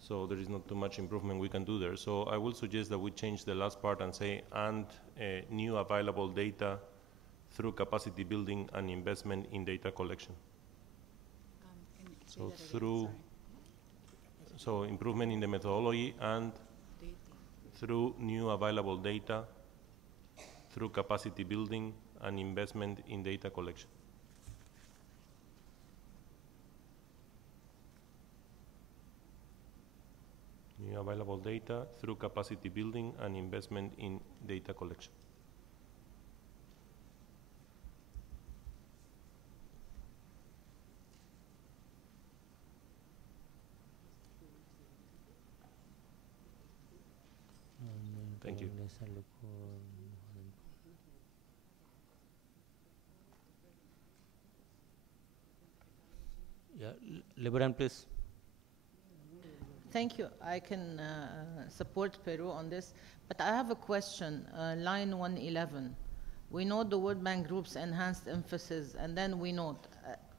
So there is not too much improvement we can do there. So I will suggest that we change the last part and say, and new available data through capacity building and investment in data collection. So improvement in the methodology and through new available data through capacity building and investment in data collection. New available data through capacity building and investment in data collection. Thank you. Yeah, Lebanon, please. Thank you. I can support Peru on this, but I have a question. Line 111. We note the World Bank Group's enhanced emphasis, and then we note.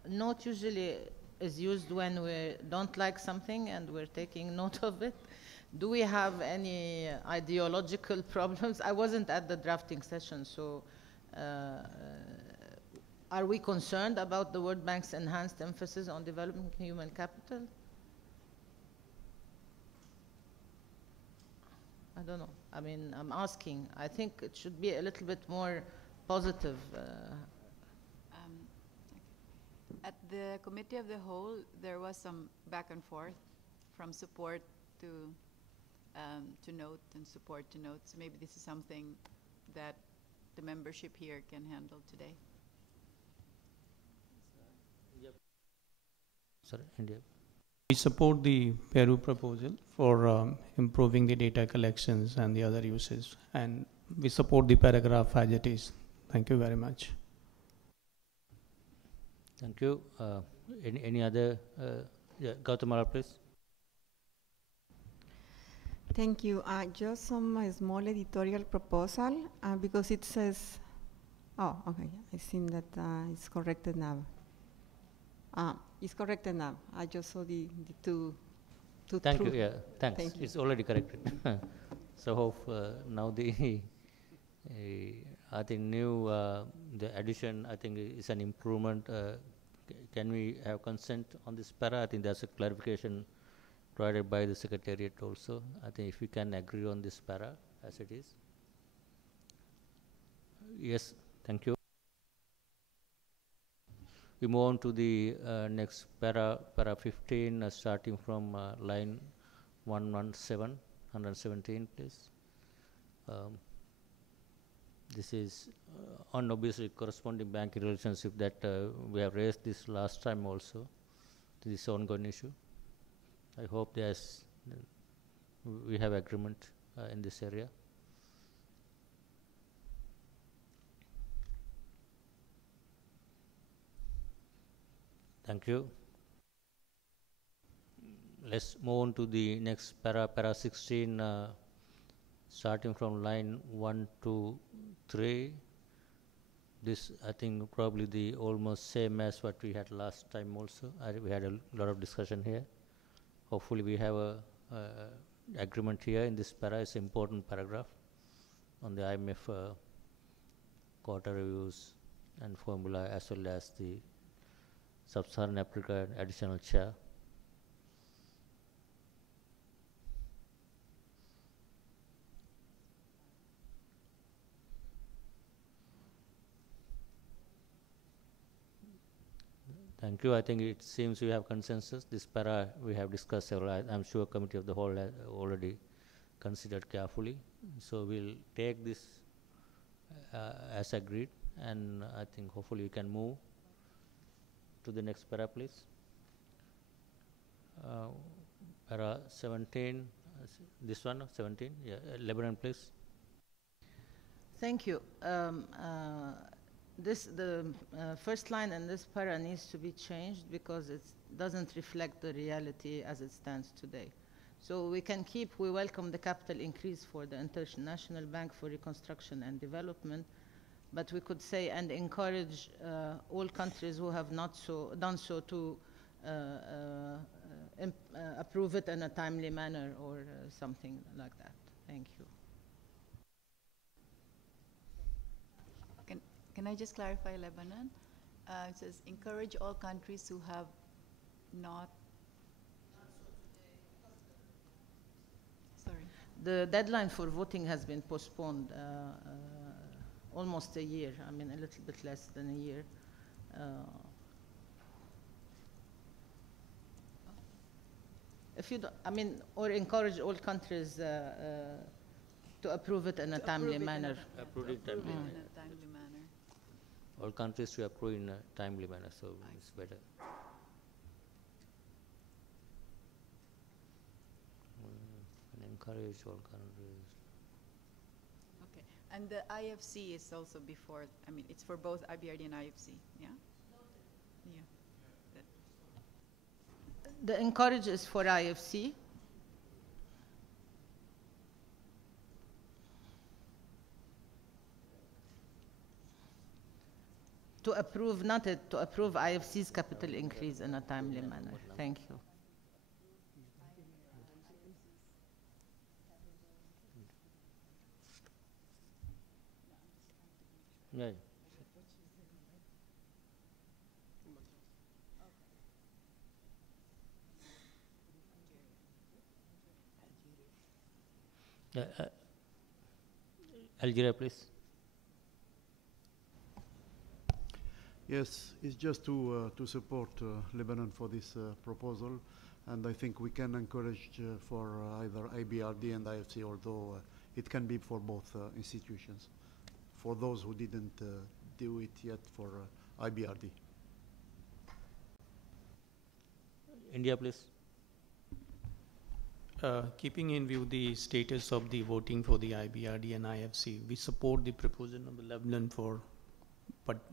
Note usually is used when we don't like something and we're taking note of it. Do we have any ideological problems? I wasn't at the drafting session, so are we concerned about the World Bank's enhanced emphasis on developing human capital? I don't know. I mean, I'm asking. I think it should be a little bit more positive. At the Committee of the Whole, there was some back and forth from support to note and support to note. So maybe this is something that the membership here can handle today. Sorry, India. We support the Peru proposal for improving the data collections and the other uses, and we support the paragraph as it is. Thank you very much. Thank you. Any other? Yeah, Gautamala, please. Thank you. Just some small editorial proposal because it says, oh, okay, I think that it's corrected now. It's corrected now. I just saw the two. Thank you. Yeah, thanks. Thank you. It's already corrected. So hope now the I think new the addition I think is an improvement. Can we have consent on this para? I think that's a clarification provided by the Secretariat also. I think if we can agree on this para as it is. Yes, thank you. We move on to the next para 15, starting from line 117, please. This is on obviously corresponding banking relationship that we have raised this last time also. This is ongoing issue. I hope we have agreement in this area. Thank you. Let's move on to the next para 16, starting from line 1 to 3. This I think probably the almost same as what we had last time also. We had a lot of discussion here. Hopefully we have a agreement here in this para. It's an important paragraph on the IMF quarter reviews and formula, as well as the Sub-Saharan Africa additional chair. Thank you. I think it seems we have consensus. This para we have discussed several. I'm sure Committee of the Whole has already considered carefully. So we'll take this as agreed, and I think hopefully we can move to the next para, please. Para 17, this one, 17, yeah, Lebanon, please. Thank you. The first line in this para needs to be changed because it doesn't reflect the reality as it stands today. So we welcome the capital increase for the International Bank for Reconstruction and Development, but we could say and encourage all countries who have not done so to approve it in a timely manner or something like that. Thank you. Can I just clarify Lebanon? It says encourage all countries who have not. Sorry. The deadline for voting has been postponed almost a year. I mean, a little bit less than a year. If you don't, I mean, or encourage all countries to approve it in a timely manner. Approve it in a timely manner. All countries to approve in a timely manner, so it's better. And encourage all countries. Okay, and the IFC is also before, I mean, it's for both IBRD and IFC, yeah? Yeah. The encourage is for IFC. To approve, to approve IFC's capital increase in a timely manner. Thank you. Yeah. Algeria, please. Yes, it's just to support Lebanon for this proposal, and I think we can encourage for either IBRD and IFC, although it can be for both institutions, for those who didn't do it yet for IBRD. India, please. Keeping in view the status of the voting for the IBRD and IFC, we support the proposal of Lebanon for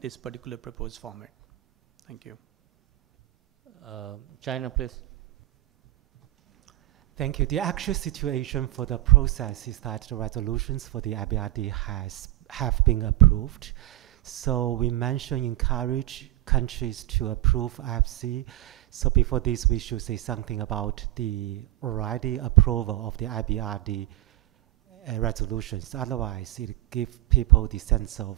this particular proposed format. Thank you. China, please. Thank you. The actual situation for the process is that the resolutions for the IBRD have been approved. So we mentioned encourage countries to approve IFC. So before this, we should say something about the already approval of the IBRD resolutions. Otherwise, it gives people the sense of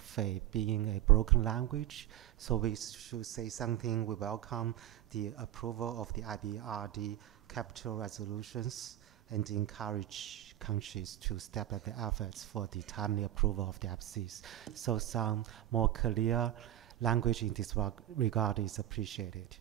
being a broken language. So we should say something. We welcome the approval of the IBRD capital resolutions and encourage countries to step up their efforts for the timely approval of the IFCs. So some more clear language in this regard is appreciated.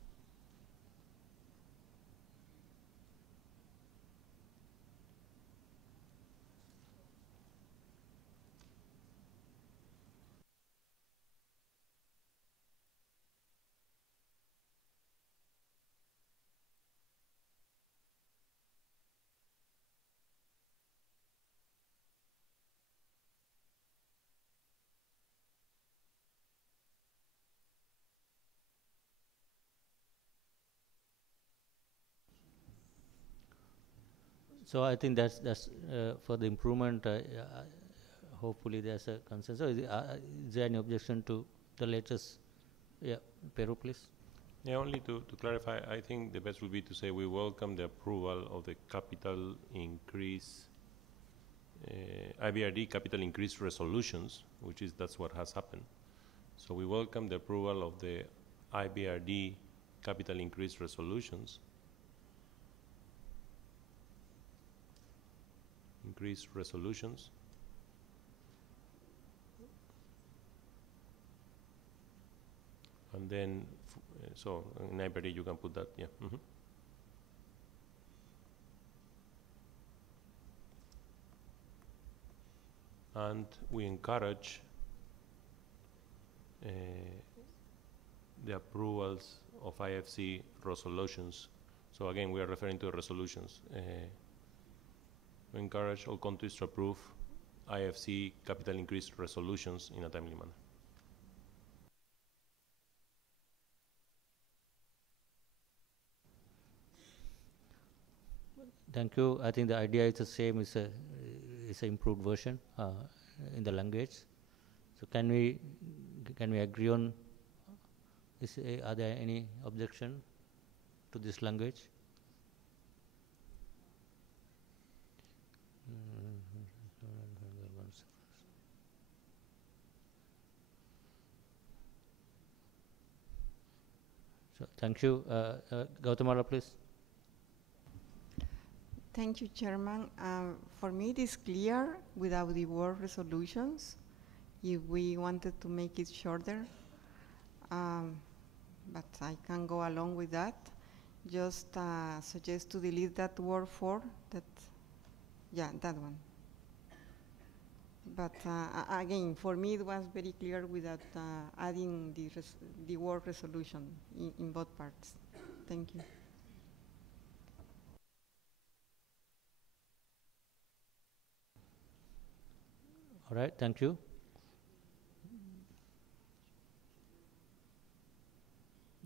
So I think that's for the improvement. Hopefully, there's a consensus. Is there any objection to the latest? Yeah, Peru, please. Yeah, only to clarify, I think the best would be to say we welcome the approval of the capital increase, IBRD capital increase resolutions, that's what has happened. So we welcome the approval of the IBRD capital increase resolutions. Increase resolutions. And then, so in IBRD you can put that, yeah. And we encourage the approvals of IFC resolutions. So again, we are referring to resolutions. We encourage all countries to approve IFC capital increase resolutions in a timely manner. Thank you. I think the idea is the same. It's an improved version in the language. So can we agree on? Are there any objection to this language? So thank you. Gautamala, please. Thank you, Chairman. For me, it is clear without the word resolutions, if we wanted to make it shorter, but I can go along with that. Just suggest to delete that word for, that one. But again, for me, it was very clear without adding the word resolution in both parts. Thank you. All right, thank you.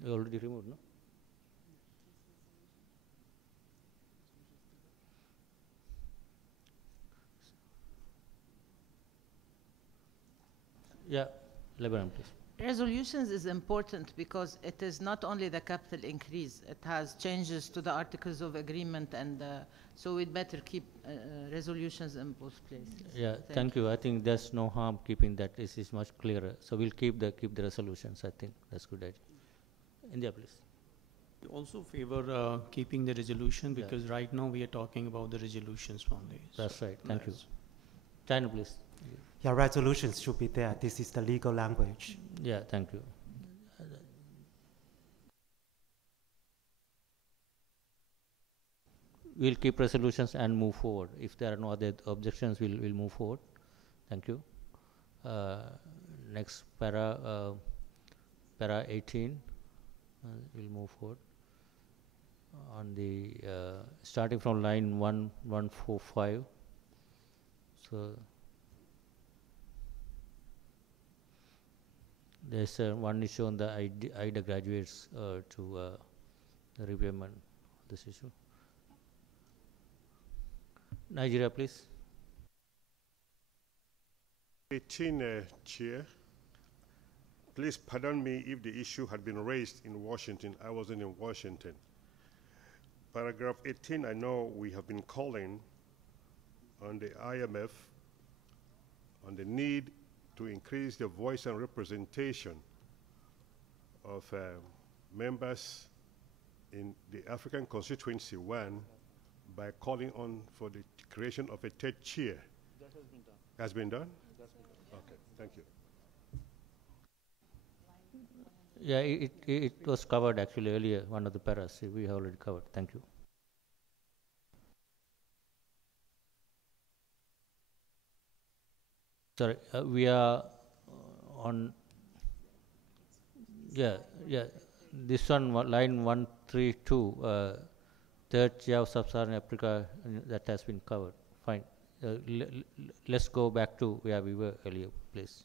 You already removed, no? Yeah, Lebanon, please. Resolutions is important because it is not only the capital increase, it has changes to the articles of agreement, and so we'd better keep resolutions in both places. Yeah, thank you. I think there's no harm keeping that. This is much clearer. So we'll keep the resolutions. I think that's a good idea. India, please. We also favor keeping the resolution because right now we are talking about the resolutions only. That's right. Thank you. China, please. Yeah, resolutions should be there. This is the legal language. Yeah, thank you. We'll keep resolutions and move forward. If there are no other objections, we'll move forward. Thank you. Next para 18. We'll move forward. On the starting from line 1145. So there's one issue on the IDA graduates to the repayment of this issue. Nigeria, please. 18, Chair. Please pardon me if the issue had been raised in Washington. I wasn't in Washington. Paragraph 18, I know we have been calling on the IMF on the need to increase the voice and representation of members in the African Constituency 1 by calling on for the creation of a third chair. That has been done. Has been done? That's been done. Okay, thank you. Yeah, it was covered actually earlier, one of the paras we have already covered. Thank you. Sorry, we are on, yeah, this one, line 132, third chair of Sub-Saharan Africa, that has been covered. Fine. Let's go back to where we were earlier, please.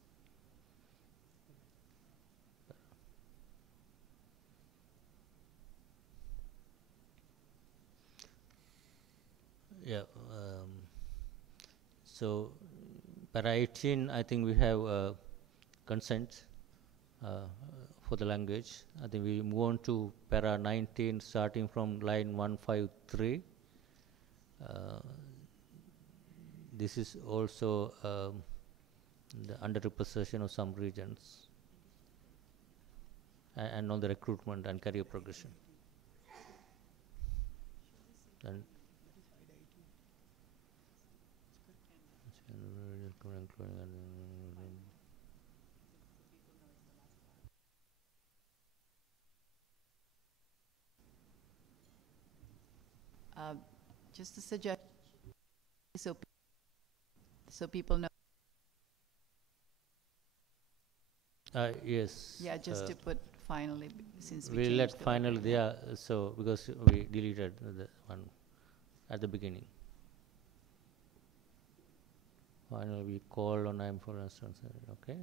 Yeah. So, para 18, I think we have consent for the language. I think we move on to para 19, starting from line 153. This is also the underrepresentation of some regions and on the recruitment and career progression. And just a suggestion, so people know. Yes. Yeah, just to put finally, since we we'll let changed the finally wording. there, so because we deleted the one at the beginning. Finally, we call on IM for instance. Okay.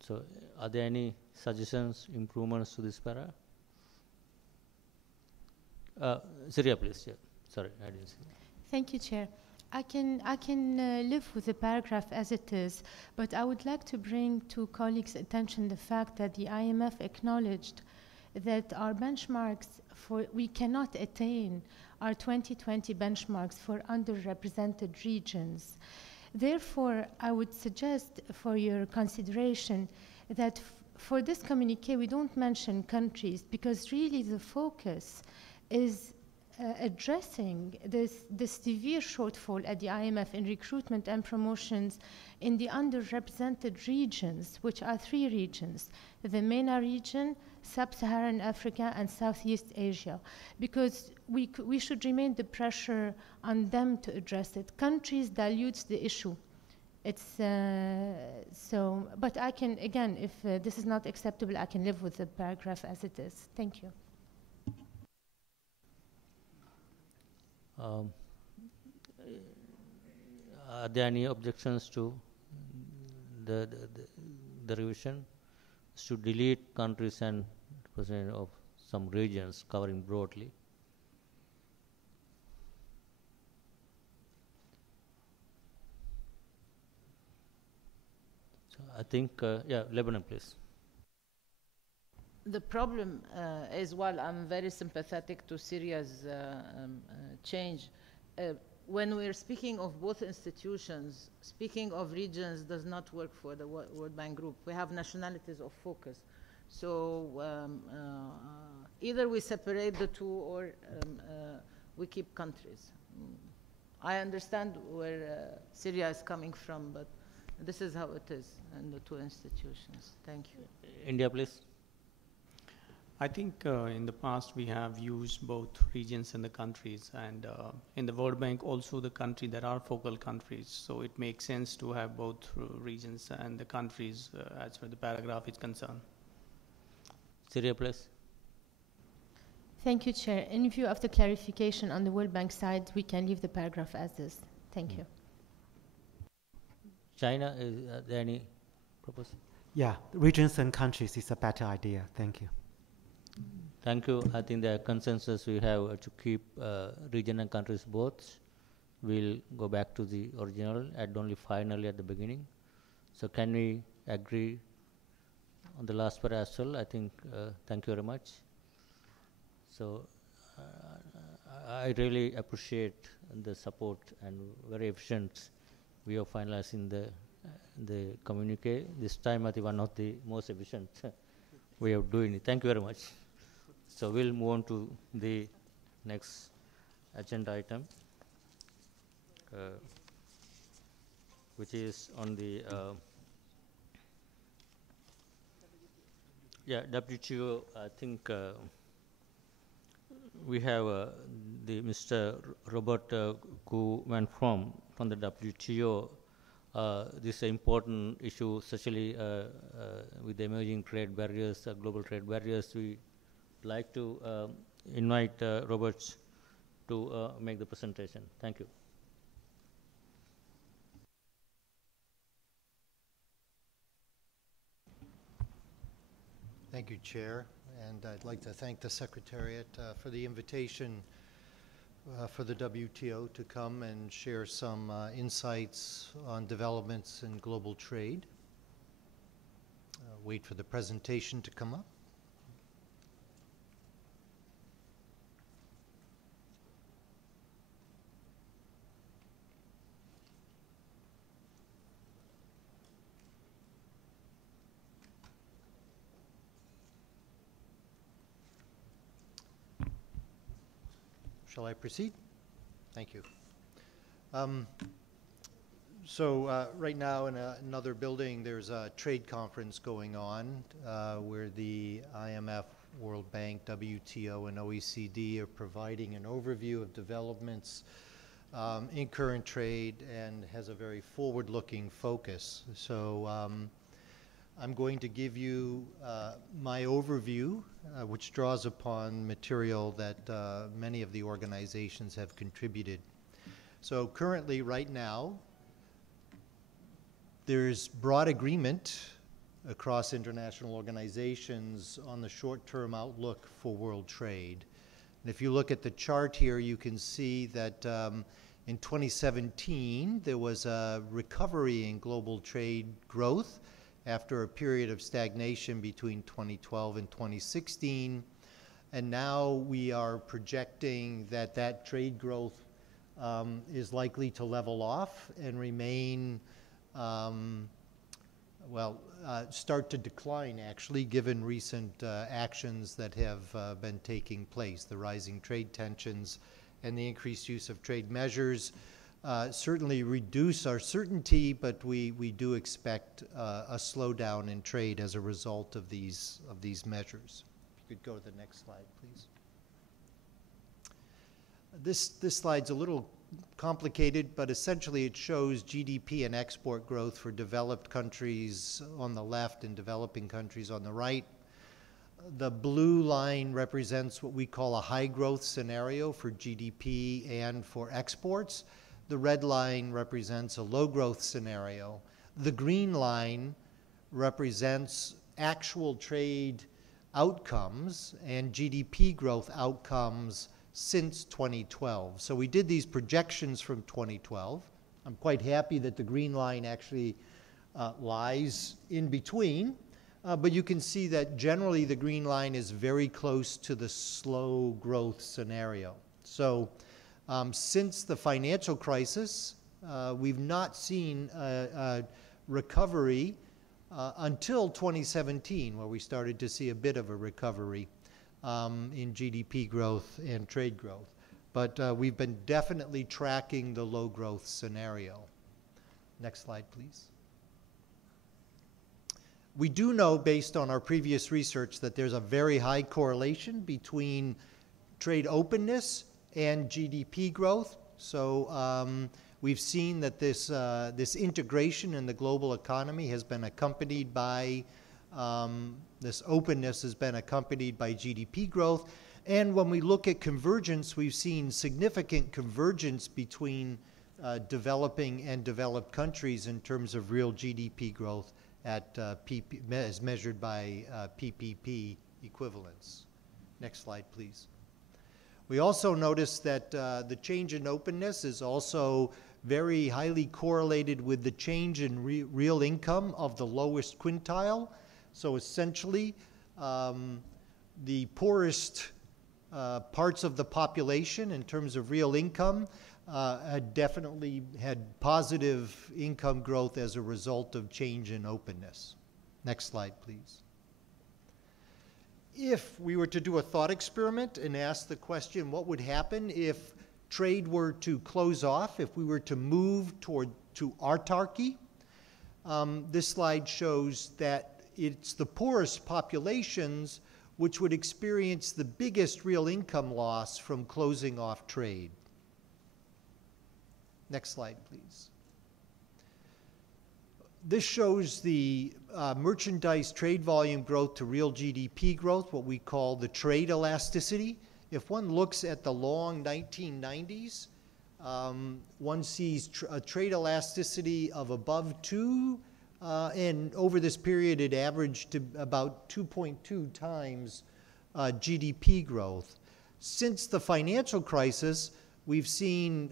So, are there any suggestions, improvements to this para? Syria, please. Yeah. Sorry, I didn't see. Thank you, Chair. I can live with the paragraph as it is, but I would like to bring to colleagues' attention the fact that the IMF acknowledged that our benchmarks we cannot attain our 2020 benchmarks for underrepresented regions. Therefore, I would suggest for your consideration that for this communiqué we don't mention countries, because really the focus is addressing this severe shortfall at the IMF in recruitment and promotions in the underrepresented regions, which are 3 regions: the MENA region, Sub-Saharan Africa, and Southeast Asia, because we should remain the pressure on them to address it. Countries dilutes the issue. It's so, but I can, again, if this is not acceptable, I can live with the paragraph as it is. Thank you. Are there any objections to the revision? To delete countries and percent of some regions covering broadly. So I think, yeah, Lebanon, please. The problem is, while I'm very sympathetic to Syria's change, when we're speaking of both institutions, speaking of regions does not work for the World Bank Group. We have nationalities of focus. So either we separate the two or we keep countries. I understand where Syria is coming from, but this is how it is in the two institutions. Thank you. India, please. I think in the past we have used both regions and the countries, and in the World Bank also the country, there are focal countries, so it makes sense to have both regions and the countries as far as the paragraph is concerned. Syria, please. Thank you, Chair. In view of the clarification on the World Bank side, we can leave the paragraph as is. Thank you. China, is there any proposal? Yeah, regions and countries is a better idea. Thank you. Thank you. I think the consensus we have to keep region and countries both. We'll go back to the original, add only finally at the beginning. So can we agree on the last part as well? I think, thank you very much. So I really appreciate the support and very efficient way of finalizing the communique. This time I think one of the most efficient way of doing it. Thank you very much. So we'll move on to the next agenda item, which is on the WTO. I think we have the Mr. Robert Kuman from the WTO. This is an important issue, especially with the emerging trade barriers, global trade barriers. We like to invite Robert to make the presentation. Thank you. Thank you, Chair. And I'd like to thank the Secretariat for the invitation for the WTO to come and share some insights on developments in global trade. Wait for the presentation to come up. Shall I proceed? Thank you. Right now in another building, there's a trade conference going on where the IMF, World Bank, WTO, and OECD are providing an overview of developments in current trade and has a very forward-looking focus. So I'm going to give you my overview, which draws upon material that many of the organizations have contributed. So currently, right now, there's broad agreement across international organizations on the short-term outlook for world trade. And if you look at the chart here, you can see that in 2017, there was a recovery in global trade growth after a period of stagnation between 2012 and 2016. And now we are projecting that that trade growth is likely to level off and remain, start to decline actually, given recent actions that have been taking place. The rising trade tensions and the increased use of trade measures certainly reduce our certainty, but we do expect a slowdown in trade as a result of these measures. If you could go to the next slide, please. This slide's a little complicated, but essentially it shows GDP and export growth for developed countries on the left and developing countries on the right. The blue line represents what we call a high growth scenario for GDP and for exports. The red line represents a low growth scenario. The green line represents actual trade outcomes and GDP growth outcomes since 2012. So we did these projections from 2012. I'm quite happy that the green line actually lies in between, but you can see that generally the green line is very close to the slow growth scenario. So since the financial crisis, we've not seen a recovery until 2017, where we started to see a bit of a recovery in GDP growth and trade growth. But we've been definitely tracking the low growth scenario. Next slide, please. We do know, based on our previous research, that there's a very high correlation between trade openness and GDP growth. So we've seen that this integration in the global economy has been accompanied by, this openness has been accompanied by GDP growth. And when we look at convergence, we've seen significant convergence between developing and developed countries in terms of real GDP growth at as measured by PPP equivalents. Next slide, please. We also noticed that the change in openness is also very highly correlated with the change in real income of the lowest quintile. So essentially, the poorest parts of the population in terms of real income had definitely had positive income growth as a result of change in openness. Next slide, please. If we were to do a thought experiment and ask the question, what would happen if trade were to close off, if we were to move to autarky? This slide shows that it's the poorest populations which would experience the biggest real income loss from closing off trade. Next slide, please. This shows the merchandise trade volume growth to real GDP growth, what we call the trade elasticity. If one looks at the long 1990s, one sees a trade elasticity of above 2, and over this period it averaged to about 2.2 times GDP growth. Since the financial crisis, we've seen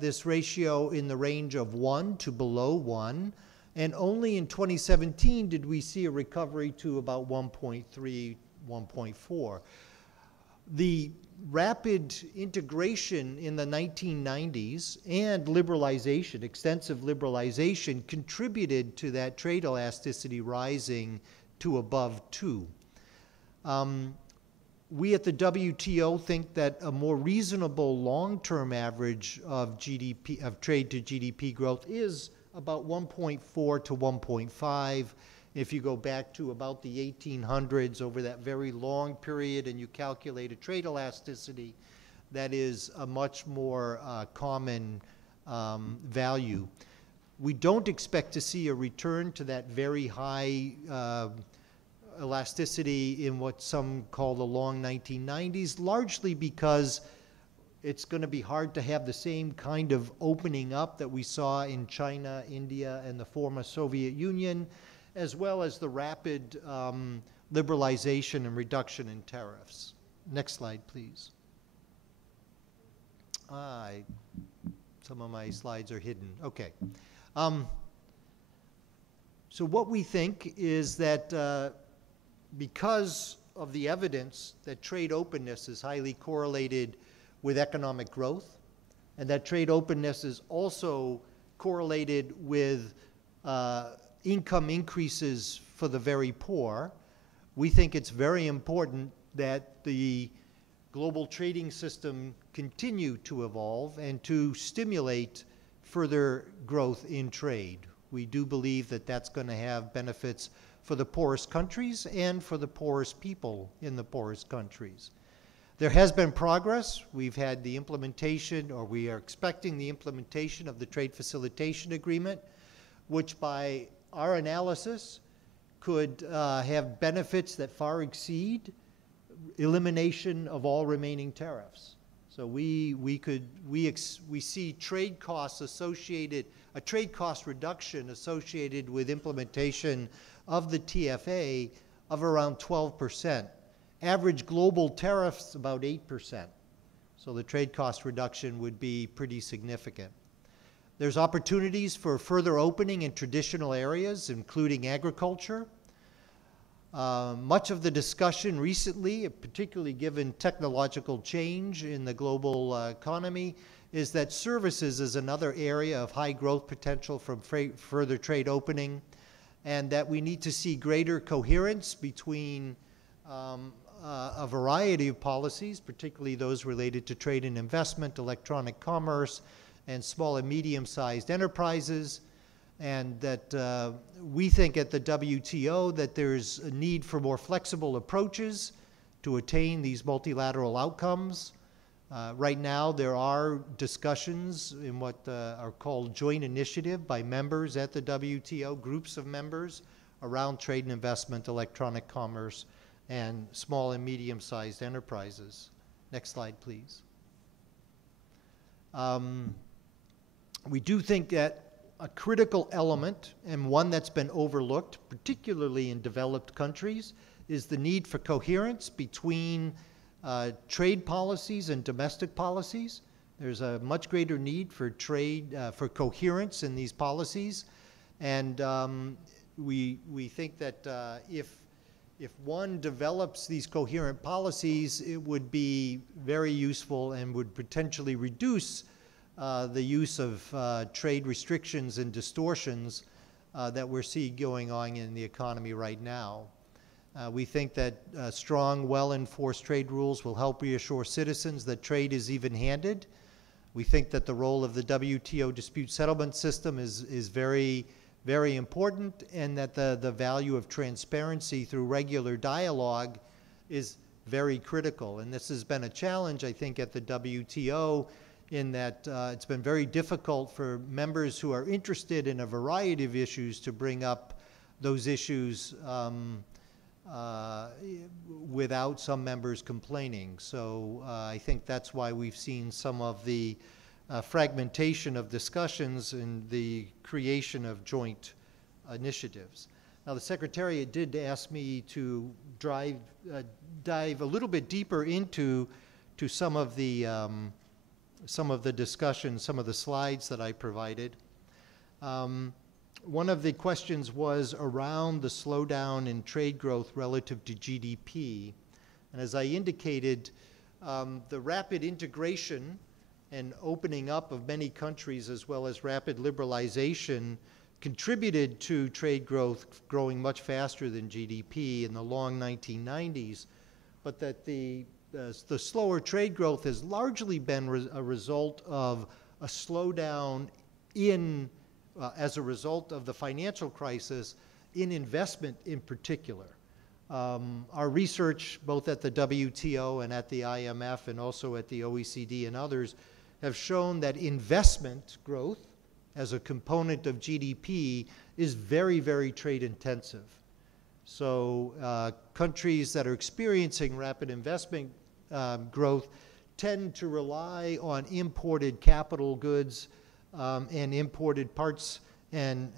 this ratio in the range of 1 to below 1, and only in 2017 did we see a recovery to about 1.3, 1.4. The rapid integration in the 1990s and liberalization, extensive liberalization, contributed to that trade elasticity rising to above 2. We at the WTO think that a more reasonable long-term average of GDP, of trade to GDP growth, is about 1.4 to 1.5. If you go back to about the 1800s, over that very long period, and you calculate a trade elasticity, that is a much more common value. We don't expect to see a return to that very high elasticity in what some call the long 1990s, largely because it's going to be hard to have the same kind of opening up that we saw in China, India, and the former Soviet Union, as well as the rapid liberalization and reduction in tariffs. Next slide, please. Some of my slides are hidden. Okay. So what we think is that because of the evidence that trade openness is highly correlated with economic growth, and that trade openness is also correlated with income increases for the very poor, we think it's very important that the global trading system continue to evolve and to stimulate further growth in trade. We do believe that that's going to have benefits for the poorest countries and for the poorest people in the poorest countries. There has been progress. We've had the implementation, or we are expecting the implementation of the Trade Facilitation Agreement, which by our analysis could have benefits that far exceed elimination of all remaining tariffs. So we see trade costs associated, a trade cost reduction associated with implementation of the TFA of around 12%. Average global tariffs about 8%. So the trade cost reduction would be pretty significant. There's opportunities for further opening in traditional areas, including agriculture. Much of the discussion recently, particularly given technological change in the global economy, is that services is another area of high growth potential from further trade opening, and that we need to see greater coherence between a variety of policies, particularly those related to trade and investment, electronic commerce, and small and medium-sized enterprises, and that we think at the WTO that there's a need for more flexible approaches to attain these multilateral outcomes. Right now, there are discussions in what are called joint initiative by members at the WTO, groups of members, around trade and investment, electronic commerce, and small and medium-sized enterprises. Next slide, please. We do think that a critical element, and one that's been overlooked, particularly in developed countries, is the need for coherence between trade policies and domestic policies. There's a much greater need for trade, for coherence in these policies. And we think that if one develops these coherent policies, it would be very useful and would potentially reduce the use of trade restrictions and distortions that we're seeing going on in the economy right now. We think that strong, well-enforced trade rules will help reassure citizens that trade is even-handed. We think that the role of the WTO dispute settlement system is very, very important, and that the value of transparency through regular dialogue is very critical. And this has been a challenge, I think, at the WTO, in that it's been very difficult for members who are interested in a variety of issues to bring up those issues without some members complaining. So I think that's why we've seen some of the fragmentation of discussions and the creation of joint initiatives. Now, the Secretariat did ask me to dive a little bit deeper into some of the discussion, some of the slides that I provided. One of the questions was around the slowdown in trade growth relative to GDP. And as I indicated, the rapid integration and opening up of many countries, as well as rapid liberalization, contributed to trade growth growing much faster than GDP in the long 1990s, but that the slower trade growth has largely been a result of a slowdown in, as a result of the financial crisis, in investment in particular. Our research, both at the WTO and at the IMF and also at the OECD and others, have shown that investment growth as a component of GDP is very, very trade intensive. So countries that are experiencing rapid investment growth tend to rely on imported capital goods and imported parts and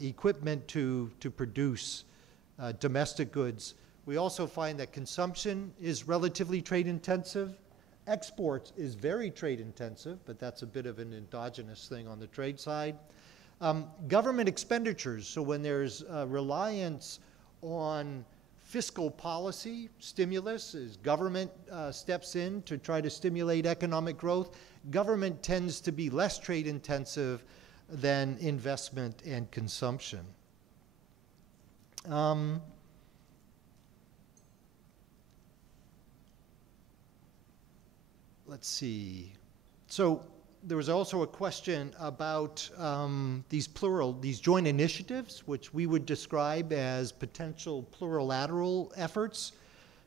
equipment to produce domestic goods. We also find that consumption is relatively trade intensive. Exports is very trade intensive, but that's a bit of an endogenous thing on the trade side. Government expenditures, so when there's reliance on fiscal policy, stimulus, as government steps in to try to stimulate economic growth, government tends to be less trade intensive than investment and consumption. Let's see. So there was also a question about these joint initiatives, which we would describe as potential plurilateral efforts.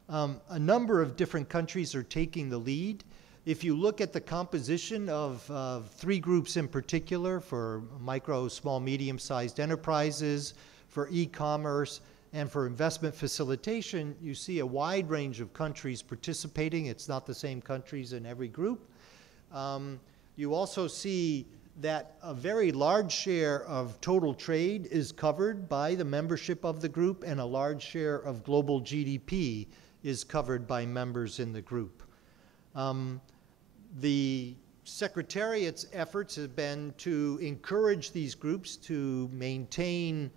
A number of different countries are taking the lead. If you look at the composition of three groups in particular, for micro, small, medium-sized enterprises, for e-commerce, and for investment facilitation, you see a wide range of countries participating. It's not the same countries in every group. You also see that a very large share of total trade is covered by the membership of the group, and a large share of global GDP is covered by members in the group. The Secretariat's efforts have been to encourage these groups to maintain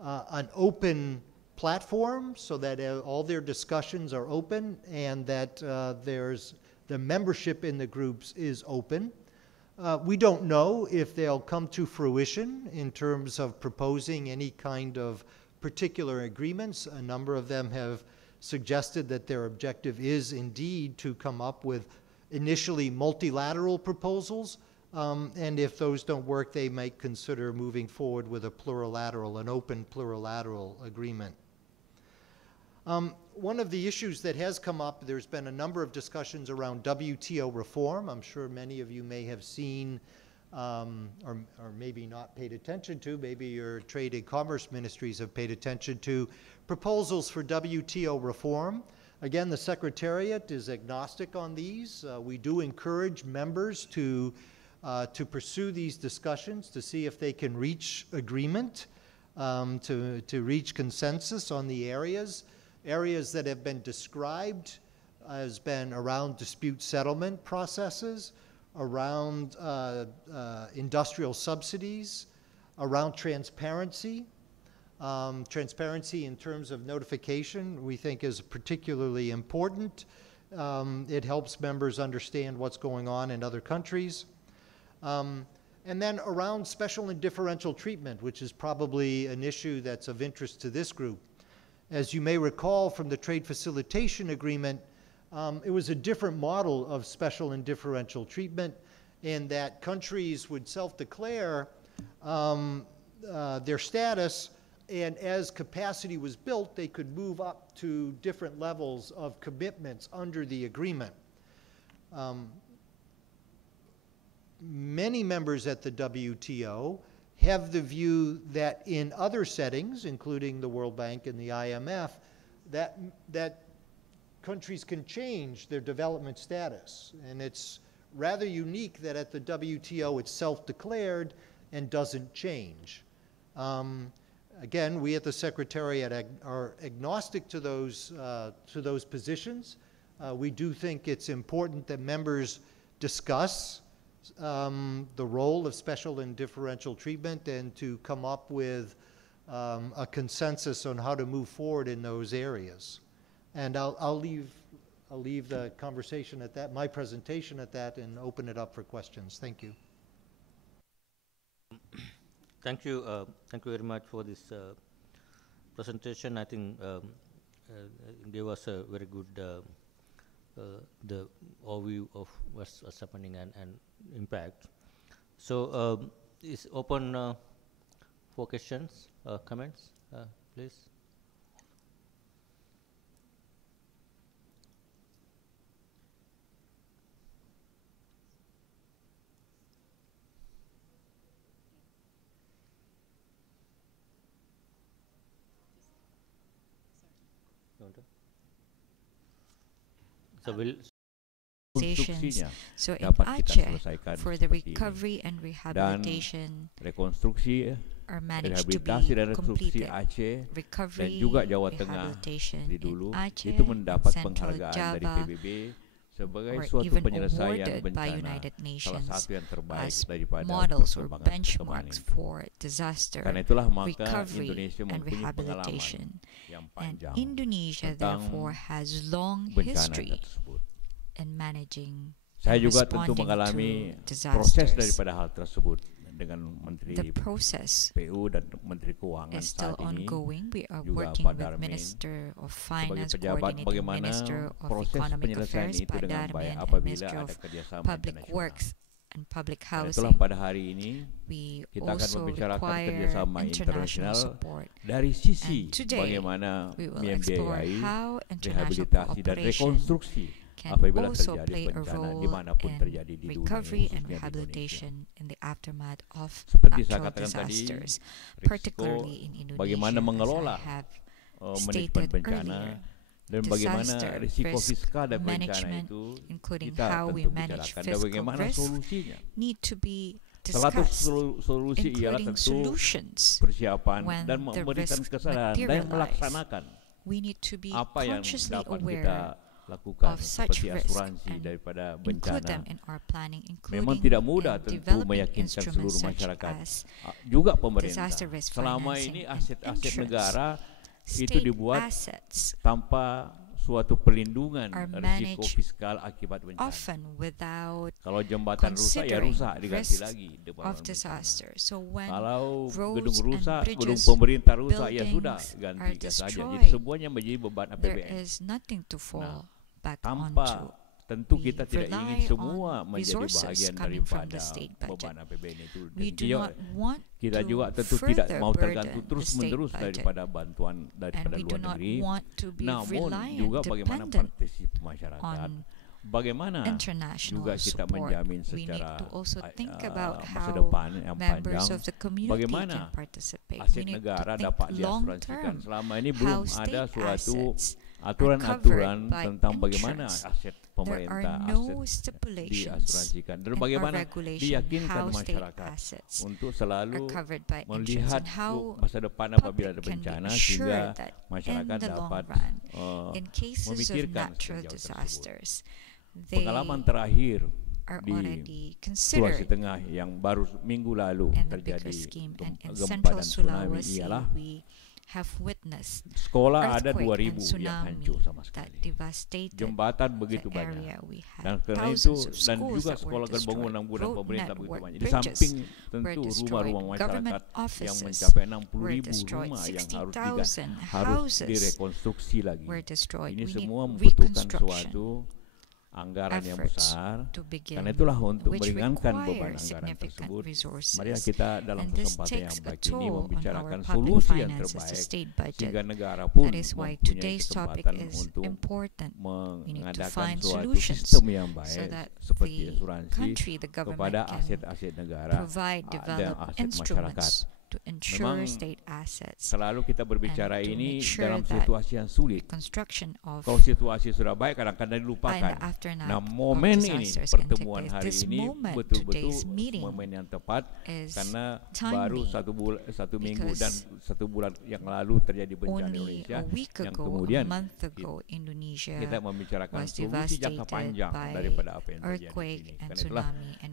an open platform so that all their discussions are open, and that the membership in the groups is open. We don't know if they'll come to fruition in terms of proposing any kind of particular agreements. A number of them have suggested that their objective is indeed to come up with initially multilateral proposals, and if those don't work, they might consider moving forward with an open plurilateral agreement. One of the issues that has come up, there's been a number of discussions around WTO reform. I'm sure many of you may have seen or maybe not paid attention to, maybe your trade and commerce ministries have paid attention to, proposals for WTO reform. Again, the Secretariat is agnostic on these. We do encourage members to pursue these discussions to see if they can reach agreement, to reach consensus on the areas that have been described has been around dispute settlement processes, around industrial subsidies, around transparency. Transparency in terms of notification we think is particularly important. It helps members understand what's going on in other countries. And then around special and differential treatment, which is probably an issue that's of interest to this group. As you may recall from the trade facilitation agreement, it was a different model of special and differential treatment in that countries would self-declare their status, and as capacity was built, they could move up to different levels of commitments under the agreement. Many members at the WTO have the view that in other settings, including the World Bank and the IMF, that countries can change their development status. And it's rather unique that at the WTO it's self-declared and doesn't change. Again, we at the Secretariat are agnostic to those positions. We do think it's important that members discuss the role of special and differential treatment and to come up with a consensus on how to move forward in those areas. And I'll leave the conversation at that, my presentation at that, and open it up for questions. Thank you. Thank you very much for this presentation. I think it gave us a very good the overview of what's happening and impact. So it's open for questions, comments, please. So we'll so in Aceh, for the recovery and rehabilitation are managed to be completed. Recovery, rehabilitation in Aceh, Central Java, or even awarded by United Nations as models or benchmarks for disaster recovery and rehabilitation. And Indonesia therefore has long history in managing and responding to disasters. The process is still ongoing. We are working with Minister of Finance, Coordinating Minister of Economic Affairs, Pak Darmin, and Minister of Public Works and Public Housing. We also require international support. And today, we will explore how international cooperation can also play a role in recovery and rehabilitation in the aftermath of natural disasters, particularly in Indonesia, as I have stated earlier. Disaster risk management, including how we manage fiscal risk, need to be discussed, including solutions when the risks materialize. We need to be consciously aware of such risks and include them in our planning, including developing instruments such as disaster risk financing and insurance. State assets are managed often without considering risks of disaster. So when roads and bridges, buildings are destroyed, there is nothing to fall back onto. Tentu We kita tidak ingin rely semua on menjadi resources bahagian coming from daripada the state beban budget. APBN itu. We Dan do not want kita to juga tentu tidak further mau tergantung burden the terus-menerus state budget. daripada bantuan And daripada we do luar not negeri. want to be Namun reliant, juga bagaimana dependent partisipasi masyarakat. on Bagaimana international juga kita support. menjamin We need secara to also think about masa how depan yang members panjang, of the community bagaimana can participate. aset We need negara to think dapat long diasuransikan. term. Selama ini How belum state ada suatu assets aturan-aturan tentang bagaimana aset pemerintah, aset diasuransikan, dan bagaimana diyakinkan masyarakat untuk selalu melihat masa depan apabila ada bencana, sehingga masyarakat dapat memikirkan sejauh tersebut. Pengalaman terakhir di Sulawesi Tengah yang baru minggu lalu terjadi gempa dan tsunami ialah sekolah ada 2.000 yang hancur sama sekali. Jembatan begitu banyak. Dan karena itu, dan juga sekolah bangunan pemerintah begitu banyak. Di samping tentu rumah-rumah masyarakat yang mencapai 60.000 rumah yang harus direkonstruksi lagi. Ini semua membutuhkan suatu anggaran yang besar, karena itulah untuk meringankan beban anggaran tersebut, mari kita dalam kesempatan yang baik ini membicarakan solusi yang terbaik sehingga negara pun mempunyai kesempatan untuk mengadakan suatu sistem yang baik seperti asuransi kepada aset-aset negara dan aset masyarakat. Memang selalu kita berbicara ini dalam situasi yang sulit. Kalau situasi sudah baik kadang-kadang dilupakan. Nah, momen ini, pertemuan hari ini betul-betul momen yang tepat, karena baru satu minggu dan 1 bulan yang lalu terjadi bencana Indonesia, yang kemudian kita membicarakan solusi jangka panjang daripada apa yang terjadi ini. Karena itulah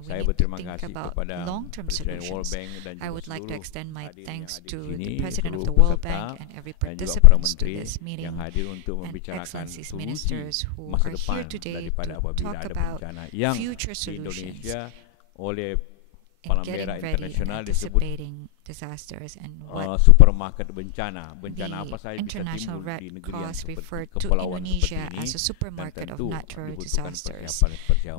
saya berterima kasih kepada Presiden World Bank dan juga seluruh my thanks to the President of the World Bank and every participant to this meeting, and excellencies ministers who are here today to talk about future solutions in getting ready and anticipating disasters, and what supermarket bencana apa saja the International Red Cross referred to Indonesia as a supermarket of natural disasters.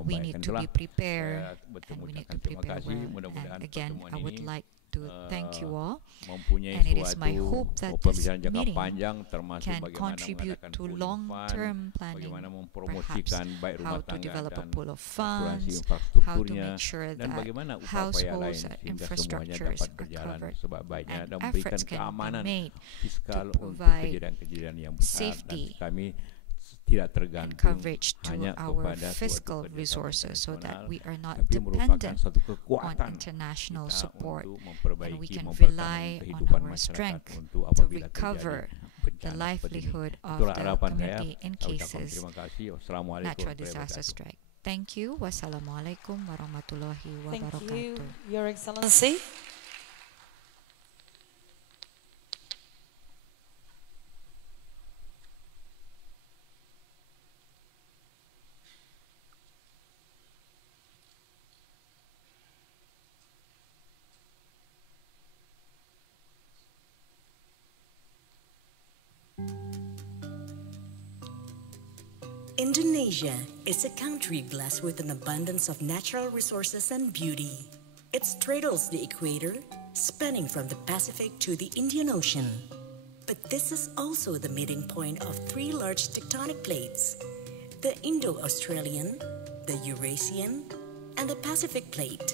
We need to be prepared, and we need to prepare well. And again, I would like to thank you all, and it is my hope that this meeting can contribute to long-term planning, perhaps how to develop a pool of funds, how to make sure that households and infrastructures are covered, and efforts can be made to provide safety and coverage to our fiscal resources, so that we are not dependent on international support, and we can rely on our strength to recover the livelihood of the community in cases natural disaster strike. Thank you. Wassalamualaikum warahmatullahi wabarakatuh. Thank you, Your Excellency. Indonesia is a country blessed with an abundance of natural resources and beauty. It straddles the equator, spanning from the Pacific to the Indian Ocean. But this is also the meeting point of 3 large tectonic plates: the Indo-Australian, the Eurasian, and the Pacific plate.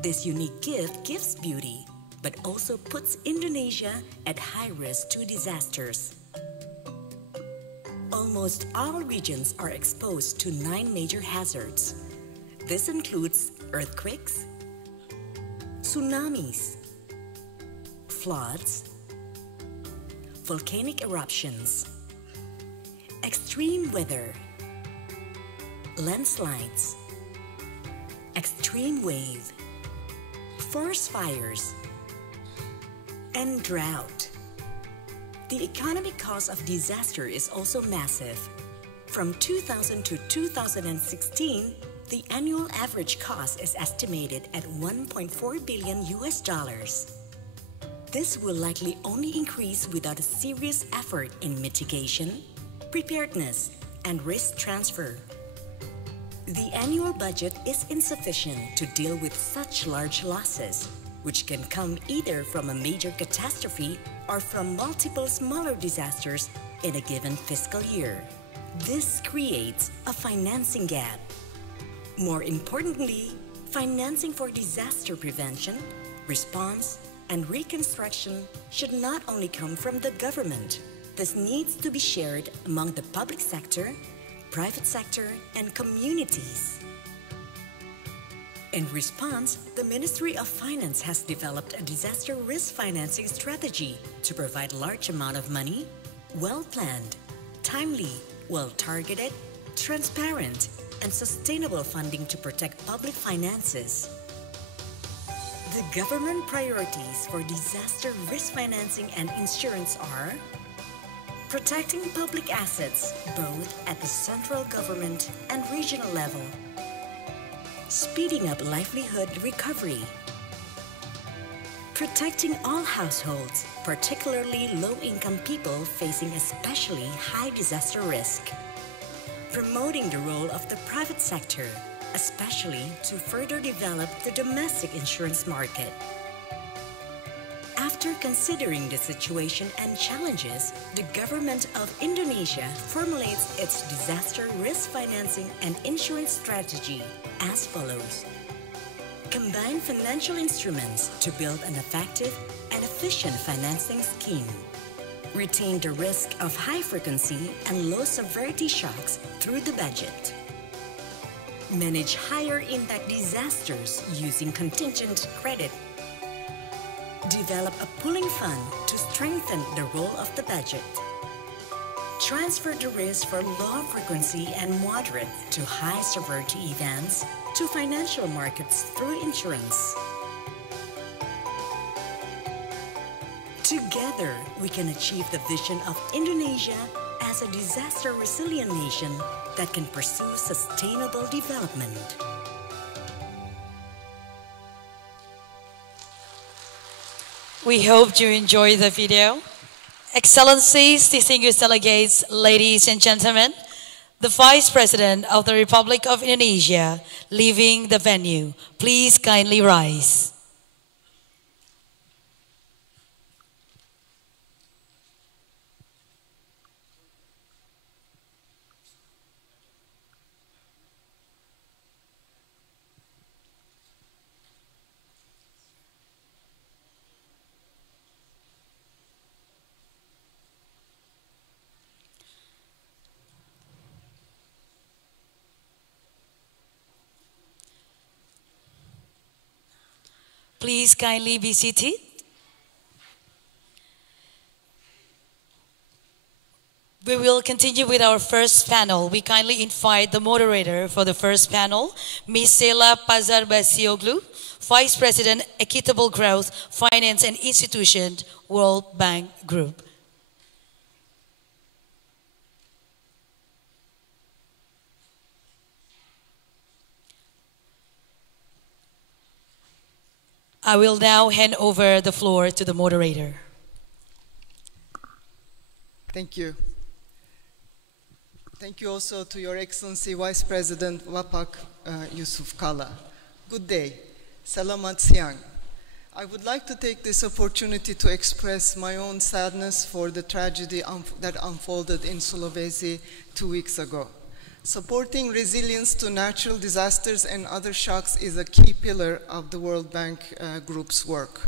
This unique gift gives beauty, but also puts Indonesia at high risk to disasters. Almost all regions are exposed to 9 major hazards. This includes earthquakes, tsunamis, floods, volcanic eruptions, extreme weather, landslides, extreme wave, forest fires, and drought. The economic cost of disaster is also massive. From 2000 to 2016, the annual average cost is estimated at $1.4 billion. This will likely only increase without a serious effort in mitigation, preparedness, and risk transfer. The annual budget is insufficient to deal with such large losses, which can come either from a major catastrophe or from multiple smaller disasters in a given fiscal year. This creates a financing gap. More importantly, financing for disaster prevention, response, and reconstruction should not only come from the government, This needs to be shared among the public sector, private sector, and communities. In response, the Ministry of Finance has developed a disaster risk financing strategy to provide large amount of money, well-planned, timely, well-targeted, transparent, and sustainable funding to protect public finances. The government priorities for disaster risk financing and insurance are protecting public assets both at the central government and regional level, speeding up livelihood recovery, protecting all households, particularly low-income people facing especially high disaster risk, promoting the role of the private sector, especially to further develop the domestic insurance market. After considering the situation and challenges, the government of Indonesia formulates its disaster risk financing and insurance strategy as follows. Combine financial instruments to build an effective and efficient financing scheme. Retain the risk of high-frequency and low-severity shocks through the budget. Manage higher-impact disasters using contingent credit. Develop a pooling fund to strengthen the role of the budget. Transfer the risk for low-frequency and moderate to high-severity events to financial markets through insurance. Together, we can achieve the vision of Indonesia as a disaster-resilient nation that can pursue sustainable development. We hope you enjoyed the video. Excellencies, distinguished delegates, ladies and gentlemen, the Vice President of the Republic of Indonesia leaving the venue. Please kindly rise. Please kindly be seated. We will continue with our first panel. We kindly invite the moderator for the first panel, Ms. Sela Pazarbasioglu, Vice President, Equitable Growth, Finance and Institution, World Bank Group. I will now hand over the floor to the moderator. Thank you. Thank you also to Your Excellency Vice President Wapak Yusuf Kala. Good day. Selamat siang. I would like to take this opportunity to express my own sadness for the tragedy that unfolded in Sulawesi 2 weeks ago. Supporting resilience to natural disasters and other shocks is a key pillar of the World Bank Group's work.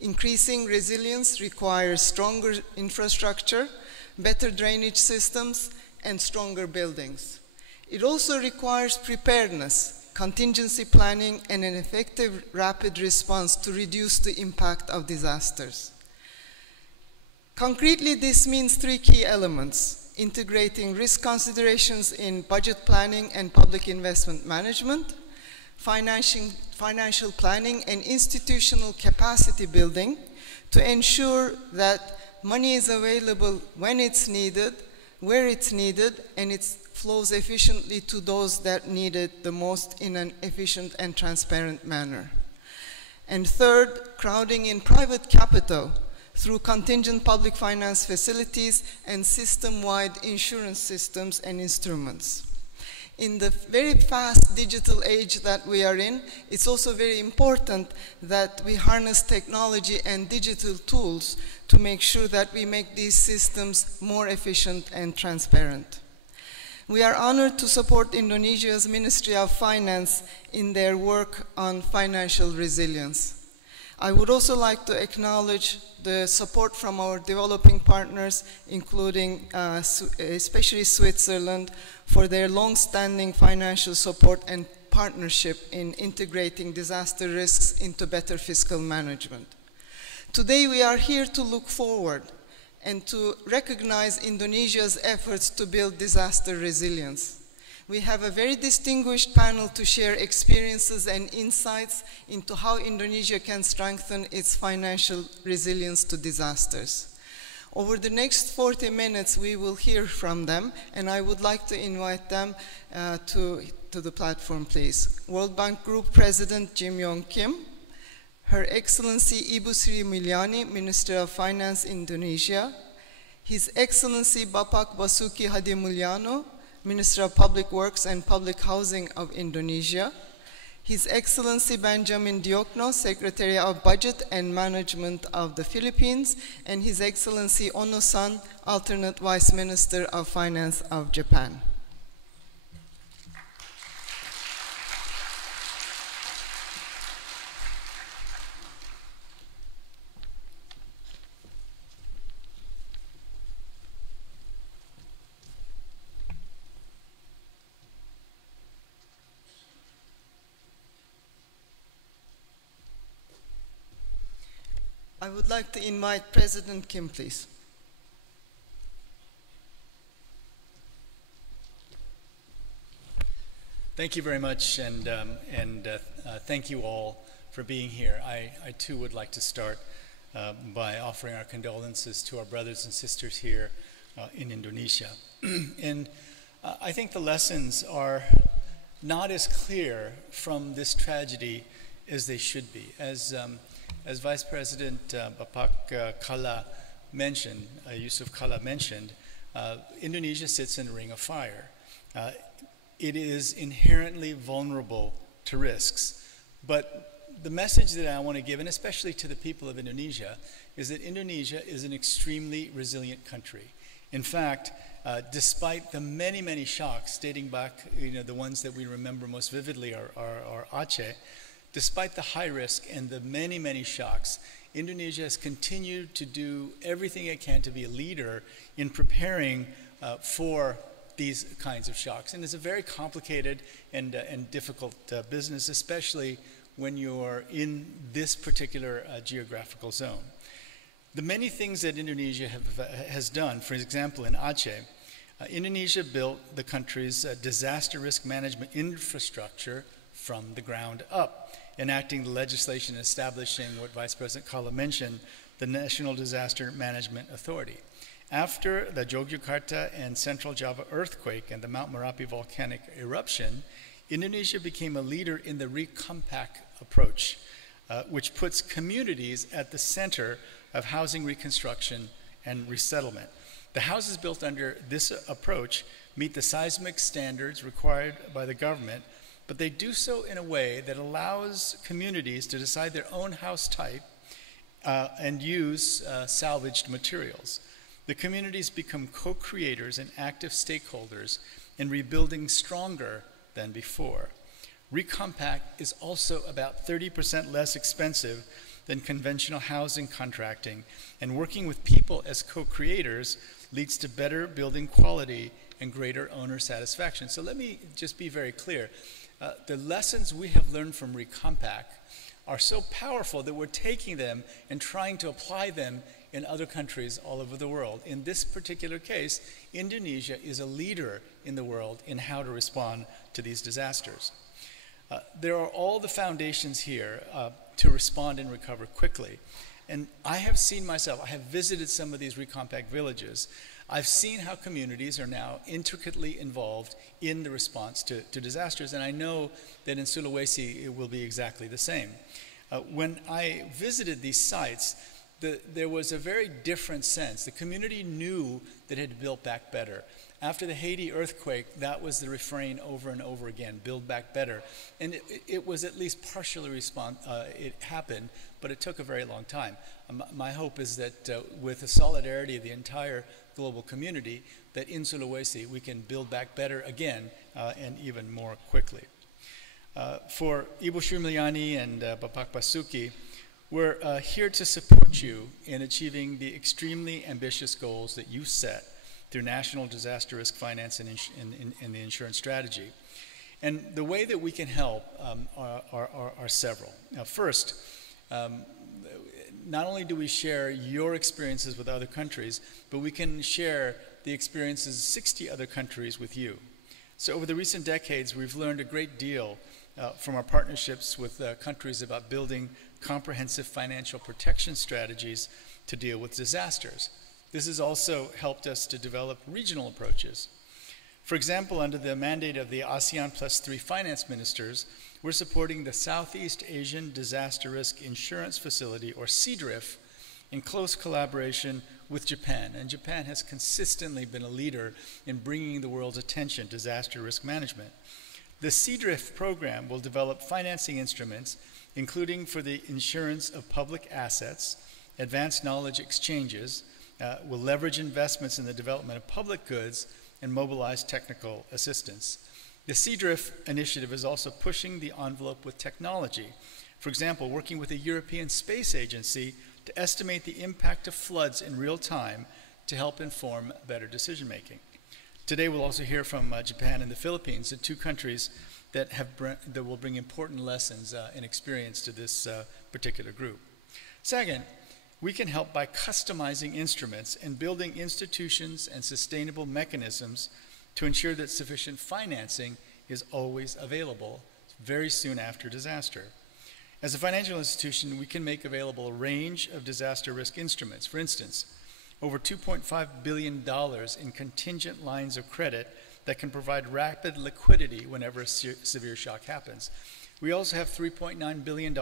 Increasing resilience requires stronger infrastructure, better drainage systems, and stronger buildings. It also requires preparedness, contingency planning, and an effective rapid response to reduce the impact of disasters. Concretely, this means 3 key elements: integrating risk considerations in budget planning and public investment management, financial planning and institutional capacity building to ensure that money is available when it's needed, where it's needed, and it flows efficiently to those that need it the most in an efficient and transparent manner. And third, crowding in private capital through contingent public finance facilities and system-wide insurance systems and instruments. In the very fast digital age that we are in, it's also very important that we harness technology and digital tools to make sure that we make these systems more efficient and transparent. We are honored to support Indonesia's Ministry of Finance in their work on financial resilience. I would also like to acknowledge the support from our developing partners, including especially Switzerland, for their long-standing financial support and partnership in integrating disaster risks into better fiscal management. Today we are here to look forward and to recognize Indonesia's efforts to build disaster resilience. We have a very distinguished panel to share experiences and insights into how Indonesia can strengthen its financial resilience to disasters. Over the next 40 minutes, we will hear from them, and I would like to invite them to the platform, please. World Bank Group President Jim Yong Kim, Her Excellency Ibu Sri Mulyani, Minister of Finance, Indonesia, His Excellency Bapak Basuki Hadi Mulyono, Minister of Public Works and Public Housing of Indonesia, His Excellency Benjamin Diokno, Secretary of Budget and Management of the Philippines, and His Excellency Ono-san, Alternate Vice Minister of Finance of Japan. I would like to invite President Kim, please. Thank you very much, and thank you all for being here. I too would like to start by offering our condolences to our brothers and sisters here in Indonesia. And I think the lessons are not as clear from this tragedy as they should be. As Vice President Bapak Kalla mentioned, Yusuf Kalla mentioned, Indonesia sits in a ring of fire. It is inherently vulnerable to risks. But the message that I want to give, and especially to the people of Indonesia, is that Indonesia is an extremely resilient country. In fact, despite the many, many shocks dating back, the ones that we remember most vividly are Aceh, despite the high risk and the many, many shocks, Indonesia has continued to do everything it can to be a leader in preparing for these kinds of shocks. And it's a very complicated and difficult business, especially when you're in this particular geographical zone. The many things that Indonesia has done, for example, in Aceh, Indonesia built the country's disaster risk management infrastructure from the ground up, enacting the legislation establishing what Vice President Kalla mentioned, the National Disaster Management Authority. After the Yogyakarta and Central Java earthquake and the Mount Merapi volcanic eruption, Indonesia became a leader in the Recompact approach, which puts communities at the center of housing reconstruction and resettlement. The houses built under this approach meet the seismic standards required by the government, but they do so in a way that allows communities to decide their own house type and use salvaged materials. The communities become co-creators and active stakeholders in rebuilding stronger than before. Recompact is also about 30% less expensive than conventional housing contracting, and working with people as co-creators leads to better building quality and greater owner satisfaction. So let me just be very clear. The lessons we have learned from Recompact are so powerful that we're taking them and trying to apply them in other countries all over the world. In this particular case, Indonesia is a leader in the world in how to respond to these disasters. There are all the foundations here to respond and recover quickly. And I have seen myself, I have visited some of these Recompact villages. I've seen how communities are now intricately involved in the response to disasters, and I know that in Sulawesi it will be exactly the same. When I visited these sites, there was a very different sense. The community knew that it had built back better. After the Haiti earthquake, that was the refrain over and over again, build back better. And it was at least partially it happened, but it took a very long time. My hope is that with the solidarity of the entire global community, that in Sulawesi we can build back better again and even more quickly. For Ibu Sri Mulyani and Bapak Basuki, We're here to support you in achieving the extremely ambitious goals that you set through National Disaster Risk Finance and the insurance strategy. And the way that we can help are several. Now, first, not only do we share your experiences with other countries, but we can share the experiences of 60 other countries with you. So over the recent decades, we've learned a great deal from our partnerships with countries about building comprehensive financial protection strategies to deal with disasters. This has also helped us to develop regional approaches. For example, under the mandate of the ASEAN +3 finance ministers, we're supporting the Southeast Asian Disaster Risk Insurance Facility, or CDRIF, in close collaboration with Japan. And Japan has consistently been a leader in bringing the world's attention to disaster risk management. The CDRIF program will develop financing instruments, including for the insurance of public assets, advanced knowledge exchanges, will leverage investments in the development of public goods, and mobilize technical assistance. The CDRIF initiative is also pushing the envelope with technology. For example, working with the European Space Agency to estimate the impact of floods in real time to help inform better decision making. Today we'll also hear from Japan and the Philippines, the two countries that will bring important lessons and experience to this particular group. Second, we can help by customizing instruments and building institutions and sustainable mechanisms to ensure that sufficient financing is always available very soon after disaster. As a financial institution, we can make available a range of disaster risk instruments. For instance, over $2.5 billion in contingent lines of credit that can provide rapid liquidity whenever a severe shock happens. We also have $3.9 billion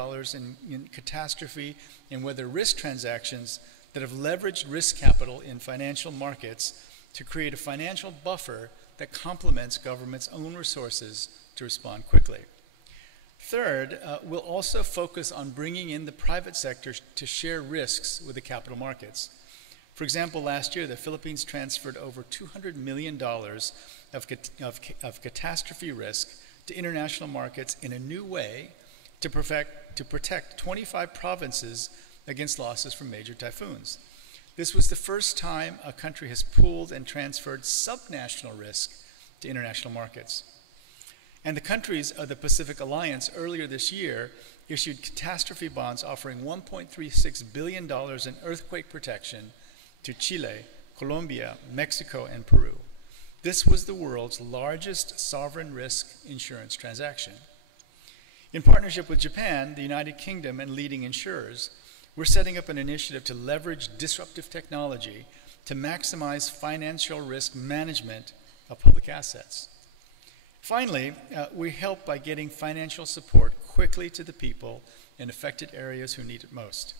in catastrophe and weather risk transactions that have leveraged risk capital in financial markets to create a financial buffer that complements government's own resources to respond quickly. Third, we'll also focus on bringing in the private sector to share risks with the capital markets. For example, last year, the Philippines transferred over $200 million of catastrophe risk to international markets in a new way to protect 25 provinces against losses from major typhoons. This was the first time a country has pooled and transferred subnational risk to international markets. And the countries of the Pacific Alliance earlier this year issued catastrophe bonds offering $1.36 billion in earthquake protection to Chile, Colombia, Mexico, and Peru. This was the world's largest sovereign risk insurance transaction. In partnership with Japan, the United Kingdom, and leading insurers, we're setting up an initiative to leverage disruptive technology to maximize financial risk management of public assets. Finally, we help by getting financial support quickly to the people in affected areas who need it most.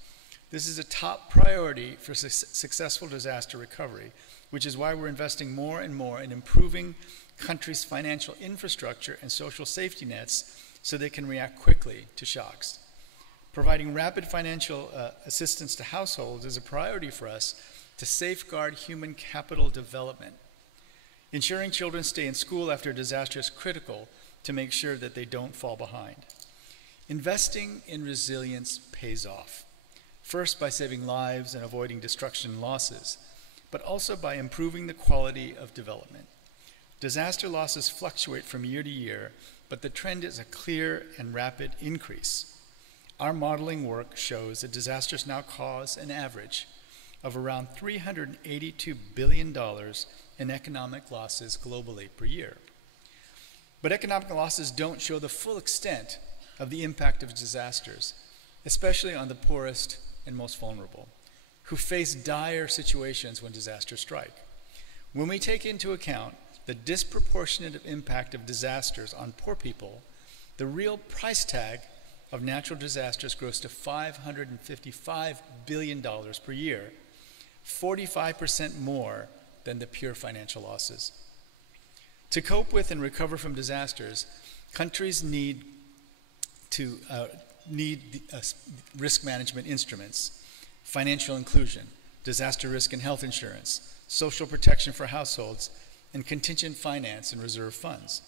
This is a top priority for successful disaster recovery, which is why we're investing more and more in improving countries' financial infrastructure and social safety nets so they can react quickly to shocks. Providing rapid financial assistance to households is a priority for us to safeguard human capital development. Ensuring children stay in school after a disaster is critical to make sure that they don't fall behind. Investing in resilience pays off, first by saving lives and avoiding destruction and losses, but also by improving the quality of development. Disaster losses fluctuate from year to year, but the trend is a clear and rapid increase. Our modeling work shows that disasters now cause an average of around $382 billion in economic losses globally per year. But economic losses don't show the full extent of the impact of disasters, especially on the poorest and most vulnerable, who face dire situations when disasters strike. When we take into account the disproportionate impact of disasters on poor people, the real price tag of natural disasters grows to $555 billion per year, 45% more than the pure financial losses. To cope with and recover from disasters, countries need risk management instruments, financial inclusion, disaster risk and health insurance, social protection for households, and contingent finance and reserve funds.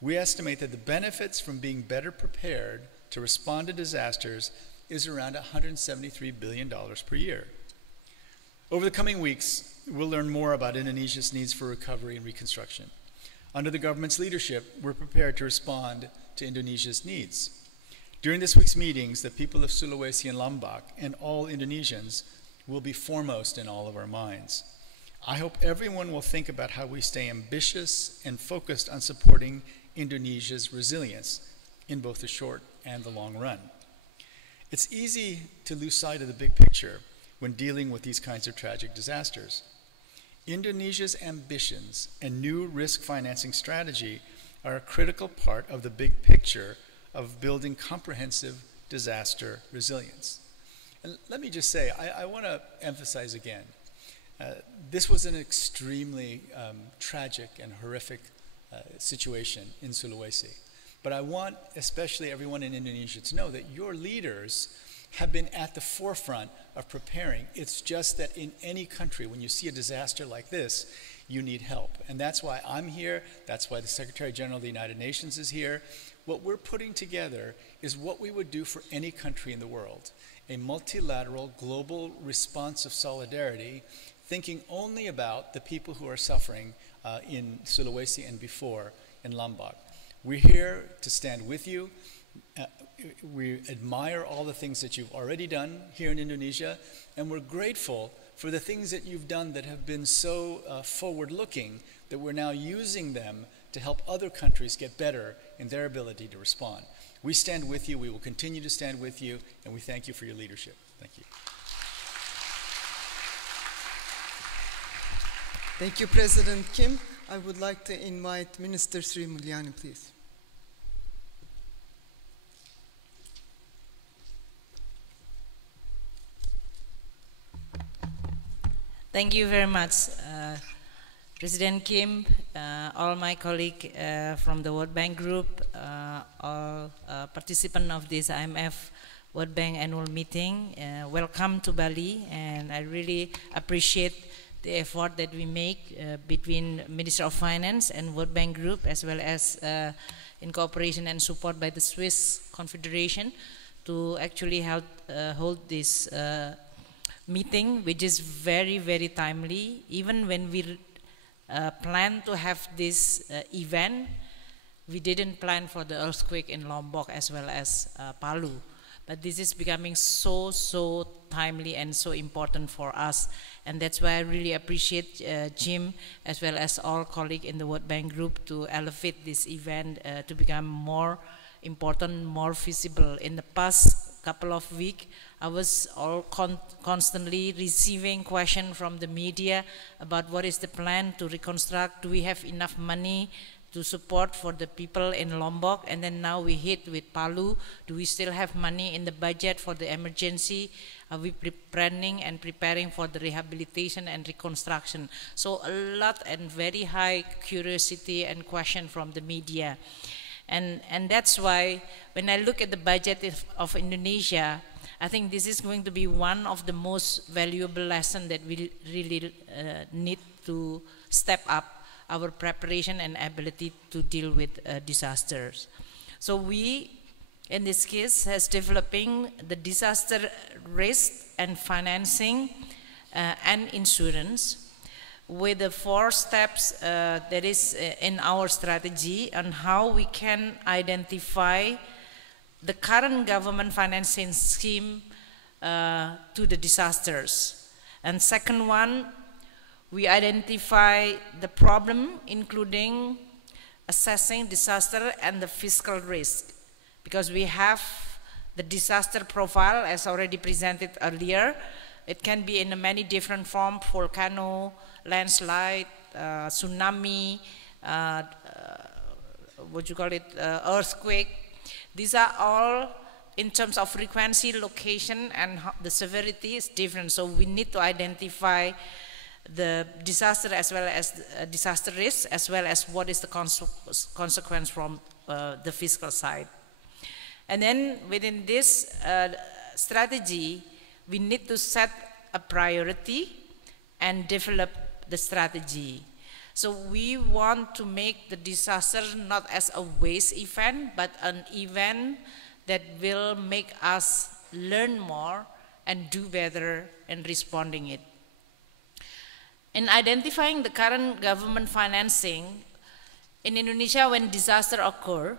We estimate that the benefits from being better prepared to respond to disasters is around $173 billion per year. Over the coming weeks, we'll learn more about Indonesia's needs for recovery and reconstruction. Under the government's leadership, we're prepared to respond to Indonesia's needs. During this week's meetings, the people of Sulawesi and Lombok and all Indonesians will be foremost in all of our minds. I hope everyone will think about how we stay ambitious and focused on supporting Indonesia's resilience in both the short and the long run. It's easy to lose sight of the big picture when dealing with these kinds of tragic disasters. Indonesia's ambitions and new risk financing strategy are a critical part of the big picture of building comprehensive disaster resilience. And let me just say, I want to emphasize again, this was an extremely tragic and horrific situation in Sulawesi. But I want especially everyone in Indonesia to know that your leaders have been at the forefront of preparing. It's just that in any country, when you see a disaster like this, you need help. And that's why I'm here. That's why the Secretary General of the United Nations is here. What we're putting together is what we would do for any country in the world, a multilateral global response of solidarity, thinking only about the people who are suffering in Sulawesi and before in Lombok. We're here to stand with you. We admire all the things that you've already done here in Indonesia, and we're grateful for the things that you've done that have been so forward-looking that we're now using them to help other countries get better in their ability to respond. We stand with you, we will continue to stand with you, and we thank you for your leadership. Thank you. Thank you, President Kim. I would like to invite Minister Sri Mulyani, please. Thank you very much, President Kim, all my colleagues from the World Bank Group, all participants of this IMF World Bank annual meeting. Welcome to Bali, and I really appreciate the effort that we make between Minister of Finance and World Bank Group, as well as in cooperation and support by the Swiss Confederation, to actually help hold this meeting, which is very, very timely. Even when we plan to have this event, we didn't plan for the earthquake in Lombok as well as Palu. But this is becoming so timely and so important for us. And that's why I really appreciate Jim, as well as all colleagues in the World Bank Group, to elevate this event to become more important, more visible. In the past couple of weeks, I was constantly receiving questions from the media about what is the plan to reconstruct, do we have enough money to support for the people in Lombok, and then now we hit with Palu, do we still have money in the budget for the emergency, are we planning and preparing for the rehabilitation and reconstruction? So a lot and very high curiosity and question from the media. And that's why when I look at the budget of Indonesia, I think this is going to be one of the most valuable lessons that we really need to step up our preparation and ability to deal with disasters. So we, in this case, has developing the disaster risk and financing and insurance with the 4 steps that is in our strategy on how we can identify the current government financing scheme to the disasters. And second one, we identify the problem, including assessing disaster and the fiscal risk, because we have the disaster profile as already presented earlier. It can be in many different forms: volcano, landslide, tsunami, earthquake. These are all, in terms of frequency, location, and the severity is different. So we need to identify the disaster as well as disaster risk, as well as what is the consequence from the fiscal side. And then within this strategy, we need to set a priority and develop the strategy. So we want to make the disaster not as a waste event, but an event that will make us learn more, and do better in responding it. In identifying the current government financing, in Indonesia, when disaster occur,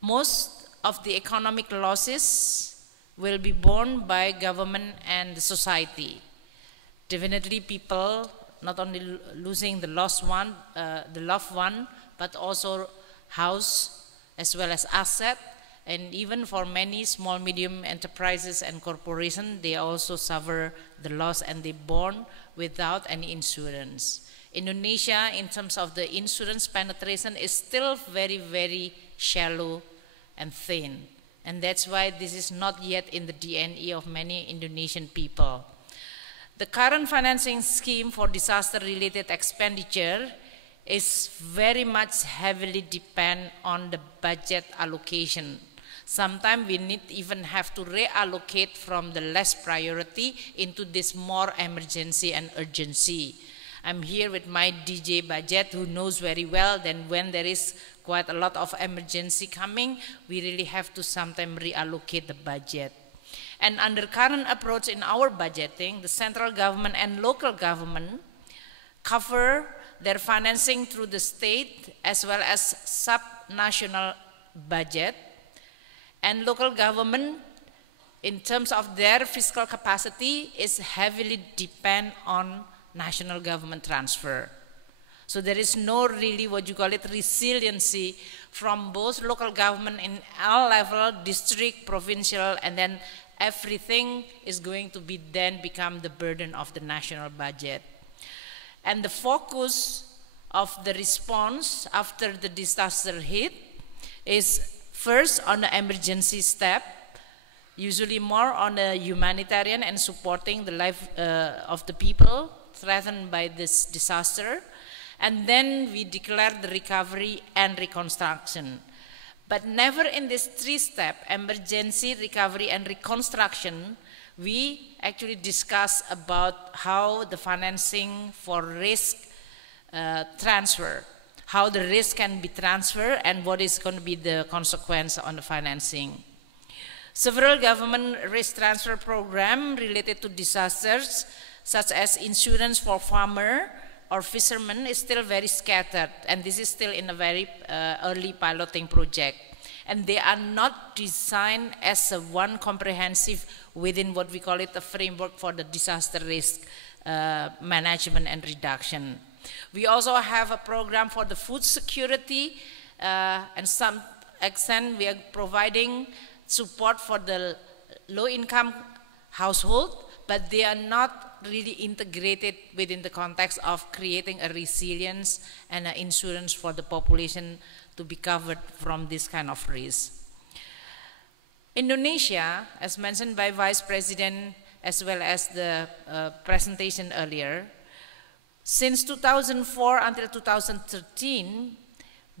most of the economic losses will be borne by government and the society. Definitely people not only losing the loved one, but also house as well as asset, and even for many small medium enterprises and corporations, they also suffer the loss and they born without any insurance. Indonesia, in terms of the insurance penetration, is still very, very shallow and thin. And that's why this is not yet in the DNA of many Indonesian people. The current financing scheme for disaster-related expenditure is very much heavily depend on the budget allocation. Sometimes we need even have to reallocate from the less priority into this more emergency and urgency. I'm here with my DJ budget, who knows very well that when there is quite a lot of emergency coming, we really have to sometimes reallocate the budget. And under current approach in our budgeting, the central government and local government cover their financing through the state as well as sub-national budget, and local government in terms of their fiscal capacity is heavily depend on national government transfer. So there is no really what you call it resiliency from both local government in all level, district, provincial, and then everything is going to be then become the burden of the national budget. And the focus of the response after the disaster hit is first on the emergency step, usually more on the humanitarian and supporting the life of the people threatened by this disaster. And then we declare the recovery and reconstruction. But never in this three-step, emergency, recovery, and reconstruction, we actually discuss about how the financing for risk transfer, how the risk can be transferred, and what is going to be the consequence on the financing. Several government risk transfer programs related to disasters, such as insurance for farmer or fishermen, is still very scattered, and this is still in a very early piloting project. And they are not designed as a one comprehensive within what we call it a framework for the disaster risk management and reduction. We also have a program for the food security, and some extent we are providing support for the low-income household, but they are not really integrated within the context of creating a resilience and an insurance for the population to be covered from this kind of risk. Indonesia, as mentioned by Vice President as well as the presentation earlier, since 2004 until 2013,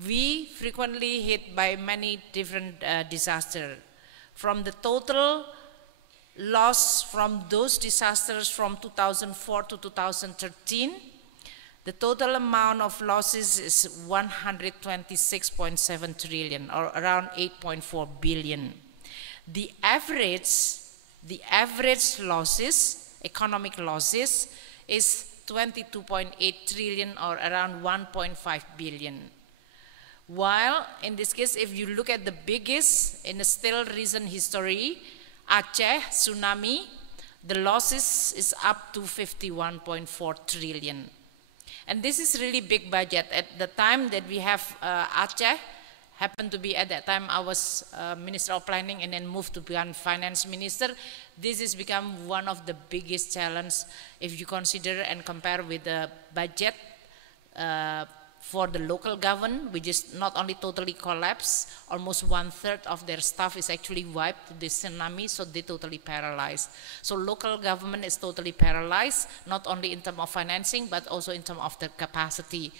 we frequently hit by many different disasters. From the total loss from those disasters from 2004 to 2013, the total amount of losses is 126.7 trillion, or around 8.4 billion. The average losses, economic losses, is 22.8 trillion, or around 1.5 billion. While in this case, if you look at the biggest in the still recent history, Aceh tsunami, the losses is up to 51.4 trillion. And this is really big budget. At the time that we have Aceh, happened to be at that time I was Minister of Planning and then moved to become Finance Minister. This has become one of the biggest challenges if you consider and compare with the budget for the local government, which is not only totally collapsed, almost 1/3 of their staff is actually wiped to this tsunami, so they totally paralyzed. So local government is totally paralyzed, not only in terms of financing, but also in terms of the capacity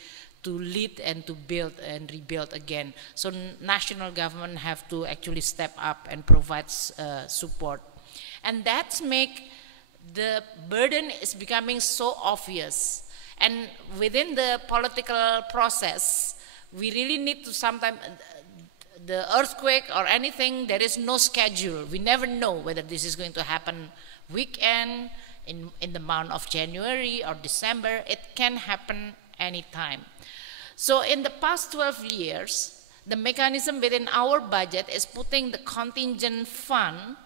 to lead and to build and rebuild again. So national government have to actually step up and provide support. And that make the burden is becoming so obvious. And within the political process, we really need to sometimes the earthquake or anything, there is no schedule. We never know whether this is going to happen weekend, in the month of January or December. It can happen anytime. So in the past 12 years, the mechanism within our budget is putting the contingent fund,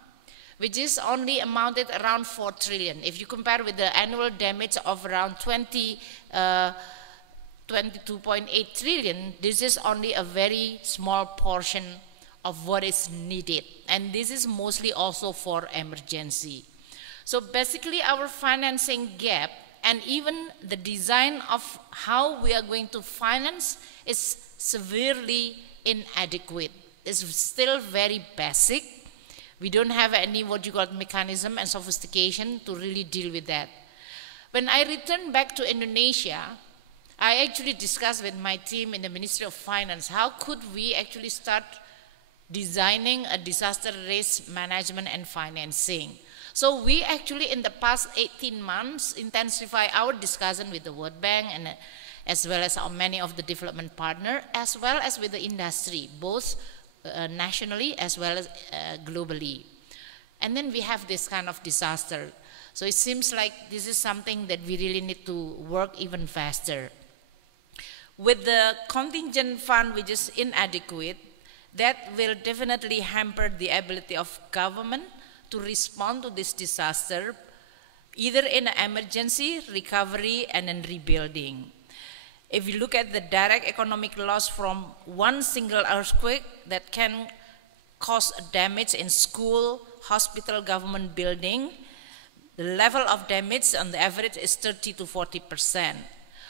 which is only amounted around 4 trillion. If you compare with the annual damage of around 22.8 trillion, this is only a very small portion of what is needed. And this is mostly also for emergency. So basically our financing gap and even the design of how we are going to finance is severely inadequate. It's still very basic. We don't have any what you call mechanism and sophistication to really deal with that. When I returned back to Indonesia, I actually discussed with my team in the Ministry of Finance, how could we actually start designing a disaster risk management and financing. So we actually in the past 18 months intensify our discussion with the World Bank and as well as many of the development partners, as well as with the industry, both nationally as well as globally. And then we have this kind of disaster. So it seems like this is something that we really need to work even faster. With the contingent fund which is inadequate, that will definitely hamper the ability of government to respond to this disaster, either in emergency, recovery, and in rebuilding. If you look at the direct economic loss from one single earthquake that can cause damage in school, hospital, government building, the level of damage on the average is 30 to 40%.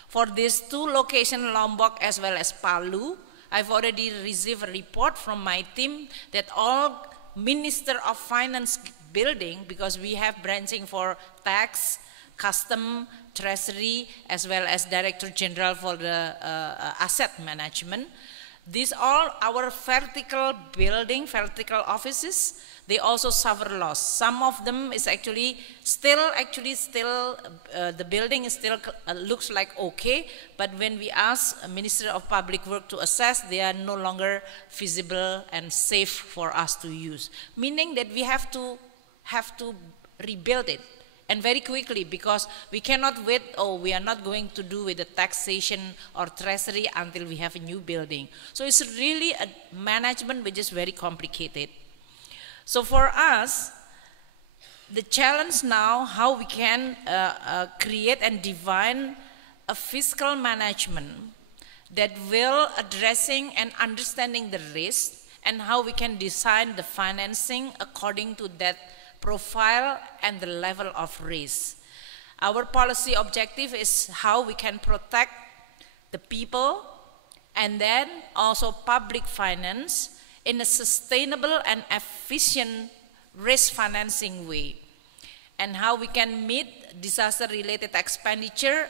For these two locations, Lombok as well as Palu, I've already received a report from my team that all Minister of Finance building, because we have branching for tax, custom, treasury, as well as Director General for the asset management. These all our vertical building, vertical offices, they also suffer loss. Some of them is actually still, the building is still looks like okay, but when we ask Minister of Public Work to assess, they are no longer feasible and safe for us to use. Meaning that we have to rebuild it, and very quickly, because we cannot wait, we are not going to do with the taxation or treasury until we have a new building. So it's really a management which is very complicated. So for us, the challenge now, how we can create and define a fiscal management that will addressing and understanding the risk, and how we can design the financing according to that profile and the level of risk. Our policy objective is how we can protect the people and then also public finance in a sustainable and efficient risk financing way, and how we can meet disaster-related expenditure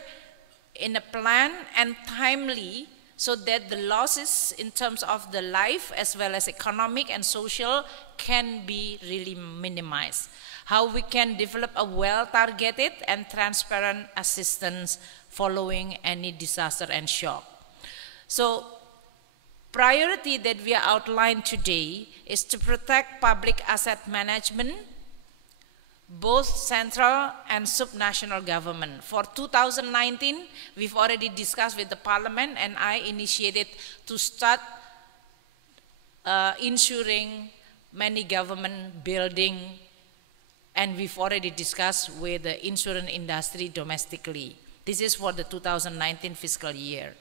in a plan and timely, so that the losses in terms of the life as well as economic and social can be really minimized. How we can develop a well-targeted and transparent assistance following any disaster and shock. So, priority that we outlined today is to protect public asset management, both central and subnational government. For 2019, we've already discussed with the Parliament, and I initiated to start insuring many government building, and we've already discussed with the insurance industry domestically. This is for the 2019 fiscal year.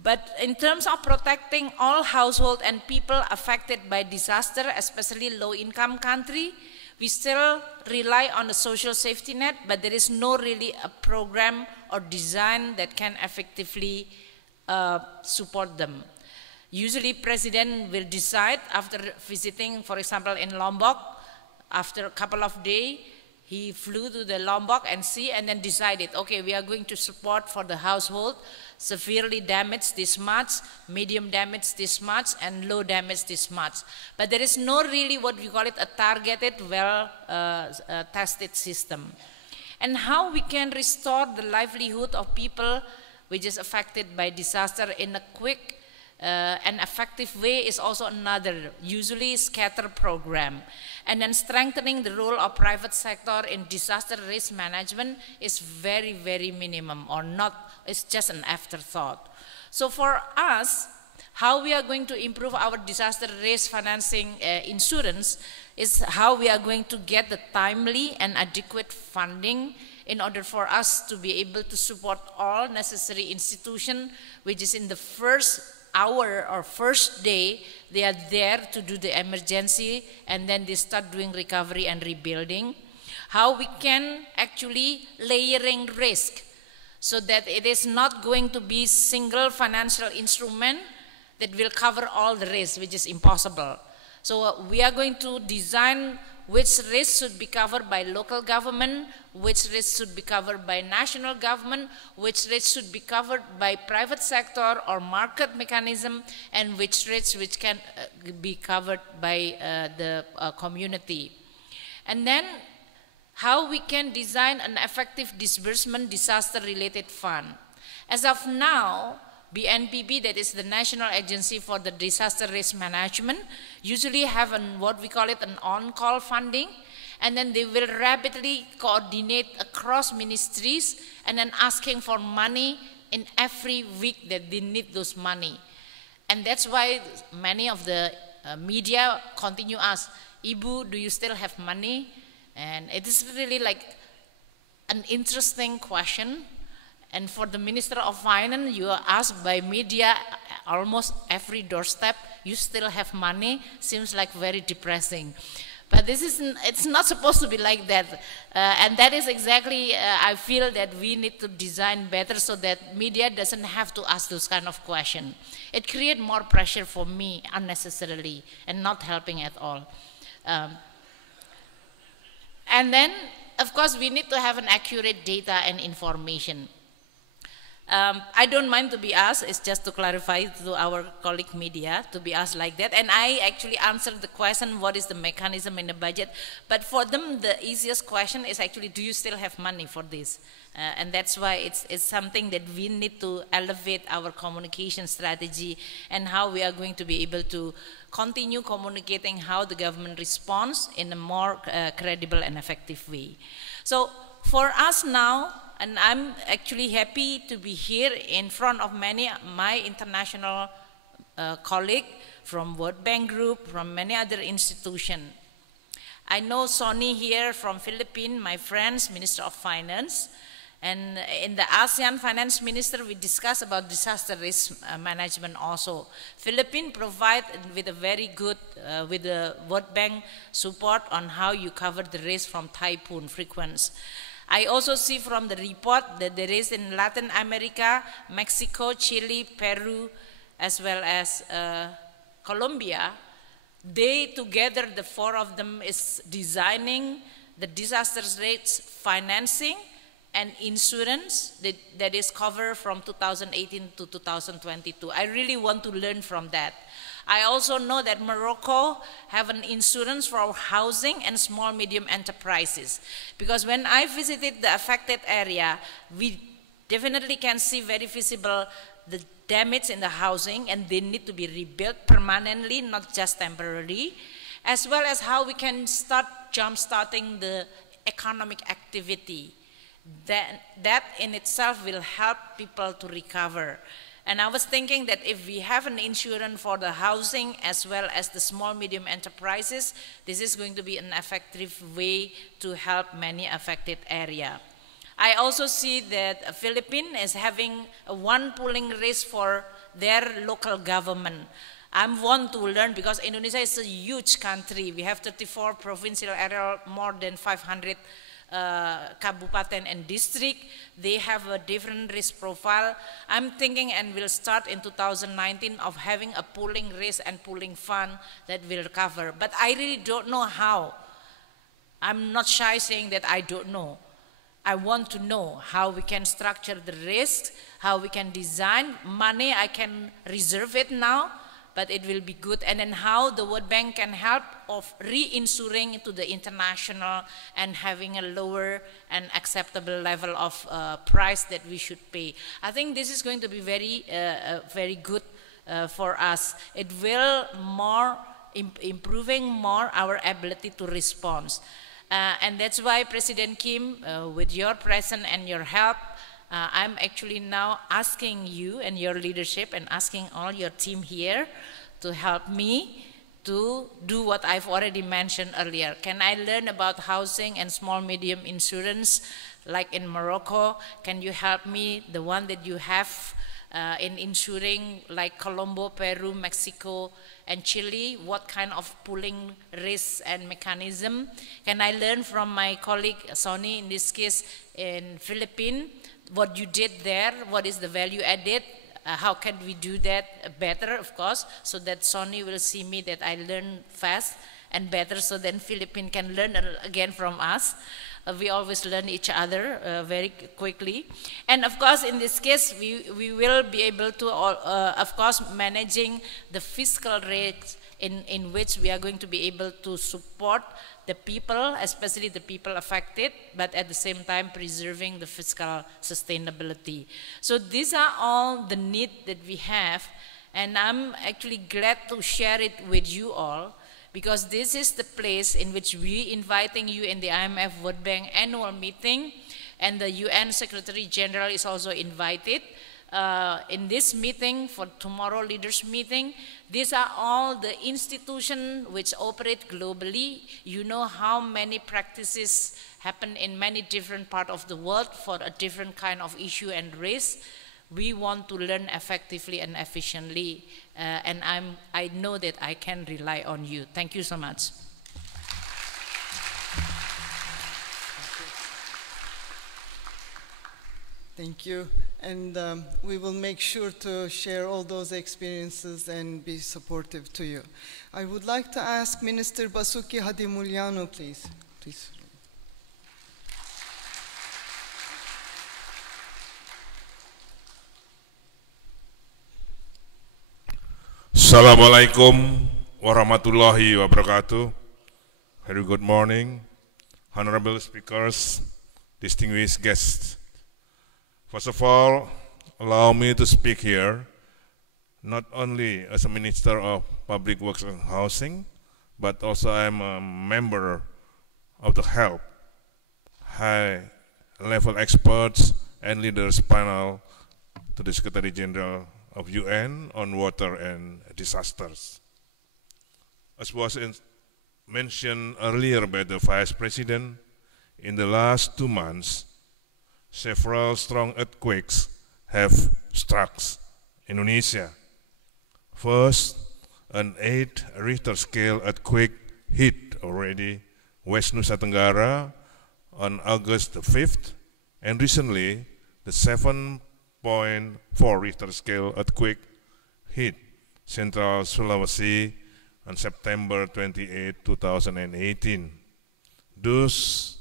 But in terms of protecting all households and people affected by disaster, especially low-income country, we still rely on the social safety net, but there is no really a program or design that can effectively support them. Usually, President will decide after visiting, for example, in Lombok, after a couple of days, he flew to the Lombok and then decided, okay, we are going to support for the household, severely damaged this much, medium damage this much, and low damage this much. But there is no really what we call it a targeted, well-tested system. And how we can restore the livelihood of people which is affected by disaster in a quick, An effective way is also another, usually scatter program. And then strengthening the role of private sector in disaster risk management is very, very minimum or not, it's just an afterthought. So for us, how we are going to improve our disaster risk financing insurance is how we are going to get the timely and adequate funding in order for us to be able to support all necessary institutions, which is in the first hour or first day, they are there to do the emergency, and then they start doing recovery and rebuilding. How we can actually layering risk so that it is not going to be single financial instrument that will cover all the risk, which is impossible. So we are going to design which risks should be covered by local government, which risks should be covered by national government, which risks should be covered by private sector or market mechanism, and which risks which can be covered by the community. And then how we can design an effective disbursement disaster-related fund. As of now, BNPB, that is the National Agency for the Disaster Risk Management, usually have what we call it an on-call funding, and then they will rapidly coordinate across ministries and then asking for money in every week that they need those money. And that's why many of the media continue ask, Ibu, do you still have money? And it is really like an interesting question. And for the Minister of Finance, you are asked by media almost every doorstep, you still have money, seems like very depressing. But this isn't, it's not supposed to be like that. And that is exactly, I feel that we need to design better so that media doesn't have to ask those kind of questions. It creates more pressure for me unnecessarily and not helping at all. And then, of course, we need to have an accurate data and information. I don't mind to be asked, it's just to clarify to our colleague media, to be asked like that. And I actually answered the question, what is the mechanism in the budget? But for them, the easiest question is actually, do you still have money for this? And that's why it's something that we need to elevate our communication strategy and how we are going to be able to continue communicating how the government responds in a more credible and effective way. So for us now, and I'm actually happy to be here in front of many my international colleagues from World Bank Group, from many other institutions. I know Sonny here from Philippines, my friends, Minister of Finance. And in the ASEAN Finance Minister, we discussed about disaster risk management also. Philippines provide with a very good, with the World Bank support on how you cover the risk from typhoon frequency. I also see from the report that there is in Latin America, Mexico, Chile, Peru, as well as Colombia. They together, the four of them, is designing the disaster rates financing and insurance that is covered from 2018 to 2022. I really want to learn from that. I also know that Morocco have an insurance for housing and small medium enterprises. Because when I visited the affected area, we definitely can see very visible the damage in the housing, and they need to be rebuilt permanently, not just temporarily, as well as how we can start jump-starting the economic activity. That in itself will help people to recover. And I was thinking that if we have an insurance for the housing as well as the small medium enterprises, this is going to be an effective way to help many affected areas. I also see that the Philippines is having one pooling risk for their local government. I want to learn because Indonesia is a huge country. We have 34 provincial areas, more than 500 kabupaten and district. They have a different risk profile. I'm thinking, and we'll start in 2019, of having a pooling risk and pooling fund that will cover. But I really don't know how. I'm not shy saying that I don't know. I want to know how we can structure the risk, how we can design money. I can reserve it now, but it will be good. And then how the World Bank can help of reinsuring to the international and having a lower and acceptable level of price that we should pay. I think this is going to be very, very good for us. It will improving more our ability to respond. And that's why President Kim, with your presence and your help, I'm actually now asking you and your leadership and asking all your team here to help me to do what I've already mentioned earlier. Can I learn about housing and small medium insurance like in Morocco? Can you help me, the one that you have in insuring like Colombo, Peru, Mexico, and Chile? What kind of pooling risks and mechanism? Can I learn from my colleague Sonny, in this case in Philippines, what you did there? What is the value added? How can we do that better, of course, so that Sonny will see me that I learn fast and better, so then Philippines can learn again from us. We always learn each other very quickly. And of course, in this case, we will be able to, of course, managing the fiscal rates in which we are going to be able to support the people, especially the people affected, but at the same time preserving the fiscal sustainability. So these are all the needs that we have, and I'm actually glad to share it with you all, because this is the place in which we inviting you in the IMF World Bank annual meeting, and the UN Secretary General is also invited in this meeting for tomorrow leaders meeting. These are all the institutions which operate globally. You know how many practices happen in many different parts of the world for a different kind of issue and risk. We want to learn effectively and efficiently, and I know that I can rely on you. Thank you so much. Thank you. And we will make sure to share all those experiences and be supportive to you. I would like to ask Minister Basuki Hadimulyano, please. Please. Assalamualaikum warahmatullahi wabarakatuh. Very good morning, honorable speakers, distinguished guests. First of all, allow me to speak here, not only as a Minister of Public Works and Housing, but also I'm a member of the HELP, high-level experts and leaders panel to the Secretary General of UN on water and disasters. As was mentioned earlier by the Vice President, in the last 2 months, several strong earthquakes have struck Indonesia. First, an 8 Richter scale earthquake hit already West Nusa Tenggara on August the 5th, and recently the 7.4 Richter scale earthquake hit Central Sulawesi on September 28, 2018. Those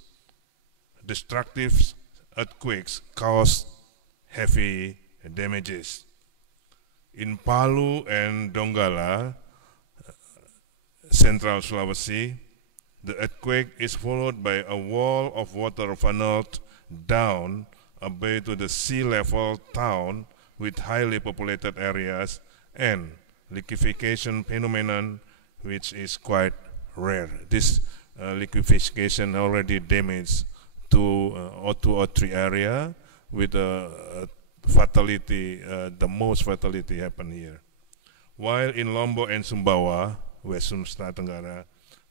destructive earthquakes caused heavy damages. In Palu and Donggala, Central Sulawesi, the earthquake is followed by a wall of water funneled down a bay to the sea level town with highly populated areas and liquefaction phenomenon, which is quite rare. This liquefaction already damaged to O2, O3 area with fatality, the most fatality happened here. While in Lombok and Sumbawa, West Nusa Tenggara,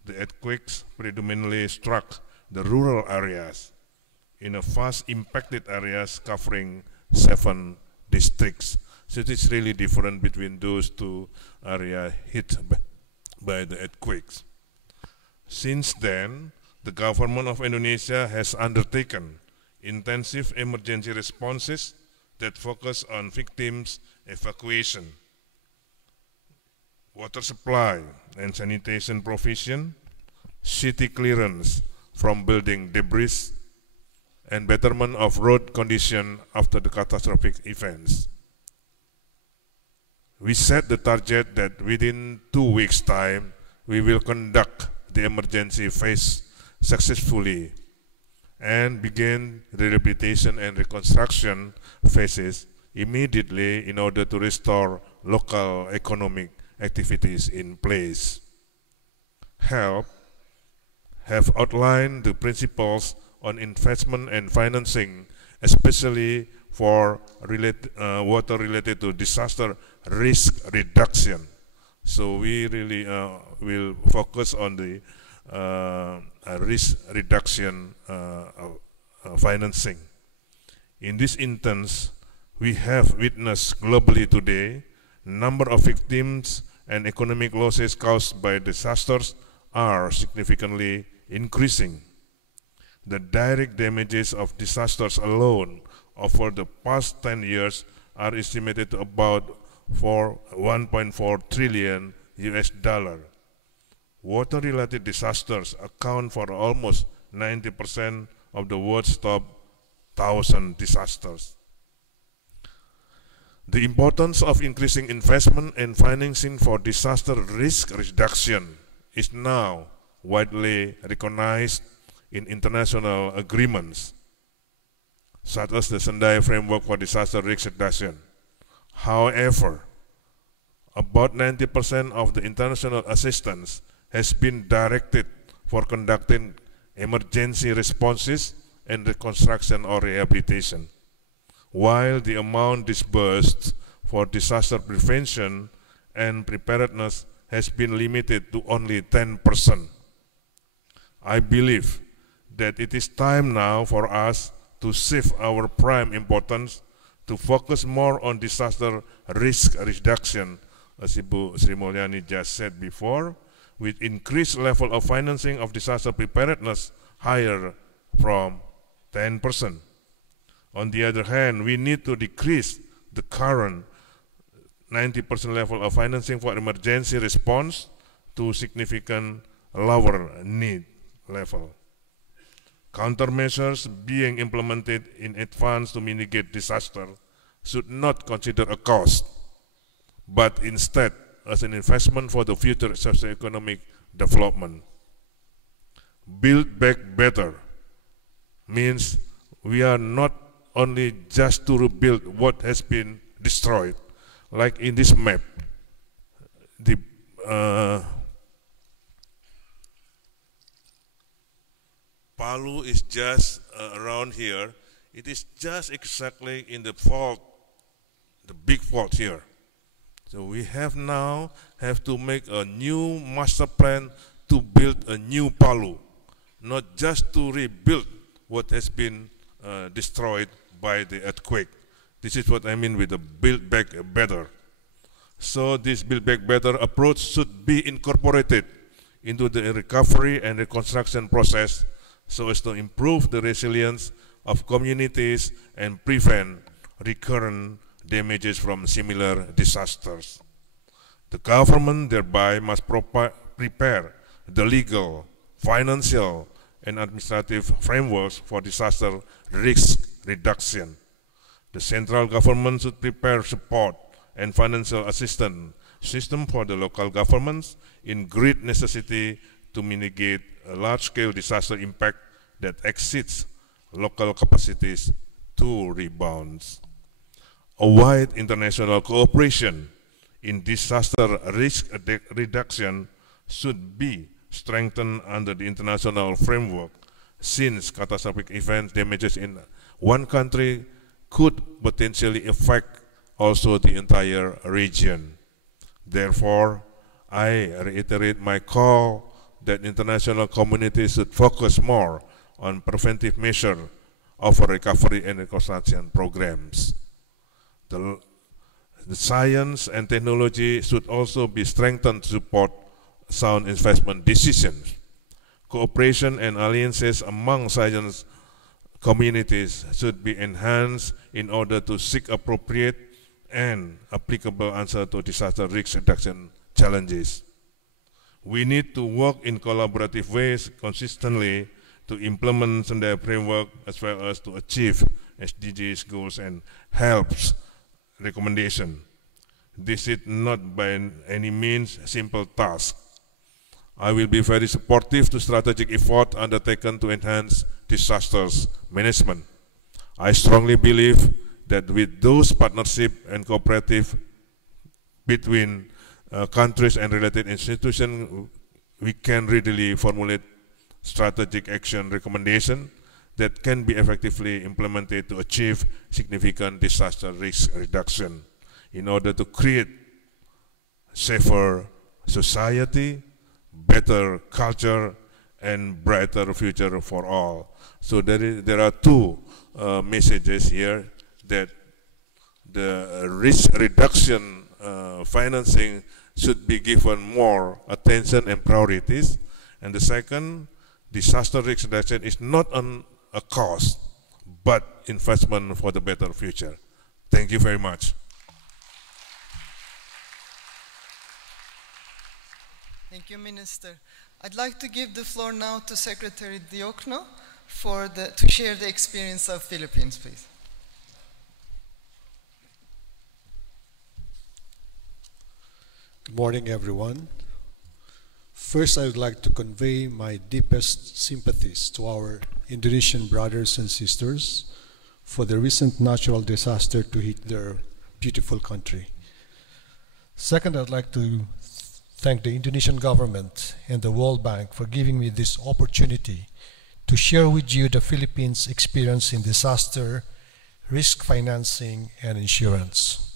the earthquakes predominantly struck the rural areas in a fast impacted areas covering 7 districts. So it is really different between those 2 areas hit by the earthquakes. Since then, the government of Indonesia has undertaken intensive emergency responses that focus on victims' evacuation, water supply and sanitation provision, city clearance from building debris, and betterment of road condition after the catastrophic events. We set the target that within 2 weeks' time, we will conduct the emergency phase successfully and begin the rehabilitation and reconstruction phases immediately in order to restore local economic activities in place. HELP have outlined the principles on investment and financing, especially for water related to disaster risk reduction. So we really will focus on the risk reduction financing. In this instance, we have witnessed globally today number of victims and economic losses caused by disasters are significantly increasing. The direct damages of disasters alone over the past 10 years are estimated to about 1.4 trillion US dollar. Water-related disasters account for almost 90% of the world's top 1,000 disasters. The importance of increasing investment and financing for disaster risk reduction is now widely recognized in international agreements, such as the Sendai Framework for Disaster Risk Reduction. However, about 90% of the international assistance has been directed for conducting emergency responses and reconstruction or rehabilitation, while the amount disbursed for disaster prevention and preparedness has been limited to only 10%. I believe that it is time now for us to shift our prime importance to focus more on disaster risk reduction, as Ibu Sri Mulyani just said before, with increased level of financing of disaster preparedness higher from 10%. On the other hand, we need to decrease the current 90% level of financing for emergency response to significant lower need level. Countermeasures being implemented in advance to mitigate disaster should not consider a cost, but instead as an investment for the future socioeconomic development. Build back better means we are not only just to rebuild what has been destroyed, like in this map. The Palu is just around here. It is just exactly in the fault, the big fault here. So we have now to make a new master plan to build a new Palu, not just to rebuild what has been destroyed by the earthquake. This is what I mean with the build back better. So this build back better approach should be incorporated into the recovery and reconstruction process so as to improve the resilience of communities and prevent recurrent damages from similar disasters. The government thereby must prepare the legal, financial, and administrative frameworks for disaster risk reduction. The central government should prepare support and financial assistance system for the local governments in great necessity to mitigate a large-scale disaster impact that exceeds local capacities to rebound. A wide international cooperation in disaster risk reduction should be strengthened under the international framework, since catastrophic event damages in one country could potentially affect also the entire region. Therefore, I reiterate my call that international community should focus more on preventive measures of recovery and reconstruction programs. The science and technology should also be strengthened to support sound investment decisions. Cooperation and alliances among science communities should be enhanced in order to seek appropriate and applicable answers to disaster risk reduction challenges. We need to work in collaborative ways consistently to implement the framework as well as to achieve SDGs goals and HELP's recommendation. This is not by any means a simple task. I will be very supportive to strategic effort undertaken to enhance disasters management. I strongly believe that with those partnership and cooperative between countries and related institutions, we can readily formulate strategic action recommendation that can be effectively implemented to achieve significant disaster risk reduction in order to create safer society, better culture, and brighter future for all. So there are two messages here, that the risk reduction financing should be given more attention and priorities. And the second, disaster risk reduction is not on a cost, but investment for the better future. Thank you very much. Thank you, Minister. I'd like to give the floor now to Secretary Diokno to share the experience of Philippines, please. Good morning, everyone. First, I would like to convey my deepest sympathies to our Indonesian brothers and sisters for the recent natural disaster to hit their beautiful country. Second, I'd like to thank the Indonesian government and the World Bank for giving me this opportunity to share with you the Philippines' experience in disaster, risk financing, and insurance.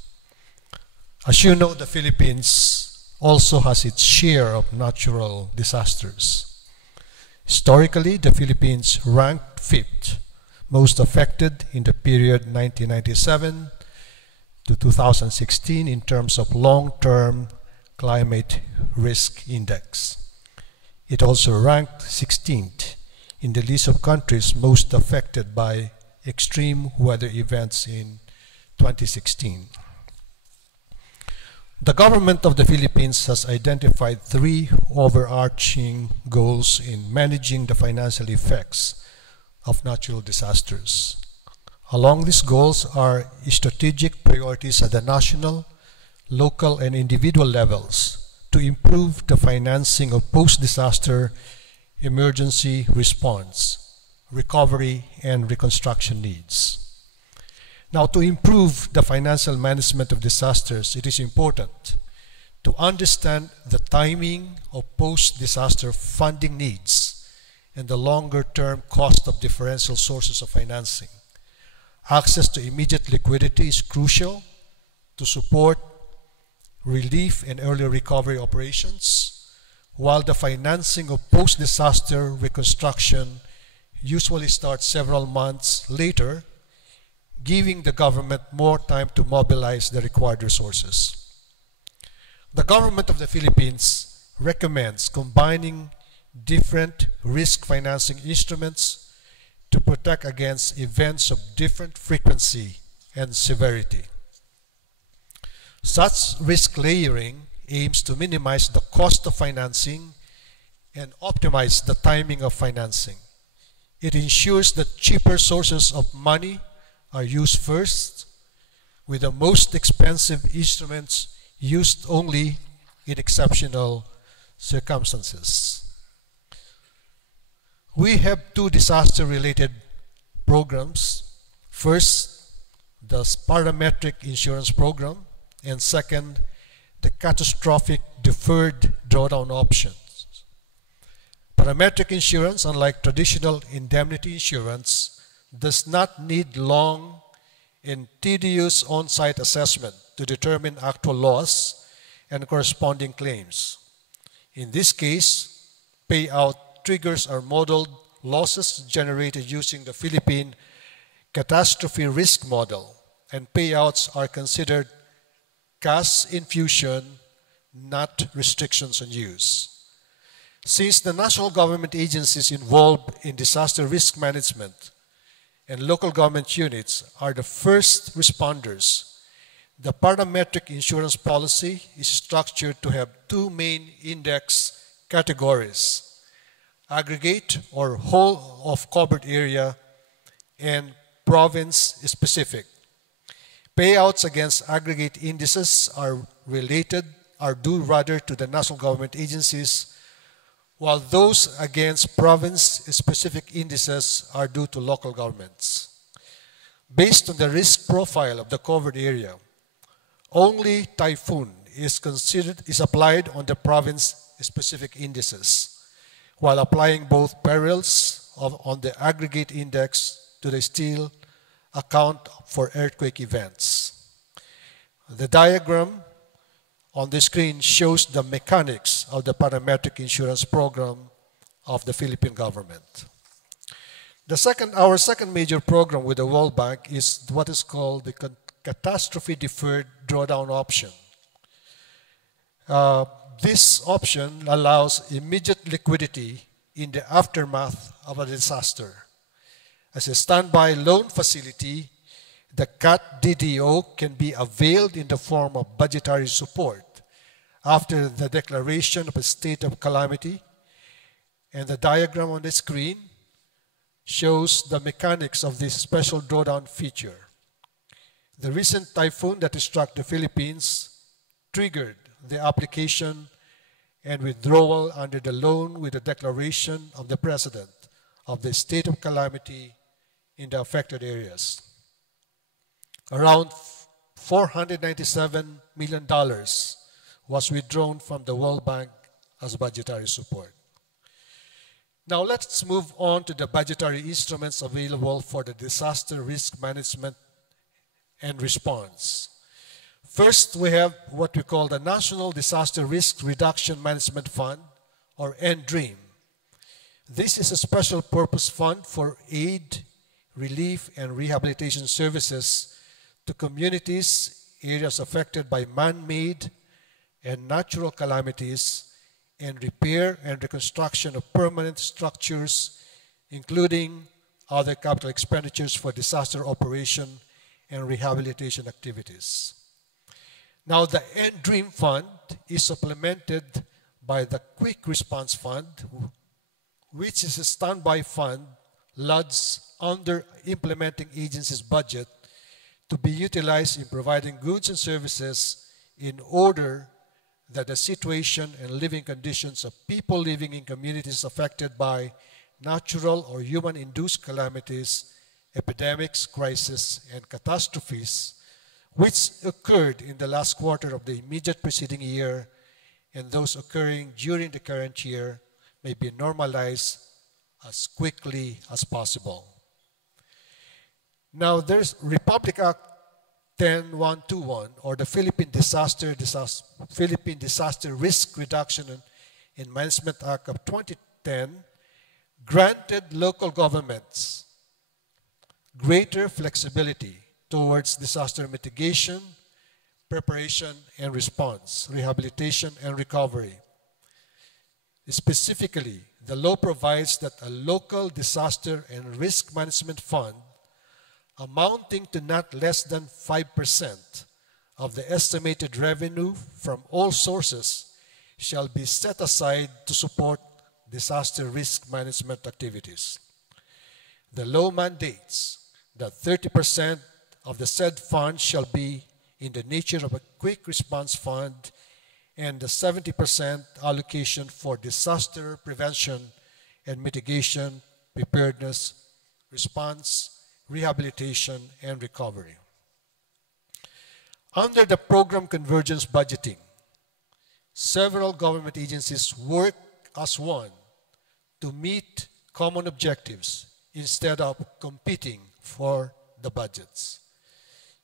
As you know, the Philippines also has its share of natural disasters. Historically, the Philippines ranked 5th most affected in the period 1997 to 2016 in terms of long-term climate risk index. It also ranked 16th in the list of countries most affected by extreme weather events in 2016. The government of the Philippines has identified 3 overarching goals in managing the financial effects of natural disasters. Along these goals are strategic priorities at the national, local, and individual levels to improve the financing of post-disaster emergency response, recovery, and reconstruction needs. Now, to improve the financial management of disasters, it is important to understand the timing of post-disaster funding needs and the longer-term cost of differential sources of financing. Access to immediate liquidity is crucial to support relief and early recovery operations, while the financing of post-disaster reconstruction usually starts several months later, giving the government more time to mobilize the required resources. The government of the Philippines recommends combining different risk financing instruments to protect against events of different frequency and severity. Such risk layering aims to minimize the cost of financing and optimize the timing of financing. It ensures that cheaper sources of money are used first, with the most expensive instruments used only in exceptional circumstances. We have 2 disaster-related programs. First, the parametric insurance program, and second, the catastrophic deferred drawdown options. Parametric insurance, unlike traditional indemnity insurance, does not need long and tedious on-site assessment to determine actual loss and corresponding claims. In this case, payout triggers are modeled losses generated using the Philippine catastrophe risk model, and payouts are considered cash infusion, not restrictions on use. Since the national government agencies involved in disaster risk management and local government units are the first responders, the parametric insurance policy is structured to have 2 main index categories: aggregate or whole of covered area and province specific. Payouts against aggregate indices are due to the national government agencies, while those against province-specific indices are due to local governments. Based on the risk profile of the covered area, only typhoon is applied on the province-specific indices, while applying both perils on the aggregate index to the still account for earthquake events. The diagram on the screen shows the mechanics of the parametric insurance program of the Philippine government. Our second major program with the World Bank is what is called the Catastrophe Deferred Drawdown Option. This option allows immediate liquidity in the aftermath of a disaster. As a standby loan facility, the CAT DDO can be availed in the form of budgetary support after the declaration of a state of calamity, and the diagram on the screen shows the mechanics of this special drawdown feature. The recent typhoon that struck the Philippines triggered the application and withdrawal under the loan with the declaration of the President of the state of calamity in the affected areas. Around $497 million was withdrawn from the World Bank as budgetary support. Now let's move on to the budgetary instruments available for the disaster risk management and response. First, we have what we call the National Disaster Risk Reduction Management Fund, or NDREAM. This is a special purpose fund for aid, relief, and rehabilitation services to communities, areas affected by man-made and natural calamities, and repair and reconstruction of permanent structures, including other capital expenditures for disaster operation and rehabilitation activities. Now, the NDREAM Fund is supplemented by the Quick Response Fund, which is a standby fund lodged under implementing agency's budget to be utilized in providing goods and services in order that the situation and living conditions of people living in communities affected by natural or human-induced calamities, epidemics, crises, and catastrophes, which occurred in the last quarter of the immediate preceding year and those occurring during the current year, may be normalized as quickly as possible. Now, there's Republic Act 10121, or the Philippine Disaster Risk Reduction and Management Act of 2010, granted local governments greater flexibility towards disaster mitigation, preparation and response, rehabilitation and recovery. Specifically, the law provides that a local disaster and risk management fund amounting to not less than 5% of the estimated revenue from all sources shall be set aside to support disaster risk management activities. The law mandates that 30% of the said fund shall be in the nature of a quick response fund and the 70% allocation for disaster prevention and mitigation, preparedness, response, rehabilitation, and recovery. Under the program convergence budgeting, several government agencies work as one to meet common objectives instead of competing for the budgets.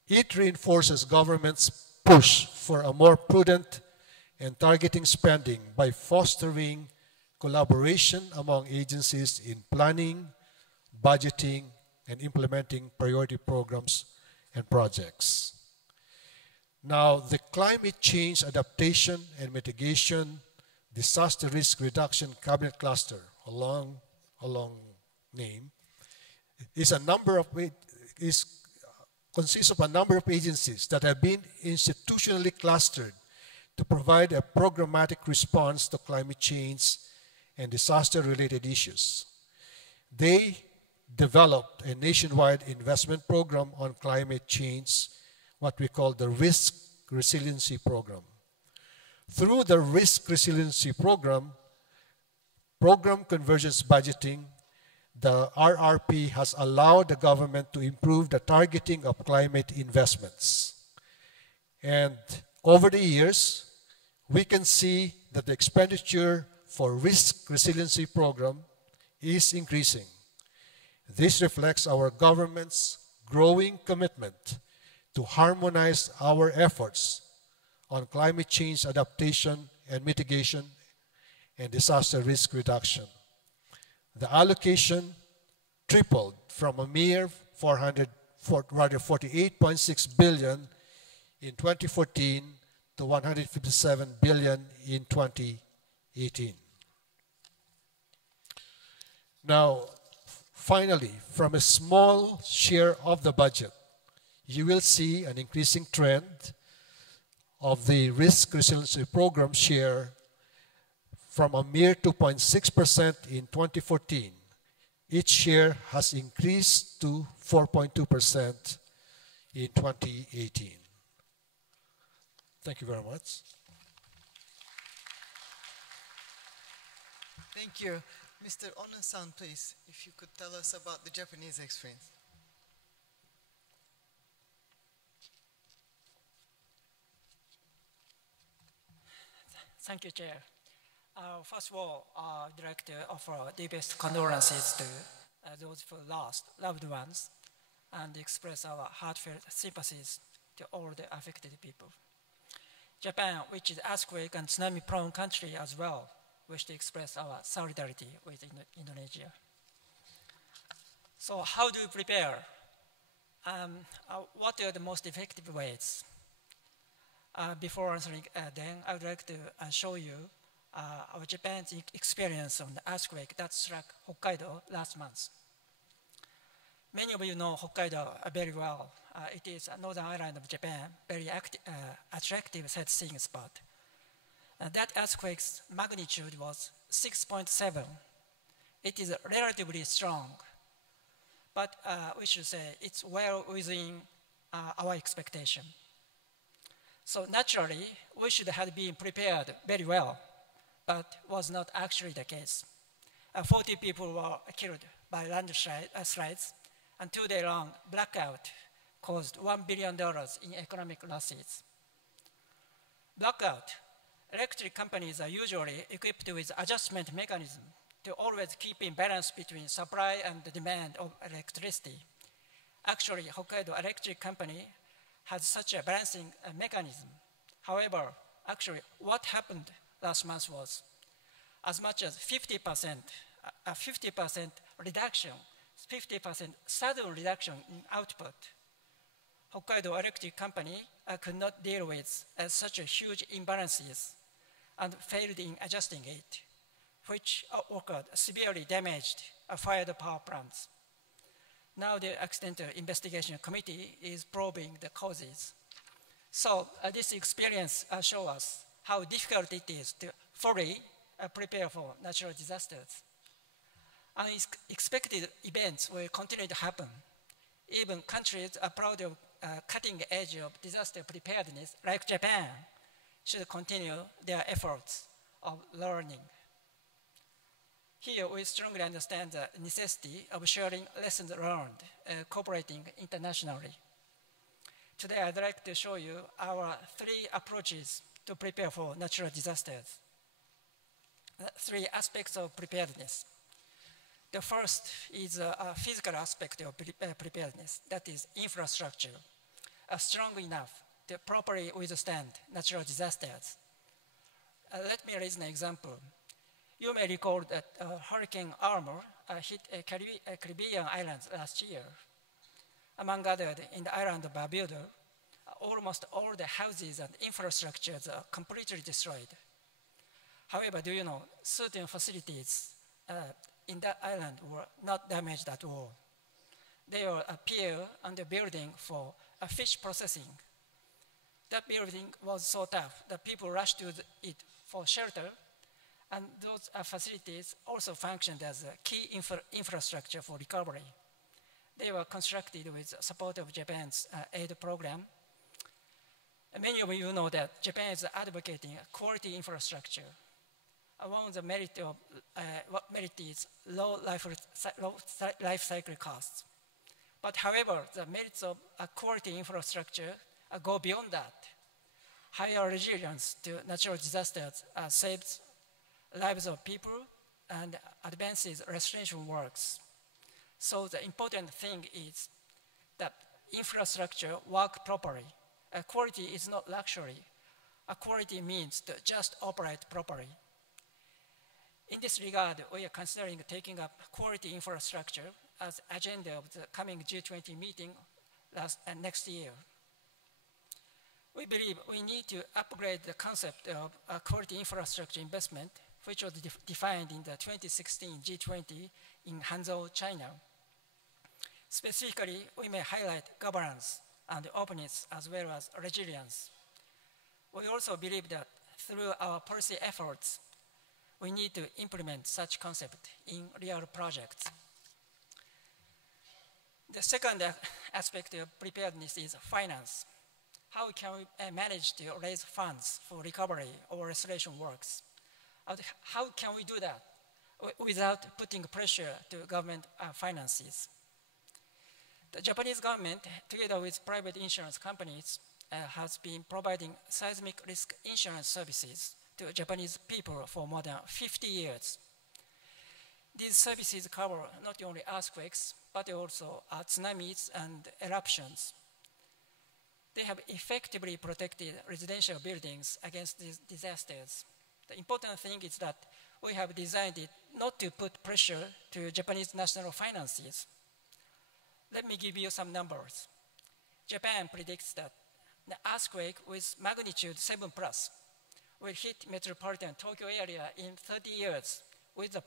It reinforces government's push for a more prudent and targeting spending by fostering collaboration among agencies in planning, budgeting, and implementing priority programs and projects. Now, the Climate Change Adaptation and Mitigation Disaster Risk Reduction Cabinet Cluster, a long name, consists of a number of agencies that have been institutionally clustered to provide a programmatic response to climate change and disaster-related issues. They developed a nationwide investment program on climate change, what we call the Risk Resiliency Program. Through the Risk Resiliency Program, program convergence budgeting, the RRP has allowed the government to improve the targeting of climate investments. And over the years, we can see that the expenditure for risk resiliency program is increasing. This reflects our government's growing commitment to harmonize our efforts on climate change adaptation and mitigation and disaster risk reduction. The allocation tripled from a mere 48.6 billion in 2014 to 157 billion in 2018. Now, finally, from a small share of the budget, you will see an increasing trend of the risk resiliency program share from a mere 2.6% in 2014. Its share has increased to 4.2% in 2018. Thank you very much. Thank you. Mr. Onan-san, please, if you could tell us about the Japanese experience. Thank you, Chair. First of all, I'd like to offer deepest condolences to those who lost loved ones and express our heartfelt sympathies to all the affected people. Japan, which is earthquake and tsunami-prone country as well, wish to express our solidarity with Indonesia. So how do we prepare? What are the most effective ways? Before answering then, I would like to show you our Japan's experience on the earthquake that struck Hokkaido last month. Many of you know Hokkaido very well. It is a northern island of Japan, very attractive sightseeing spot. That earthquake's magnitude was 6.7. It is relatively strong, but we should say it's well within our expectation. So naturally, we should have been prepared very well, but was not actually the case. 40 people were killed by landslides, and 2-day-long blackout caused $1 billion in economic losses. Blackout, electric companies are usually equipped with adjustment mechanism to always keep in balance between supply and the demand of electricity. Actually, Hokkaido Electric Company has such a balancing mechanism. However, actually, what happened last month was as much as 50% reduction, 50% sudden reduction in output. Hokkaido Electric Company could not deal with such a huge imbalances and failed in adjusting it, which occurred severely damaged fired power plants. Now the Accidental Investigation Committee is probing the causes. So this experience shows us how difficult it is to fully prepare for natural disasters. Unexpected events will continue to happen. Even countries are proud of cutting edge of disaster preparedness, like Japan, should continue their efforts of learning. Here, we strongly understand the necessity of sharing lessons learned, cooperating internationally. Today, I'd like to show you our 3 approaches to prepare for natural disasters. 3 aspects of preparedness. The first is a physical aspect of preparedness, that is infrastructure, strong enough to properly withstand natural disasters. Let me raise an example. You may recall that Hurricane Irma hit Caribbean islands last year. Among others, in the island of Barbuda, almost all the houses and infrastructures are completely destroyed. However, do you know, certain facilities in that island were not damaged at all. There were a pier and a building for fish processing. That building was so tough that people rushed to it for shelter, and those facilities also functioned as a key infrastructure for recovery. They were constructed with support of Japan's aid program. And many of you know that Japan is advocating quality infrastructure. One of the merit is low life cycle costs. But however, the merits of quality infrastructure go beyond that. Higher resilience to natural disasters saves lives of people and advances restoration works. So the important thing is that infrastructure work properly. Quality is not luxury. Quality means to just operate properly. In this regard, we are considering taking up quality infrastructure as agenda of the coming G20 meeting next year. We believe we need to upgrade the concept of quality infrastructure investment, which was defined in the 2016 G20 in Hangzhou, China. Specifically, we may highlight governance and openness as well as resilience. We also believe that through our policy efforts, we need to implement such concept in real projects. The second aspect of preparedness is finance. How can we manage to raise funds for recovery or restoration works? And how can we do that without putting pressure to government finances? The Japanese government, together with private insurance companies, has been providing seismic risk insurance services to Japanese people for more than 50 years. These services cover not only earthquakes, but also tsunamis and eruptions. They have effectively protected residential buildings against these disasters. The important thing is that we have designed it not to put pressure to Japanese national finances. Let me give you some numbers. Japan predicts that the earthquake with magnitude 7+ will hit metropolitan Tokyo area in 30 years with the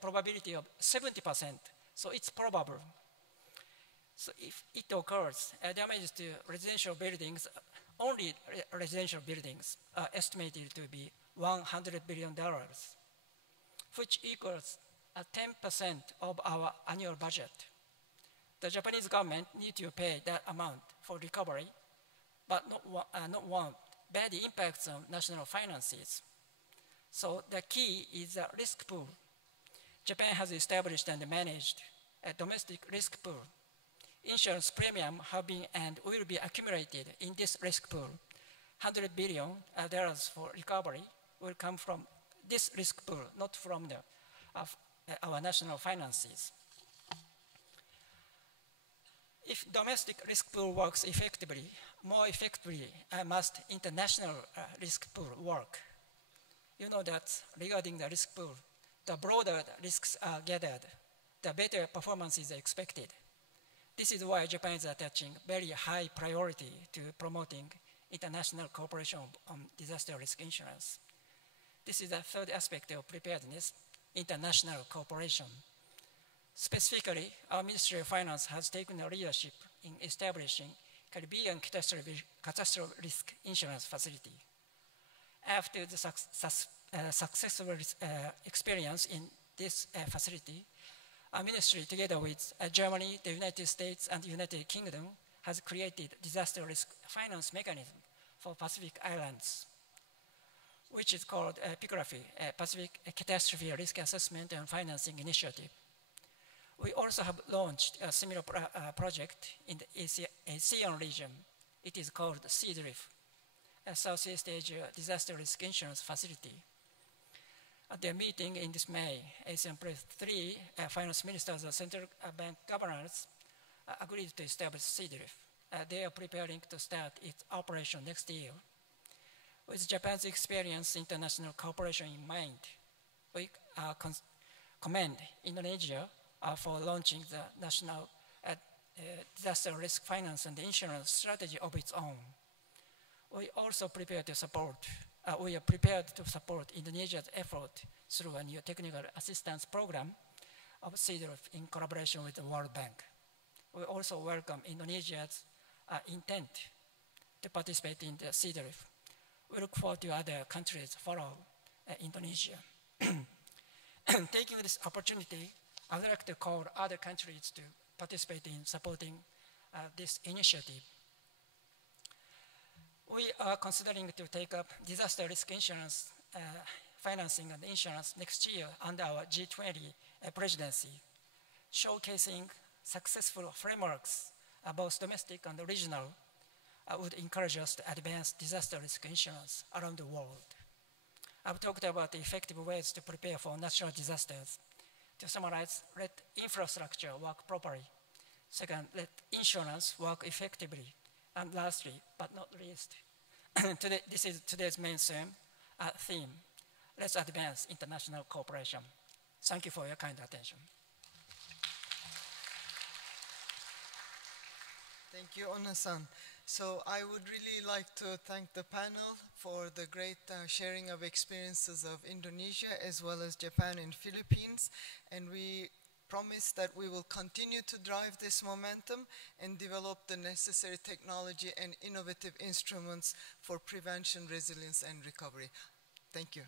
probability of 70%. So it's probable. So if it occurs, damage to residential buildings, only residential buildings, are estimated to be $100 billion, which equals 10% of our annual budget. The Japanese government needs to pay that amount for recovery, but not want bad impacts on national finances. So the key is the risk pool. Japan has established and managed a domestic risk pool. Insurance premium have been and will be accumulated in this risk pool. $100 billion for recovery will come from this risk pool, not from our national finances. If domestic risk pool works effectively, more effectively must international risk pool work. You know that regarding the risk pool, the broader risks are gathered, the better performance is expected. This is why Japan is attaching very high priority to promoting international cooperation on disaster risk insurance. This is the third aspect of preparedness, international cooperation. Specifically, our Ministry of Finance has taken a leadership in establishing Caribbean catastrophe risk insurance facility. After the successful experience in this facility, our ministry, together with Germany, the United States, and the United Kingdom, has created disaster risk finance mechanism for Pacific Islands, which is called PICRAFI, Pacific Catastrophe Risk Assessment and Financing Initiative. We also have launched a similar project in the ASEAN region. It is called CDRIF, a Southeast Asia Disaster Risk Insurance Facility. At their meeting in this May, ASEAN Plus 3 finance ministers and central bank governors agreed to establish CDRIF. They are preparing to start its operation next year. With Japan's experience international cooperation in mind, we commend Indonesia for launching the national disaster risk finance and insurance strategy of its own. We also prepare to support. We are prepared to support Indonesia's effort through a new technical assistance program of CDRIF in collaboration with the World Bank. We also welcome Indonesia's intent to participate in the CDRIF. We look forward to other countries follow Indonesia. Taking this opportunity, I would like to call other countries to participate in supporting this initiative. We are considering to take up disaster risk insurance financing and insurance next year under our G20 presidency, showcasing successful frameworks, both domestic and regional, would encourage us to advance disaster risk insurance around the world. I've talked about the effective ways to prepare for natural disasters. To summarize, let infrastructure work properly. Second, let insurance work effectively. And lastly, but not least, this is today's main theme. Let's advance international cooperation. Thank you for your kind attention. Thank you, Ono-san. So I would really like to thank the panel for the great sharing of experiences of Indonesia as well as Japan and Philippines. And we promise that we will continue to drive this momentum and develop the necessary technology and innovative instruments for prevention, resilience, and recovery. Thank you.